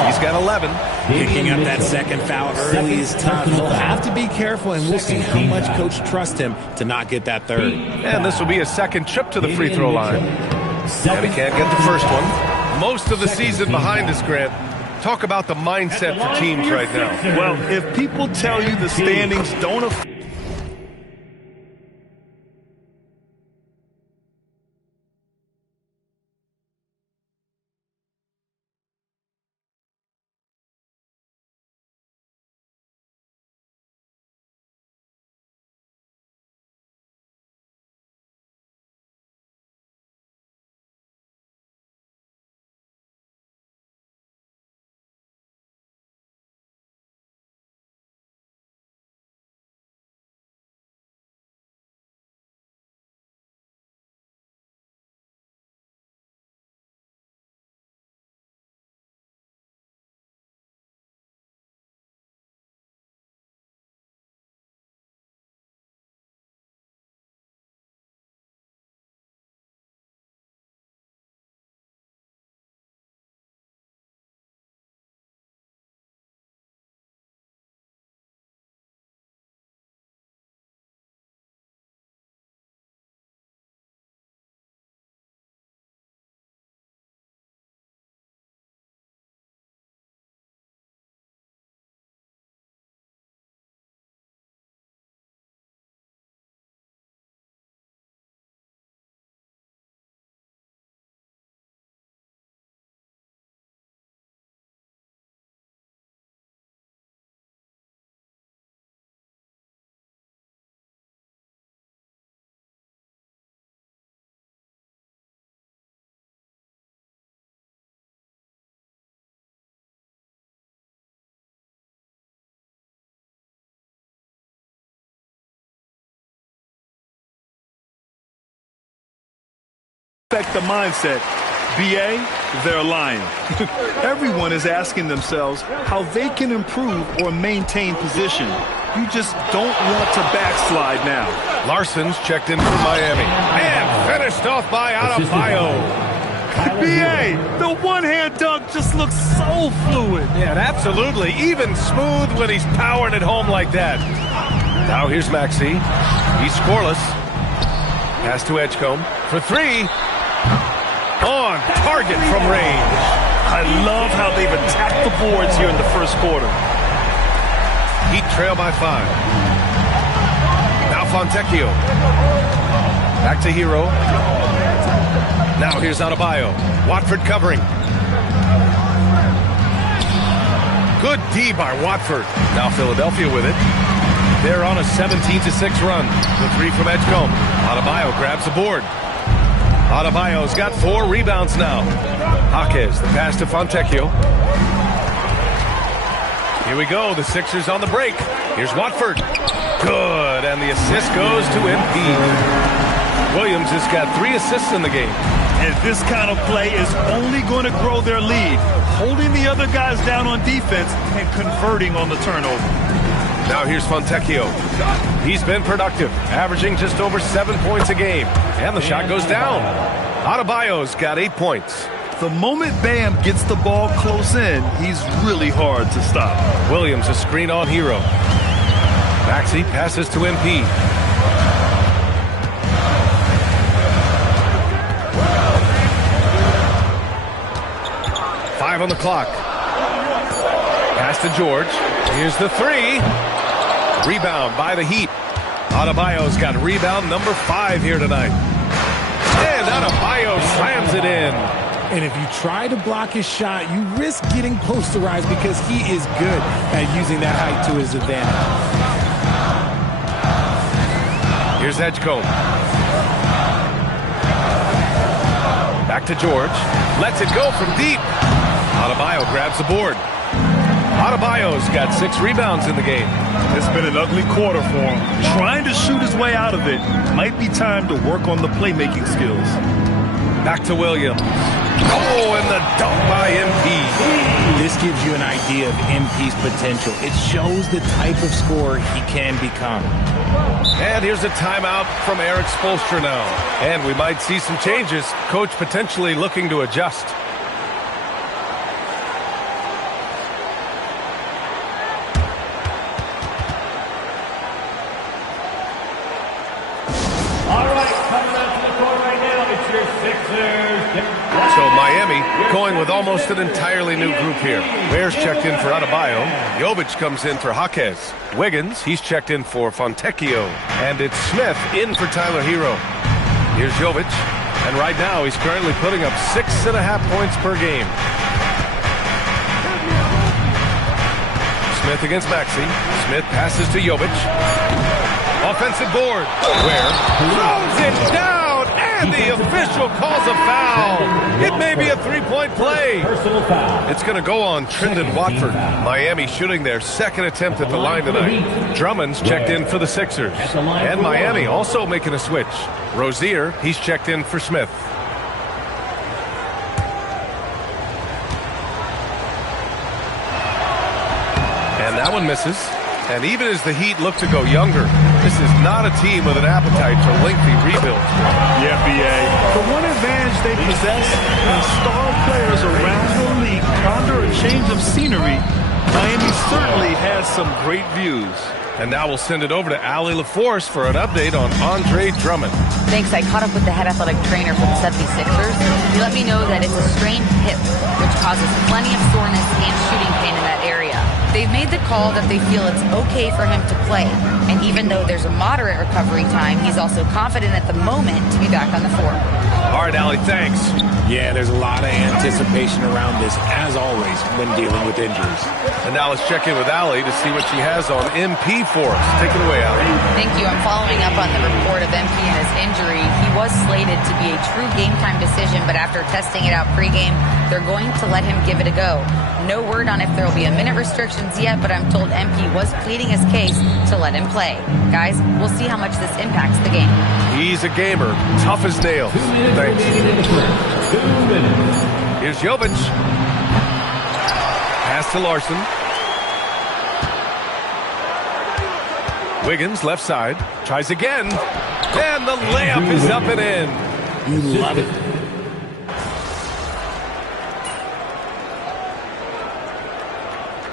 He's got 11. Picking up that second foul early is tough. He'll have to be careful, and we'll see how much coach trusts him to not get that third. And this will be a second trip to the free throw line. And he can't get the first one. Most of the season behind us, Grant. Talk about the mindset for teams right now. Well, if people tell you the standings don't affect the mindset. BA, they're lying. Everyone is asking themselves how they can improve or maintain position. You just don't want to backslide now. Larson's checked in for Miami. And finished off by Adebayo. BA, the one-hand dunk just looks so fluid. Yeah, absolutely. Even smooth when he's powering it home like that. Now here's Maxey. He's scoreless. Pass to Edgecombe for 3. On target from range. I love how they've attacked the boards here in the first quarter. Heat trail by 5. Now Fontecchio. Back to Hero. Now here's Adebayo. Watford covering. Good D by Watford. Now Philadelphia with it. They're on a 17-6 run. The 3 from Edgecombe. Adebayo grabs the board. Adebayo's got 4 rebounds now. Jaquez, the pass to Fontecchio. Here we go, the Sixers on the break. Here's Watford. Good, and the assist goes to MP. Williams has got 3 assists in the game. And this kind of play is only going to grow their lead, holding the other guys down on defense and converting on the turnover. Now here's Fontecchio. He's been productive, averaging just over 7 points a game. And the shot goes down. Adebayo's got 8 points. The moment Bam gets the ball close in, he's really hard to stop. Williams a screen on Hero. Maxey passes to MP. Five on the clock. Pass to George. Here's the 3. Rebound by the Heat. Adebayo's got rebound number 5 here tonight. And Adebayo slams it in. And if you try to block his shot, you risk getting posterized because he is good at using that height to his advantage. Here's Edgecombe. Back to George. Lets it go from deep. Adebayo grabs the board. Adebayo's got 6 rebounds in the game. It's been an ugly quarter for him. Trying to shoot his way out of it. Might be time to work on the playmaking skills. Back to Williams. Oh, and the dunk by MP. This gives you an idea of MP's potential. It shows the type of scorer he can become. And here's a timeout from Eric Spoelstra now. And we might see some changes. Coach potentially looking to adjust. So Miami going with almost an entirely new group here. Ware's checked in for Adebayo. Jovic comes in for Jaquez. Wiggins, he's checked in for Fontecchio. And it's Smith in for Tyler Hero. Here's Jovic. And right now he's currently putting up 6.5 points per game. Smith against Maxey. Smith passes to Jovic. Offensive board. Ware throws it down. And the official calls a foul. It may be a 3-point play. It's going to go on Trendon Watford. Miami shooting their 2nd attempt at the line tonight. Drummond's checked in for the Sixers. And Miami also making a switch. Rozier, he's checked in for Smith. And that one misses. And even as the Heat look to go younger, this is not a team with an appetite for lengthy rebuilds. Yeah, B.A. The one advantage they possess when star players around the league ponder a change of scenery, Miami certainly has some great views. And now we'll send it over to Allie LaForce for an update on Andre Drummond. Thanks. I caught up with the head athletic trainer for the 76ers. He let me know that it's a strained hip, which causes plenty of soreness and shooting pain in that area. They've made the call that they feel it's okay for him to play. And even though there's a moderate recovery time, he's also confident at the moment to be back on the floor. All right, Allie, thanks. Yeah, there's a lot of anticipation around this, as always, when dealing with injuries. And now let's check in with Allie to see what she has on MP for us. Take it away, Allie. Thank you. I'm following up on the report of MP and his injury. He was slated to be a true game-time decision, but after testing it out pregame, they're going to let him give it a go. No word on if there will be a minute restrictions yet, but I'm told MP was pleading his case to let him play. Guys, we'll see how much this impacts the game. He's a gamer, tough as nails. Thanks. Here's Jovic. Pass to Larson. Wiggins, left side. Tries again. And the layup is up and in. You love it.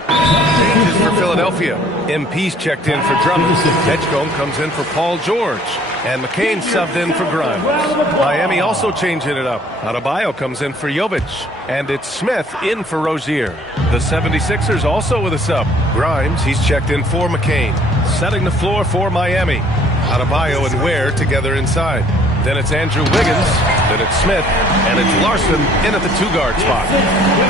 Changes for Philadelphia. MP's checked in for Drummond. Edgecombe comes in for Paul George. And McCain subbed in for Grimes. Miami also changing it up. Adebayo comes in for Jovic. And it's Smith in for Rozier. The 76ers also with a sub. Grimes, he's checked in for McCain. Setting the floor for Miami. Adebayo and Ware together inside. Then it's Andrew Wiggins. Then it's Smith. And it's Larson in at the 2-guard spot.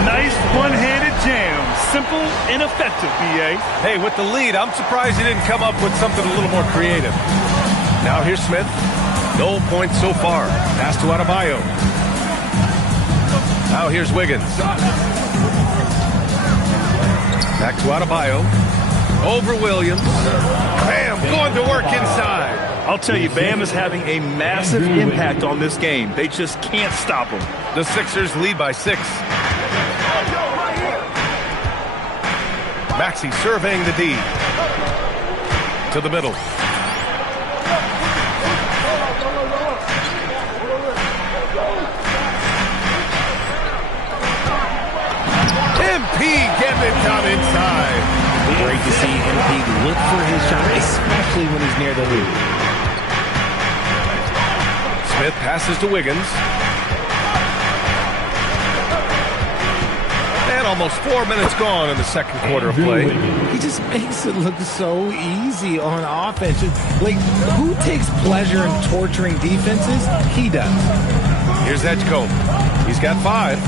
Nice one-handed jam. Simple and effective, B.A. Hey, with the lead, I'm surprised he didn't come up with something a little more creative. Now here's Smith. No points so far. Pass to Adebayo. Now here's Wiggins. Back to Adebayo. Over Williams. Bam, going to work inside. I'll tell you, Bam is having a massive impact on this game. They just can't stop him. The Sixers lead by 6. Maxey surveying the D. To the middle. MP getting it done inside. Great to see MP look for his shot, especially when he's near the hoop. Smith passes to Wiggins. And almost 4 minutes gone in the second quarter of play. He just makes it look so easy on offense. Like, who takes pleasure in torturing defenses? He does. Here's Edgecombe. He's got 5.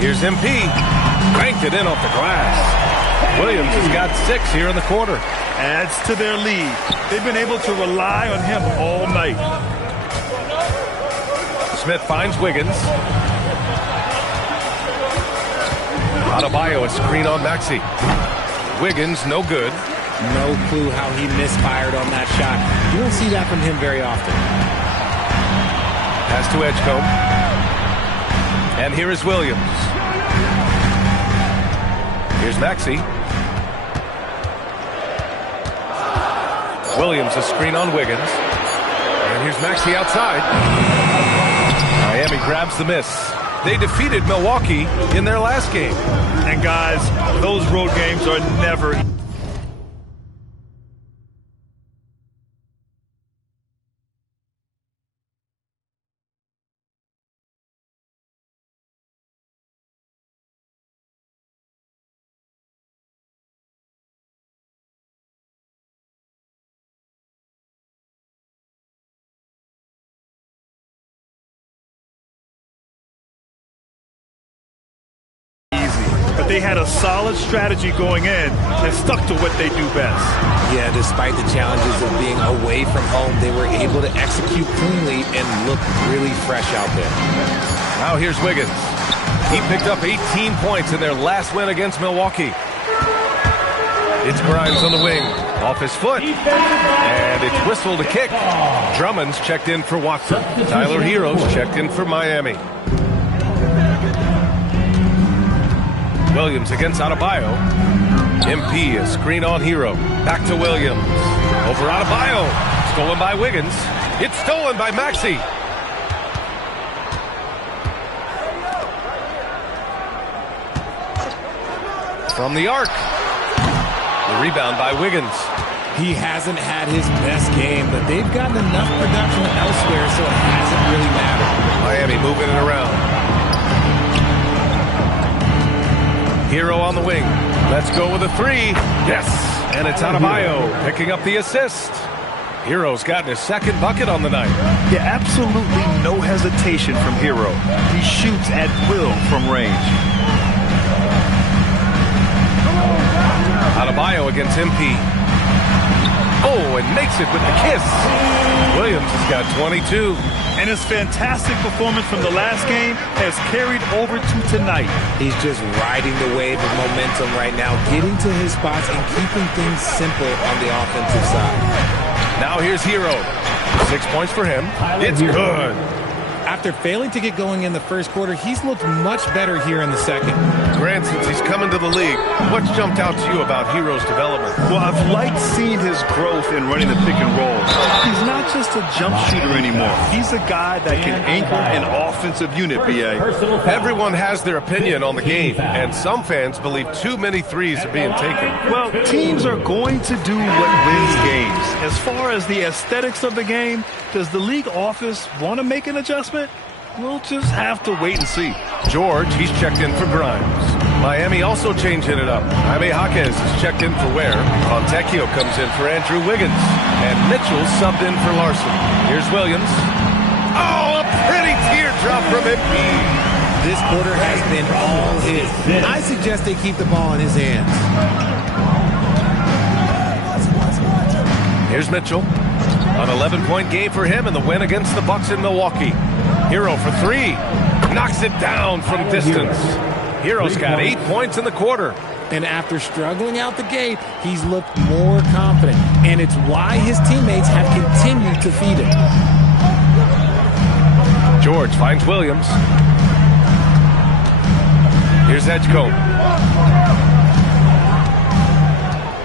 Here's MP. Cranked it in off the glass. Williams has got 6 here in the quarter. Adds to their lead. They've been able to rely on him all night. Smith finds Wiggins. Adebayo, a screen on Maxey. Wiggins, no good. No clue how he misfired on that shot. You don't see that from him very often. Pass to Edgecombe. And here is Williams. Here's Maxey. Williams, a screen on Wiggins. And here's Maxey outside. Miami grabs the miss. They defeated Milwaukee in their last game. And guys, those road games are never but they had a solid strategy going in and stuck to what they do best. Yeah, despite the challenges of being away from home, they were able to execute cleanly and look really fresh out there. Now here's Wiggins. He picked up 18 points in their last win against Milwaukee. It's Grimes on the wing, off his foot, and it's whistled to kick. Drummond's checked in for Watson. Tyler Hero's checked in for Miami. Williams against Adebayo. MP, a screen on Hero. Back to Williams. Over Adebayo. Stolen by Wiggins. It's stolen by Maxey. From the arc. The rebound by Wiggins. He hasn't had his best game, but they've gotten enough production elsewhere, so it hasn't really mattered. Miami moving it around. Hero on the wing. Let's go with a three. Yes. And it's Adebayo picking up the assist. Hero's gotten his second bucket on the night. Yeah, absolutely no hesitation from Hero. He shoots at will from range. Adebayo against MP. Oh, and makes it with the kiss. Williams has got 22. And his fantastic performance from the last game has carried over to tonight. He's just riding the wave of momentum right now, getting to his spots and keeping things simple on the offensive side. Now here's Hero. 6 points for him. It's good. After failing to get going in the first quarter, he's looked much better here in the second. Grant, since he's come into the league, what's jumped out to you about Hero's development? Well, I've liked seeing his growth in running the pick and roll. He's not just a jump shooter anymore. He's a guy that can anchor an offensive unit, B.A. Everyone has their opinion on the game, and some fans believe too many threes are being taken. Well, teams are going to do what wins games. As far as the aesthetics of the game, does the league office want to make an adjustment? We'll just have to wait and see. George, he's checked in for Grimes. Miami also changing it up. Jaime Jaquez is checked in for Ware. Fontecchio comes in for Andrew Wiggins. And Mitchell subbed in for Larson. Here's Williams. Oh, a pretty teardrop from MP. This quarter has been all his. I suggest they keep the ball in his hands. Here's Mitchell. An 11-point game for him in the win against the Bucks in Milwaukee. Hero for three. Knocks it down from distance. Hero's got 8 points in the quarter. And after struggling out the gate, he's looked more confident. And it's why his teammates have continued to feed him. George finds Williams. Here's Edgecombe.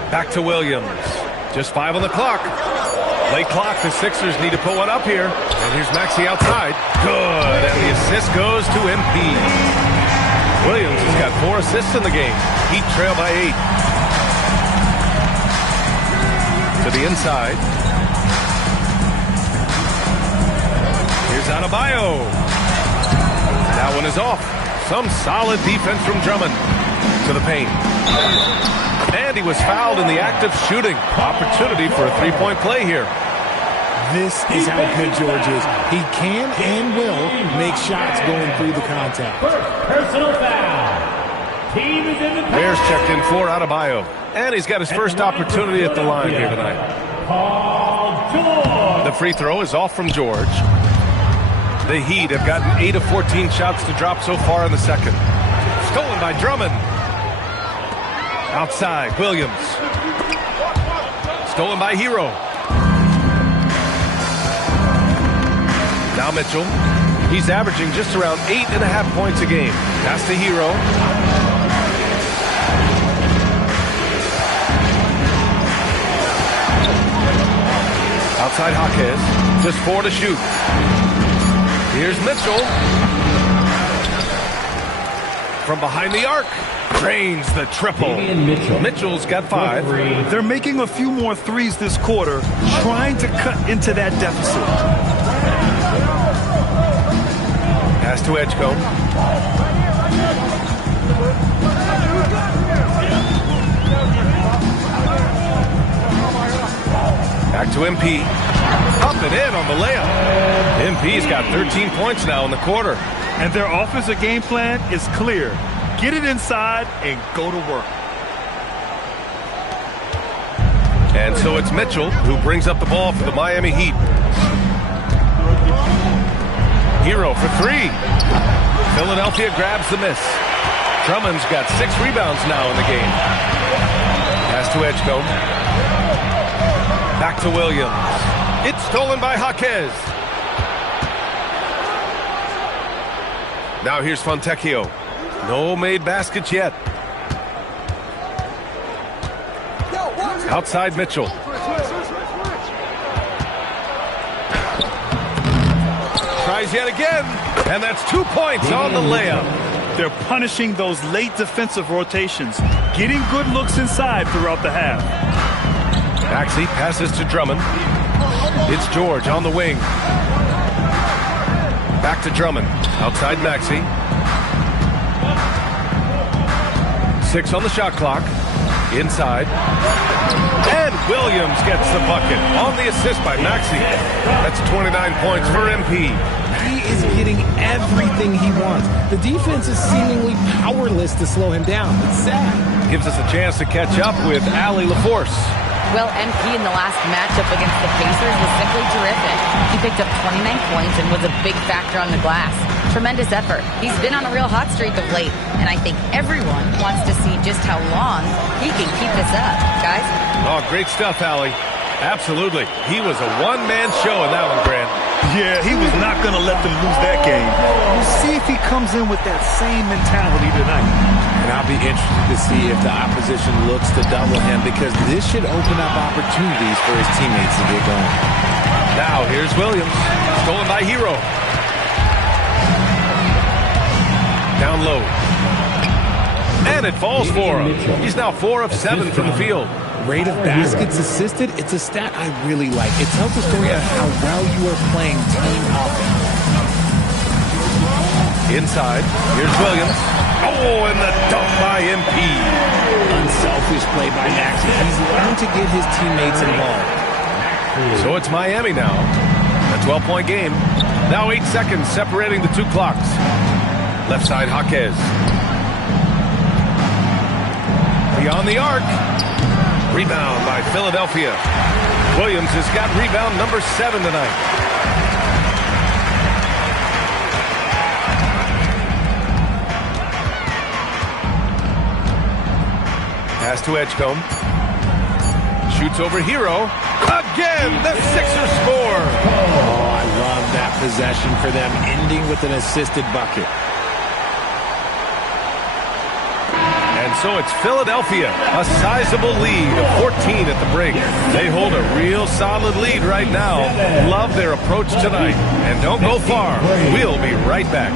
Back to Williams. Just 5 on the clock. Late clock, the Sixers need to put one up here. And here's Maxey outside. Good, and the assist goes to MP. Williams has got 4 assists in the game. Heat trail by 8. To the inside. Here's Adebayo. That one is off. Some solid defense from Drummond. To the paint. And he was fouled in the act of shooting. Opportunity for a three-point play here. This is how good George is. He can and will make shots going through the contact. Personal foul. Team is in the Bears checked in for Adebayo. And he's got his first opportunity at the line here tonight. The free throw is off from George. The Heat have gotten 8 of 14 shots to drop so far in the second. Stolen by Drummond. Outside, Williams. Stolen by Hero. Now Mitchell. He's averaging just around 8.5 points a game. Pass to Hero. Outside Jaquez. Just 4 to shoot. Here's Mitchell. From behind the arc. Drains the triple. Mitchell's got 5. They're making a few more threes this quarter, trying to cut into that deficit. Pass to Edgecombe. Back to MP. Up and in on the layup. MP's got 13 points now in the quarter. And their offensive game plan is clear. Get it inside and go to work. And so it's Mitchell who brings up the ball for the Miami Heat. Hero for 3. Philadelphia grabs the miss. Drummond's got 6 rebounds now in the game. Pass to Edgecombe. Back to Williams. It's stolen by Jaquez. Now here's Fontecchio. No made baskets yet. Outside Mitchell. Tries yet again, and that's 2 points on the layup. They're punishing those late defensive rotations, getting good looks inside throughout the half. Maxey passes to Drummond. It's George on the wing. Back to Drummond. Outside Maxey. 6 on the shot clock. Inside. And Williams gets the bucket on the assist by Maxey. That's 29 points for MP. He is getting everything he wants. The defense is seemingly powerless to slow him down. It's sad. Gives us a chance to catch up with Allie LaForce. Well, MP in the last matchup against the Pacers was simply terrific. He picked up 29 points and was a big factor on the glass. Tremendous effort. He's been on a real hot streak of late, and I think everyone wants to see just how long he can keep this up. Guys? Oh, great stuff, Allie. Absolutely. He was a one-man show in that one, Grant. Yeah, he was not going to let them lose that game. We'll see if he comes in with that same mentality tonight. And I'll be interested to see if the opposition looks to double him, because this should open up opportunities for his teammates to get going. Now here's Williams. Stolen by Hero. Down low. And it falls for him. He's now 4 of 7 from the field. Rate of baskets assisted, it's a stat I really like. It tells the story of how well you are playing team offense. Inside, here's Williams. Oh, and the dunk by MP. Unselfish play by Maxey. He's learned to get his teammates involved. So it's Miami now. A 12-point game. Now 8 seconds separating the 2 clocks. Left side, Jaquez. Beyond the arc. Rebound by Philadelphia. Williams has got rebound number 7 tonight. Pass to Edgecombe. Shoots over Hero. Again, the Sixers score. Oh, I love that possession for them, ending with an assisted bucket. And so it's Philadelphia, a sizable lead of 14 at the break. They hold a real solid lead right now. Love their approach tonight. And don't go far. We'll be right back.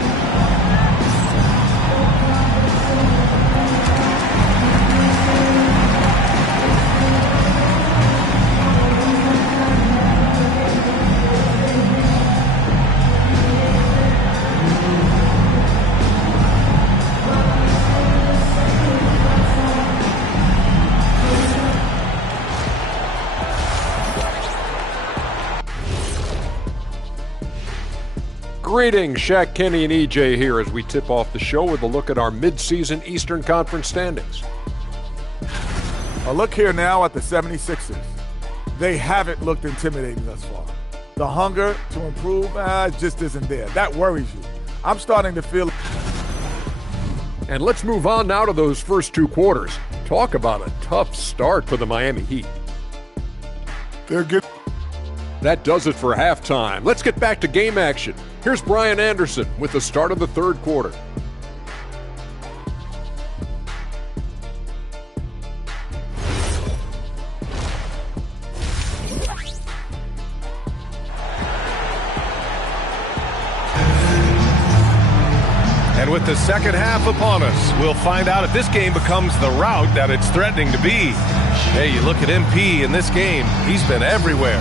Greetings, Shaq, Kenny, and EJ here as we tip off the show with a look at our midseason Eastern Conference standings. A look here now at the 76ers. They haven't looked intimidating thus far. the hunger to improve, it just isn't there. That worries you. I'm starting to feel. And let's move on now to those first 2 quarters. Talk about a tough start for the Miami Heat. They're good. That does it for halftime. Let's get back to game action. Here's Brian Anderson with the start of the 3rd quarter. And with the second half upon us, we'll find out if this game becomes the route that it's threatening to be. Hey, you look at MP in this game, he's been everywhere.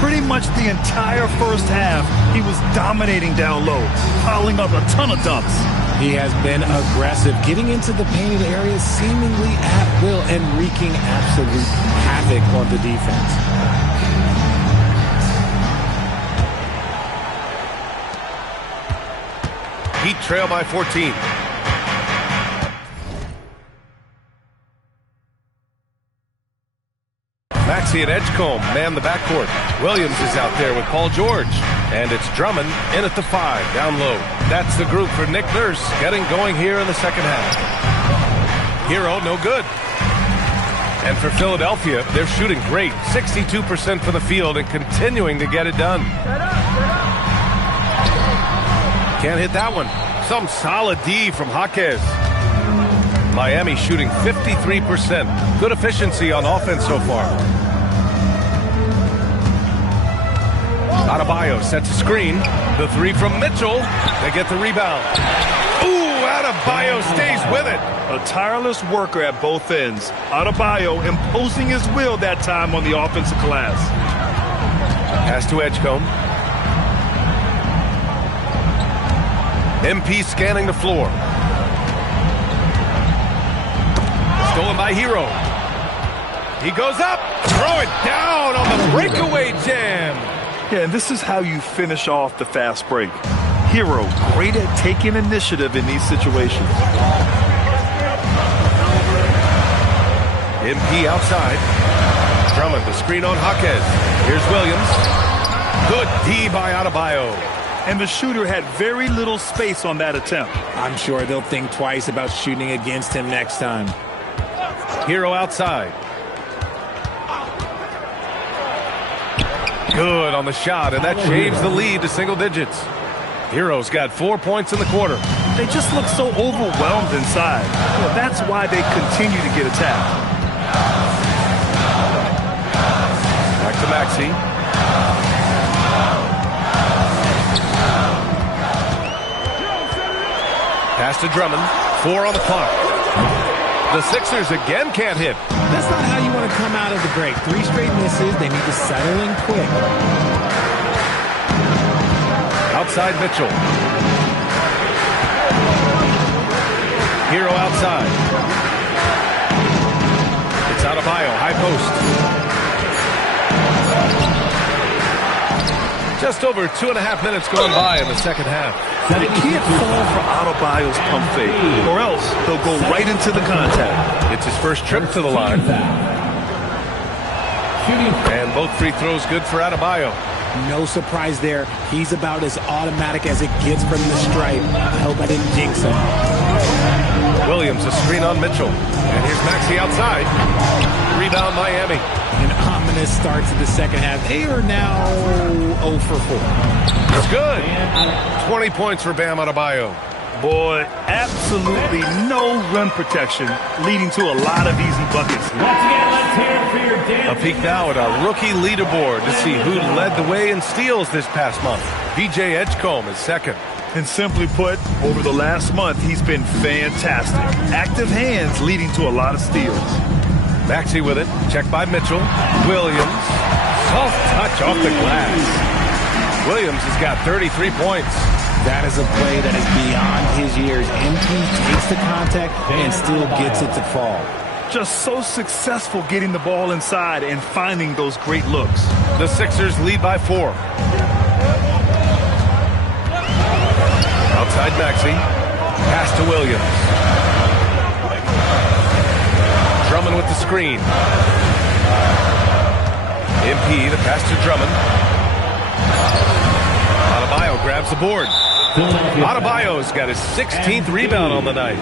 Pretty much the entire first half, he was dominating down low, piling up a ton of dunks. He has been aggressive, getting into the painted areas seemingly at will and wreaking absolute havoc on the defense. Heat trail by 14. Maxey and Edgecombe man the backcourt. Williams is out there with Paul George. And it's Drummond in at the 5, down low. That's the group for Nick Nurse getting going here in the second half. Hero, no good. And for Philadelphia, they're shooting great. 62% from the field and continuing to get it done. Can't hit that one. Some solid D from Jaquez. Miami shooting 53%. Good efficiency on offense so far. Adebayo sets a screen. The 3 from Mitchell. They get the rebound. Ooh, Adebayo stays with it. A tireless worker at both ends. Adebayo imposing his will that time on the offensive glass. Pass to Edgecombe. MP scanning the floor. Stolen by Hero. He goes up. Throw it down on the breakaway jam. Yeah, and this is how you finish off the fast break. Hero, great at taking initiative in these situations. MP outside. Drummond, the screen on Jaquez. Here's Williams. Good D by Adebayo. And the shooter had very little space on that attempt. I'm sure they'll think twice about shooting against him next time. Hero outside. Good on the shot, and that changes the lead to single digits. Hero's got 4 points in the quarter. They just look so overwhelmed inside. Well, that's why they continue to get attacked. Back to Maxey. Pass to Drummond. 4 on the clock. The Sixers again can't hit. That's not how you want to come out of the break. 3 straight misses. They need to settle in quick. Outside Mitchell. Hero outside. It's Adebayo, high post. Just over 2.5 minutes going by in the second half. Now, they can't fall for Adebayo's pump fake, or else they'll go right into the contact. It's his first trip to the line. And both free throws good for Adebayo. No surprise there. He's about as automatic as it gets from the stripe. I hope I didn't jinx him. Williams, a screen on Mitchell. And here's Maxey outside. Rebound Miami. An ominous start to the second half. They are now 0 for 4. It's good. 20 points for Bam Adebayo. Boy, absolutely no rim protection, leading to a lot of easy buckets. Once again, let's hear it for your dance. A peek now at our rookie leaderboard to see who led the way in steals this past month. BJ Edgecombe is second. And simply put, over the last month, he's been fantastic. Active hands leading to a lot of steals. Maxey with it. Checked by Mitchell. Williams. Soft touch off the glass. Williams has got 33 points. That is a play that is beyond his years. MP takes the contact and still gets it to fall. Just so successful getting the ball inside and finding those great looks. The Sixers lead by 4. Outside Maxey. Pass to Williams. Drummond with the screen. MP, the pass to Drummond. Adebayo grabs the board. Adebayo's got his 16th rebound on the night.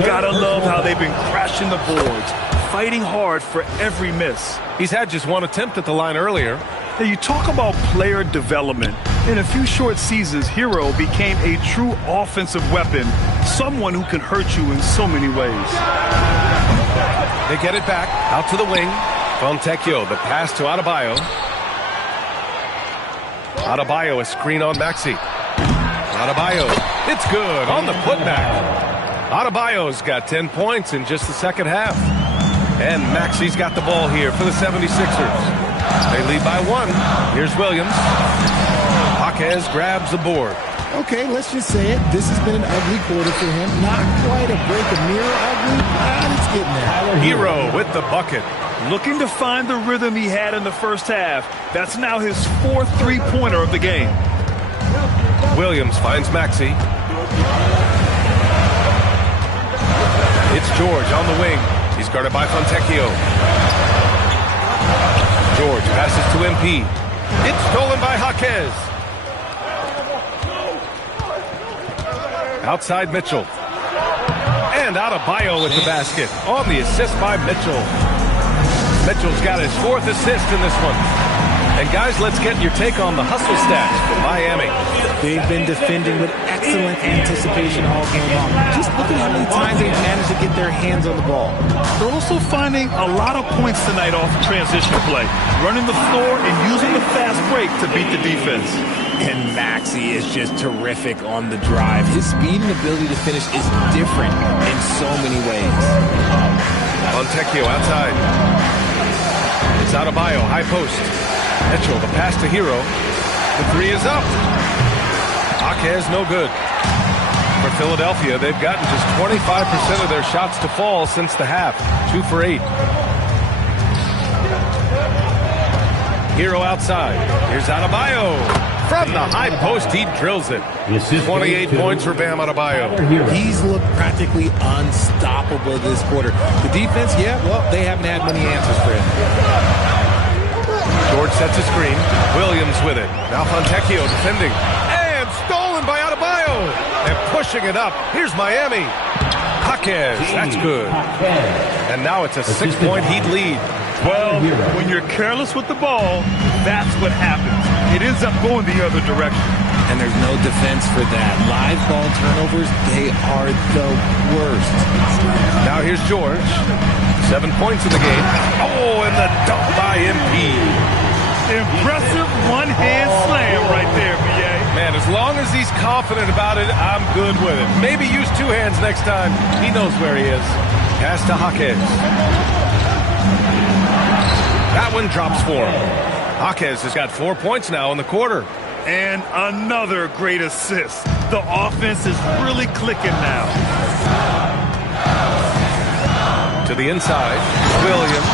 You gotta love how they've been crashing the boards, fighting hard for every miss. He's had just one attempt at the line earlier. Now you talk about player development. In a few short seasons, Hero became a true offensive weapon, someone who can hurt you in so many ways. They get it back, out to the wing. Fontecchio, the pass to Adebayo. Adebayo, a screen on Maxey. Adebayo, it's good on the putback. Adebayo's got 10 points in just the second half. And Maxey's got the ball here for the 76ers. They lead by 1. Here's Williams. Jaquez grabs the board. Okay, let's just say it. This has been an ugly quarter for him. Not quite a break of mirror ugly, but it's getting there. Hero with the bucket. Looking to find the rhythm he had in the first half. That's now his 4th three-pointer of the game. Williams finds Maxey. It's George on the wing. He's guarded by Fontecchio. George passes to MP. It's stolen by Jaquez. Outside Mitchell. And Adebayo with the basket on the assist by Mitchell. Mitchell's got his 4th assist in this one. And guys, let's get your take on the hustle stats for Miami. They've been defending with excellent anticipation all game long. Just look at how many times they've managed to get their hands on the ball. They're also finding a lot of points tonight off transition play, running the floor and using the fast break to beat the defense. And Maxey is just terrific on the drive. His speed and ability to finish is different in so many ways. Fontecchio outside. It's Adebayo, high post. Mitchell, the pass to Hero. The 3 is up. Jaquez, no good. For Philadelphia, they've gotten just 25% of their shots to fall since the half. 2 for 8. Hero outside. Here's Adebayo. From the high post, he drills it. 28 points for Bam Adebayo. He's looked practically unstoppable this quarter. The defense, yeah, well, they haven't had many answers for him. George sets a screen. Williams with it. Now Fontecchio defending. And stolen by Adebayo. And pushing it up. Here's Miami. Jaquez, that's good. And now it's a 6-point Heat lead. Well, when you're careless with the ball, that's what happens. It ends up going the other direction. And there's no defense for that. Live ball turnovers, they are the worst. Now here's George. 7 points in the game. Oh, and the dunk by MP. Impressive one-hand slam right there, B.A. Man, as long as he's confident about it, I'm good with it. Maybe use 2 hands next time. He knows where he is. Pass to Jaquez. That one drops for him. Jaquez has got 4 points now in the quarter. And another great assist. The offense is really clicking now. To the inside, Williams.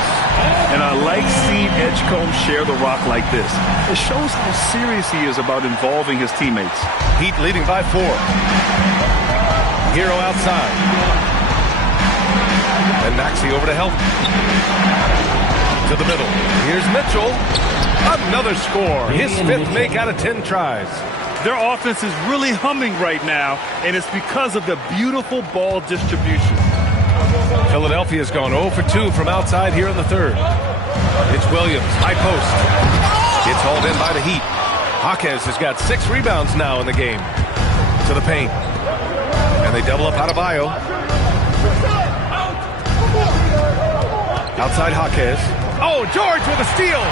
And I like seeing Edgecombe share the rock like this. It shows how serious he is about involving his teammates. Heat leading by 4. Hero outside. And Maxey over to help. To the middle. Here's Mitchell. Another score. His 5th make out of 10 tries. Their offense is really humming right now, and it's because of the beautiful ball distribution. Philadelphia's gone 0 for 2 from outside here in the 3rd. It's Williams, high post. It's hauled in by the Heat. Jaquez has got 6 rebounds now in the game. To the paint. And they double up Adebayo. Outside Jaquez. Oh, George with a steal.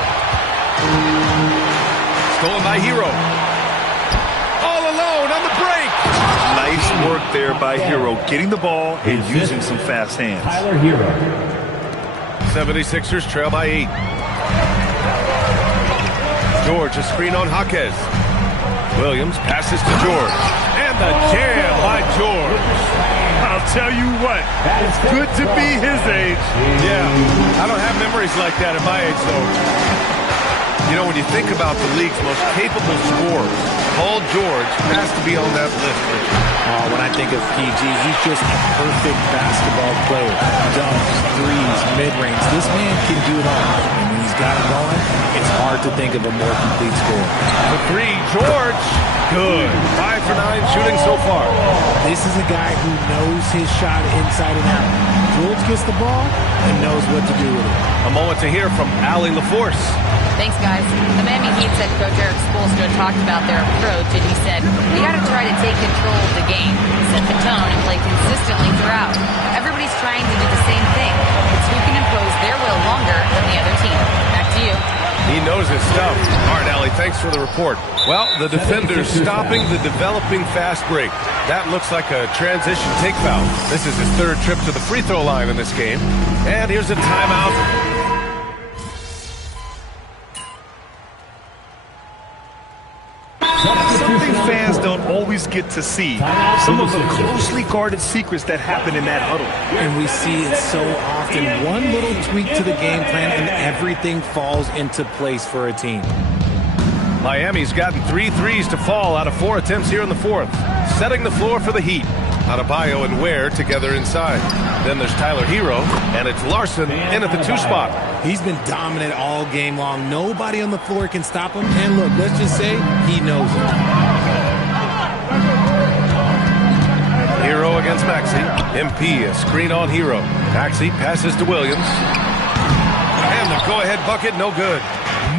Stolen by Hero. All alone on the break. Nice work there by Hero, getting the ball and using some fast hands. Tyler Hero. 76ers trail by 8. George, a screen on Jaquez. Williams passes to George. And the jam by George. I'll tell you what, it's good to be his age. Yeah, I don't have memories like that at my age, though. You know, when you think about the league's most capable scorer, Paul George has to be on that list. When I think of PG, he's just a perfect basketball player. Dunks, threes, mid-range. This man can do it all. And when he's got it going, it's hard to think of a more complete score. The three, George. Good. 5 for 9 shooting so far. This is a guy who knows his shot inside and out. George gets the ball and knows what to do with it. A moment to hear from Allie LaForce. Thanks, guys. The Miami Heat said Coach Eric Spoelstra talked about their approach, and he said, we got to try to take control of the game, set the tone, and play consistently throughout. Everybody's trying to do the same thing. It's who can impose their will longer than the other team. Back to you. He knows his stuff. All right, Allie, thanks for the report. Well, the defender's stopping the developing fast break. That looks like a transition take foul. This is his third trip to the free throw line in this game. And here's a timeout. Something fans don't always get to see. Some of the closely guarded secrets that happen in that huddle. And we see it so often. One little tweak to the game plan and everything falls into place for a team. Miami's gotten 3 threes to fall out of 4 attempts here in the fourth. Setting the floor for the Heat. Adebayo and Ware together inside. Then there's Tyler Hero, and it's Larson in at the 2 spot. He's been dominant all game long. Nobody on the floor can stop him. And look, let's just say he knows it. Hero against Maxey. MP, a screen on Hero. Maxey passes to Williams. And the go-ahead bucket, no good.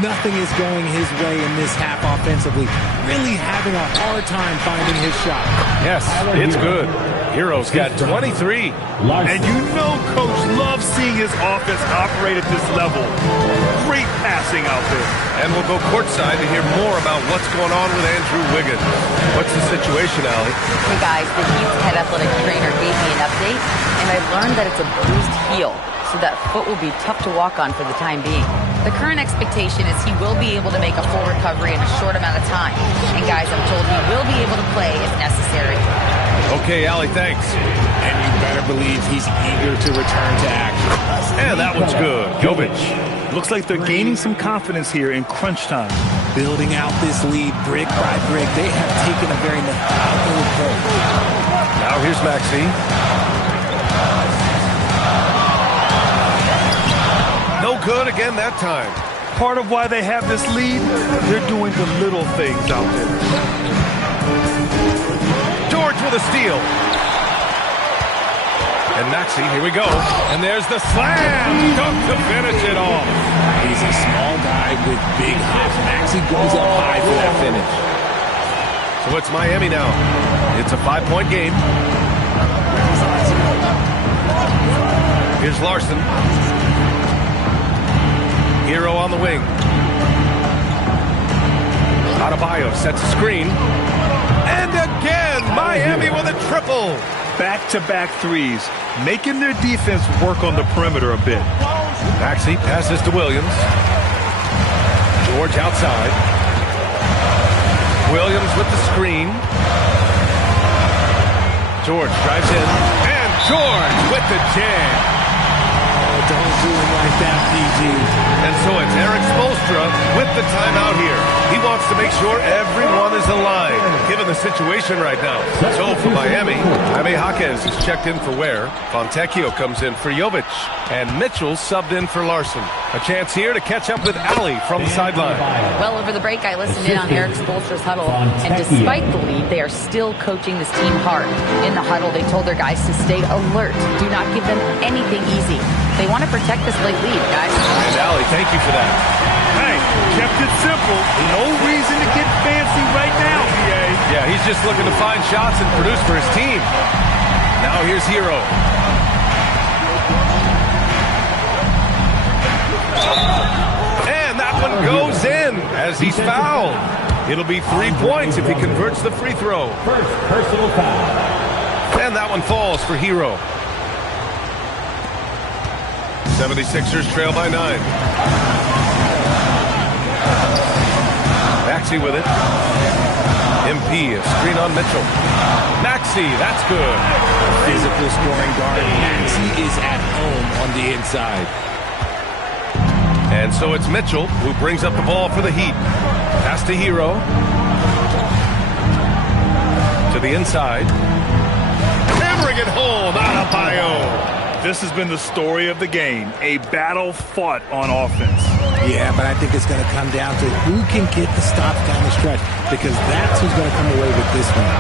Nothing is going his way in this half offensively. Really having a hard time finding his shot. Yes, it's good. Hero's got 23. And you know Coach loves seeing his offense operate at this level. Great passing out there. And we'll go courtside to hear more about what's going on with Andrew Wiggins. What's the situation, Allie? Hey, guys, the Heat's head athletic trainer gave me an update, and I learned that it's a bruised heel, so that foot will be tough to walk on for the time being. The current expectation is he will be able to make a full recovery in a short amount of time. And guys, I'm told he will be able to play if necessary. Okay, Allie, thanks. And you better believe he's eager to return to action. And that one's good. Jovic. Looks like they're gaining some confidence here in crunch time. Building out this lead brick by brick. They have taken a very methodical approach. Now here's Maxey. No good again that time. Part of why they have this lead, they're doing the little things out there. George with a steal. And Maxey, here we go. And there's the slam dunk to finish it off. He's a small guy with big hops. Maxey goes up high for that finish. So it's Miami now. It's a 5-point game. Here's Larson. Hero on the wing. Adebayo sets a screen. And again, Miami with a triple. Back-to-back threes, making their defense work on the perimeter a bit. Maxey passes to Williams. George outside. Williams with the screen. George drives in. And George with the jam. Don't do him like that, PG. And so it's Eric Spoelstra with the timeout here. He wants to make sure everyone is aligned, given the situation right now. So for Miami, Jaime Jaquez is checked in for Ware. Fontecchio comes in for Jovic. And Mitchell subbed in for Larson. A chance here to catch up with Allie from the sideline. Well, over the break, I listened in on Eric Spoelstra's huddle, and despite the lead, they are still coaching this team hard. In the huddle, they told their guys to stay alert. Do not give them anything easy. They want to protect this late lead, guys. And Allie, thank you for that. Hey, kept it simple. No reason to get fancy right now, PA. Yeah, he's just looking to find shots and produce for his team. Now here's Hero. And that one goes in as he's fouled. It'll be 3 points if he converts the free throw. First personal foul. And that one falls for Hero. 76ers trail by 9. Maxey with it. MP, a screen on Mitchell. Maxey, that's good. Physical scoring guard. Maxey is at home on the inside. And so it's Mitchell who brings up the ball for the Heat. Pass to Hero. To the inside. Hammering it home. Adebayo. This has been the story of the game, a battle fought on offense. Yeah, but I think it's going to come down to who can get the stops down the stretch, because that's who's going to come away with this one.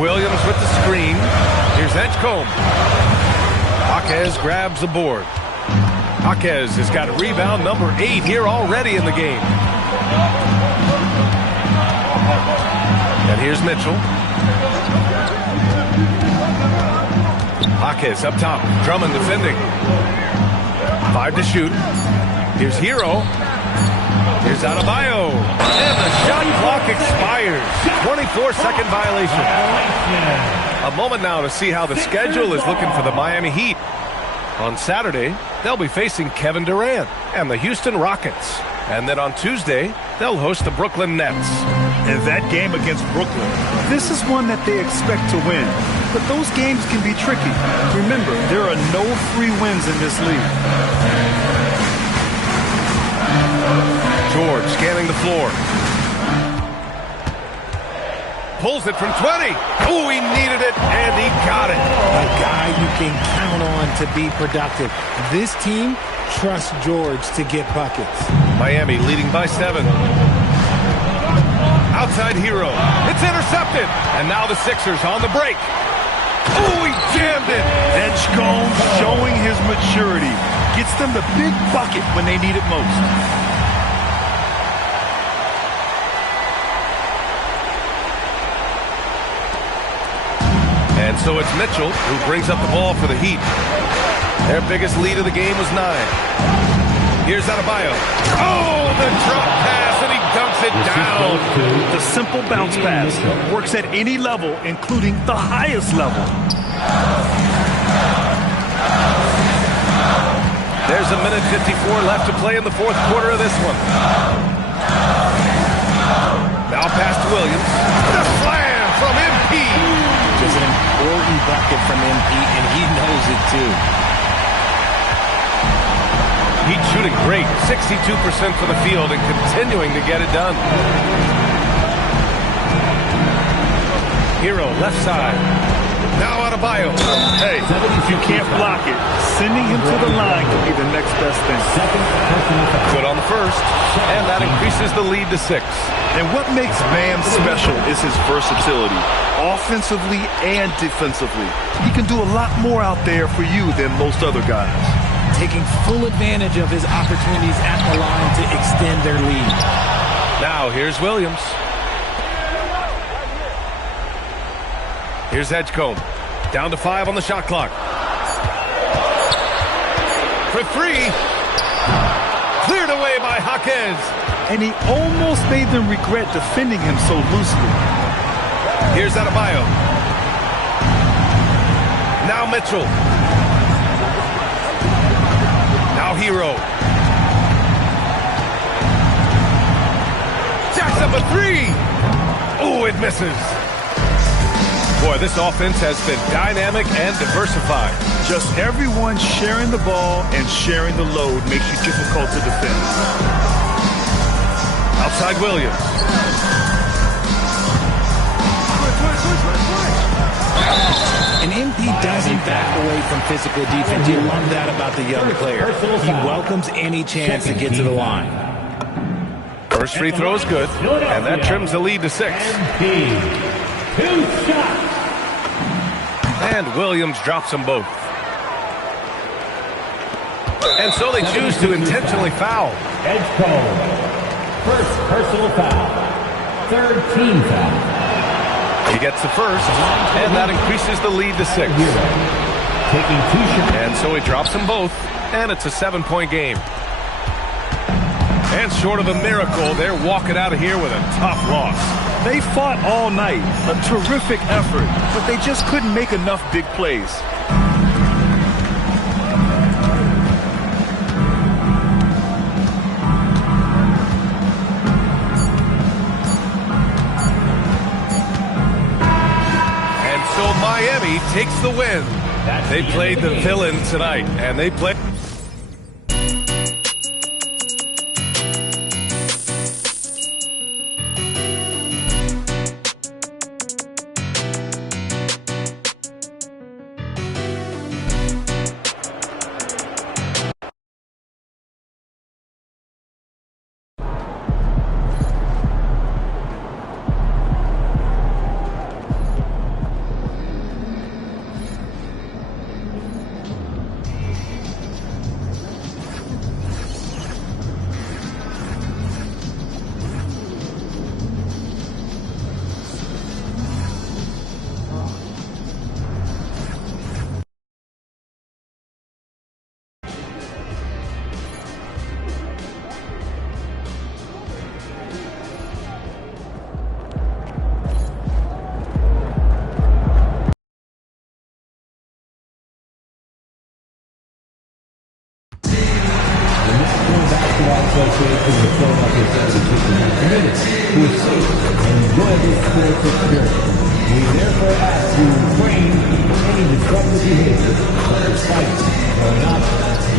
Williams with the screen. Here's Edgecombe. Jaquez grabs the board. Jaquez has got rebound number 8 here already in the game. And here's Mitchell. Jaquez up top. Drummond defending. 5 to shoot. Here's Hero. Here's Adebayo. And the shot clock expires. 24-second violation. A moment now to see how the schedule is looking for the Miami Heat. On Saturday, they'll be facing Kevin Durant and the Houston Rockets. And then on Tuesday, they'll host the Brooklyn Nets. And that game against Brooklyn, this is one that they expect to win. But those games can be tricky. Remember, there are no free wins in this league. George scanning the floor. Pulls it from 20. Oh, he needed it, and he got it. A guy you can count on to be productive. This team trusts George to get buckets. Miami leading by 7. Outside Hero. It's intercepted. And now the Sixers on the break. Oh, he jammed it. Edgecombe showing his maturity. Gets them the big bucket when they need it most. And so it's Mitchell who brings up the ball for the Heat. Their biggest lead of the game was 9. Here's Adebayo. Oh, the drop pass, and he dunks it down. The simple bounce pass works at any level, including the highest level. There's a minute 54 left to play in the 4th quarter of this one. Now pass to Williams. The slam from MP. Just an important bucket from MP, and he knows it too. Heat shooting great, 62% for the field and continuing to get it done. Hero, left side. Now Adebayo. Hey, if you can't block it, sending him to the line could be the next best thing. Good on the first, and that increases the lead to 6. And what makes Bam special is his versatility, offensively and defensively. He can do a lot more out there for you than most other guys. Taking full advantage of his opportunities at the line to extend their lead. Now here's Williams. Here's Edgecombe. Down to 5 on the shot clock. For 3. Cleared away by Jaquez. And he almost made them regret defending him so loosely. Here's Adebayo. Now Mitchell. Now Hero. Jacks up a 3. Oh, it misses. Boy, this offense has been dynamic and diversified. Just everyone sharing the ball and sharing the load makes you difficult to defend. Outside Williams. And MP doesn't back away from physical defense. You love that about the young player. He welcomes any chance to get to the line. First free throw is good, and that trims the lead to 6. Two shots. And Williams drops them both. And so they choose to intentionally foul. Edgecombe. First personal foul. 3rd team foul. He gets the first, and that increases the lead to 6. Taking 2 shots. And so he drops them both, and it's a 7-point game. And short of a miracle, they're walking out of here with a tough loss. They fought all night, a terrific effort, but they just couldn't make enough big plays. And so Miami takes the win. They played the villain tonight, and they played... Basketball Association of the Philadelphia 76ers are committed to a safe and enjoyable sports experience. We therefore ask you to refrain from any disruptive behavior, such as fighting, throwing up,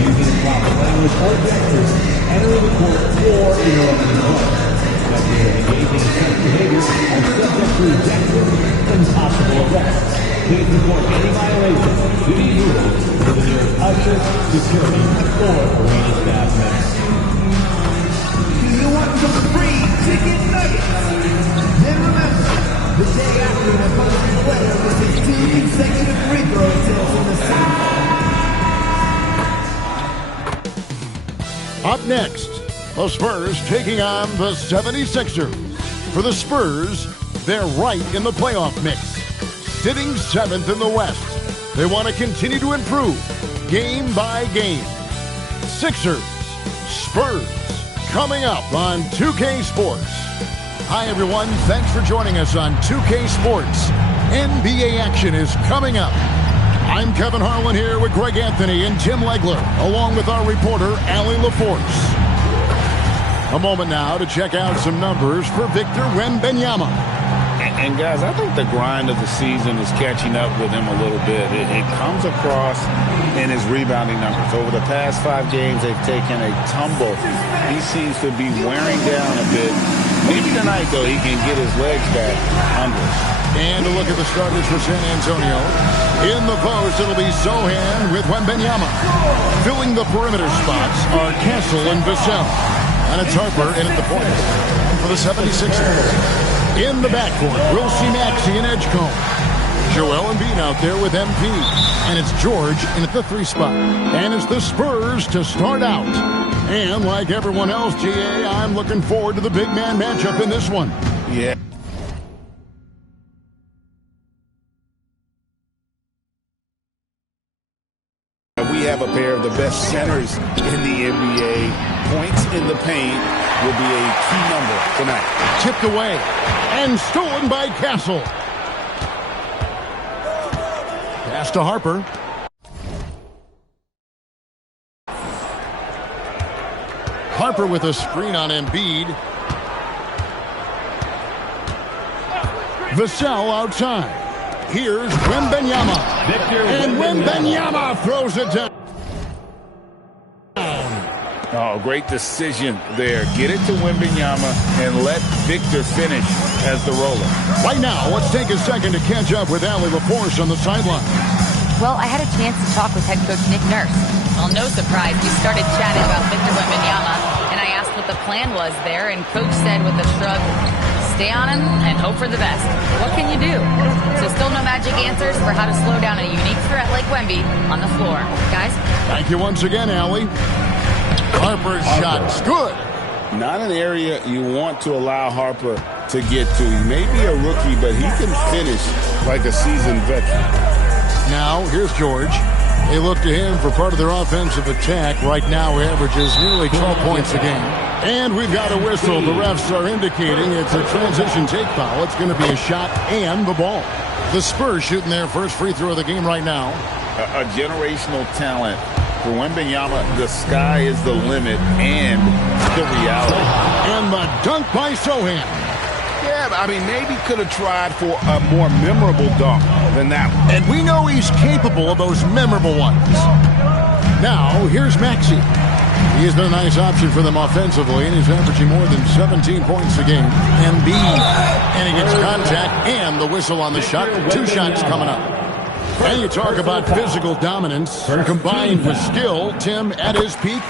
using improper language or gestures, entering the court, or interrupting the play. Spectators engaging in such behavior are subject to ejection and possible arrest. Please report any violation to these rules to the nearest usher, security, or arena staff member. Do you want some free chicken nuggets? Then remember, the day after an opposing player misses 2 consecutive free throw attempts in the side. Up next, the Spurs taking on the 76ers. For the Spurs, they're right in the playoff mix, sitting 7th in the West. They want to continue to improve game by game. Sixers, Spurs, coming up on 2K Sports. Hi, everyone. Thanks for joining us on 2K Sports. NBA action is coming up. I'm Kevin Harlan here with Greg Anthony and Tim Legler, along with our reporter, Allie LaForce. A moment now to check out some numbers for Victor Wembanyama. And guys, I think the grind of the season is catching up with him a little bit. It comes across in his rebounding numbers. Over the past 5 games, they've taken a tumble. He seems to be wearing down a bit. Maybe tonight, though, he can get his legs back under it. And a look at the starters for San Antonio. In the post, it'll be Sohan with Wembanyama. Filling the perimeter spots are Castle and Vassell. And it's Harper in at the point for the 76ers. In the backcourt, we'll see Maxey and Edgecombe. Joel Embiid out there with MP. And it's George in at the 3 spot. And it's the Spurs to start out. And like everyone else, GA, I'm looking forward to the big man matchup in this one. Yeah. We have a pair of the best centers in the NBA. Points in the paint will be a key number tonight. Tipped away and stolen by Castle. Pass to Harper. Harper with a screen on Embiid. Vassell outside. Here's Wembanyama. And Wembanyama throws it down. Oh, great decision there. Get it to Wembanyama and let Victor finish as the roller. Right now, let's take a second to catch up with Allie LaForce on the sideline. Well, I had a chance to talk with head coach Nick Nurse. Well, no surprise, we started chatting about Victor Wembanyama, and I asked what the plan was there, and coach said with a shrug, stay on him and hope for the best. What can you do? So still no magic answers for how to slow down a unique threat like Wemby on the floor. Guys? Thank you once again, Allie. Harper's shot's good. Not an area you want to allow Harper to get to. He may be a rookie, but he can finish like a seasoned veteran. Now, here's George. They look to him for part of their offensive attack. Right now, he averages nearly 12 points a game. And we've got a whistle. The refs are indicating it's a transition take foul. It's going to be a shot and the ball. The Spurs shooting their first free throw of the game right now. A generational talent. For Wembanyama, the sky is the limit and the reality. And the dunk by Sohan. Yeah, I mean, maybe could have tried for a more memorable dunk than that one. And we know he's capable of those memorable ones. Now, here's Maxey. He has been a nice option for them offensively, and he's averaging more than 17 points a game. Embiid. And he gets contact and the whistle on the shot. 2 shots coming up. And you talk about physical dominance combined with skill. Tim, at his peak,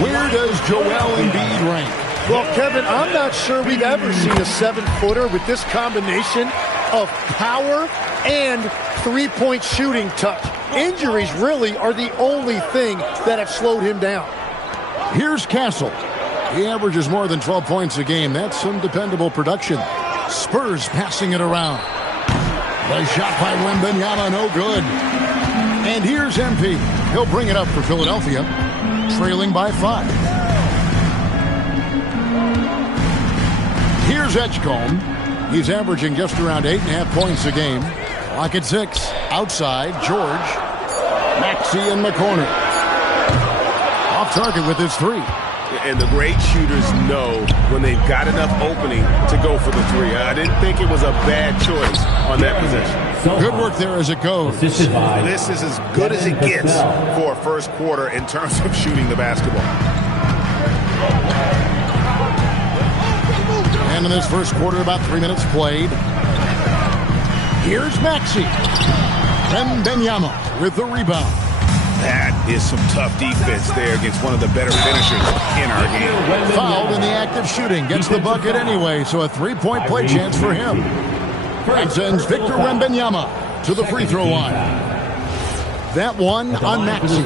where does Joel Embiid rank? Well, Kevin, I'm not sure we've ever seen a 7-footer with this combination of power and three-point shooting touch. Injuries really are the only thing that have slowed him down. Here's Castle. He averages more than 12 points a game. That's some dependable production. Spurs passing it around. The shot by Wembanyama, no good. And here's MP. He'll bring it up for Philadelphia, trailing by 5. Here's Edgecombe. He's averaging just around 8.5 points a game. Clock at 6. Outside, George. Maxey in the corner. Off target with his 3. And the great shooters know when they've got enough opening to go for the three. I didn't think it was a bad choice on that possession. Good work there as it goes. This is as good as it gets for a first quarter in terms of shooting the basketball. And in this first quarter, about 3 minutes played. Here's Maxey. Wembanyama with the rebound. That is some tough defense there against one of the better finishers in our game. Fouled in the act of shooting. Gets the bucket anyway, so a three-point play chance for him. That sends Victor Wembanyama to the free throw line. That one on Maxey.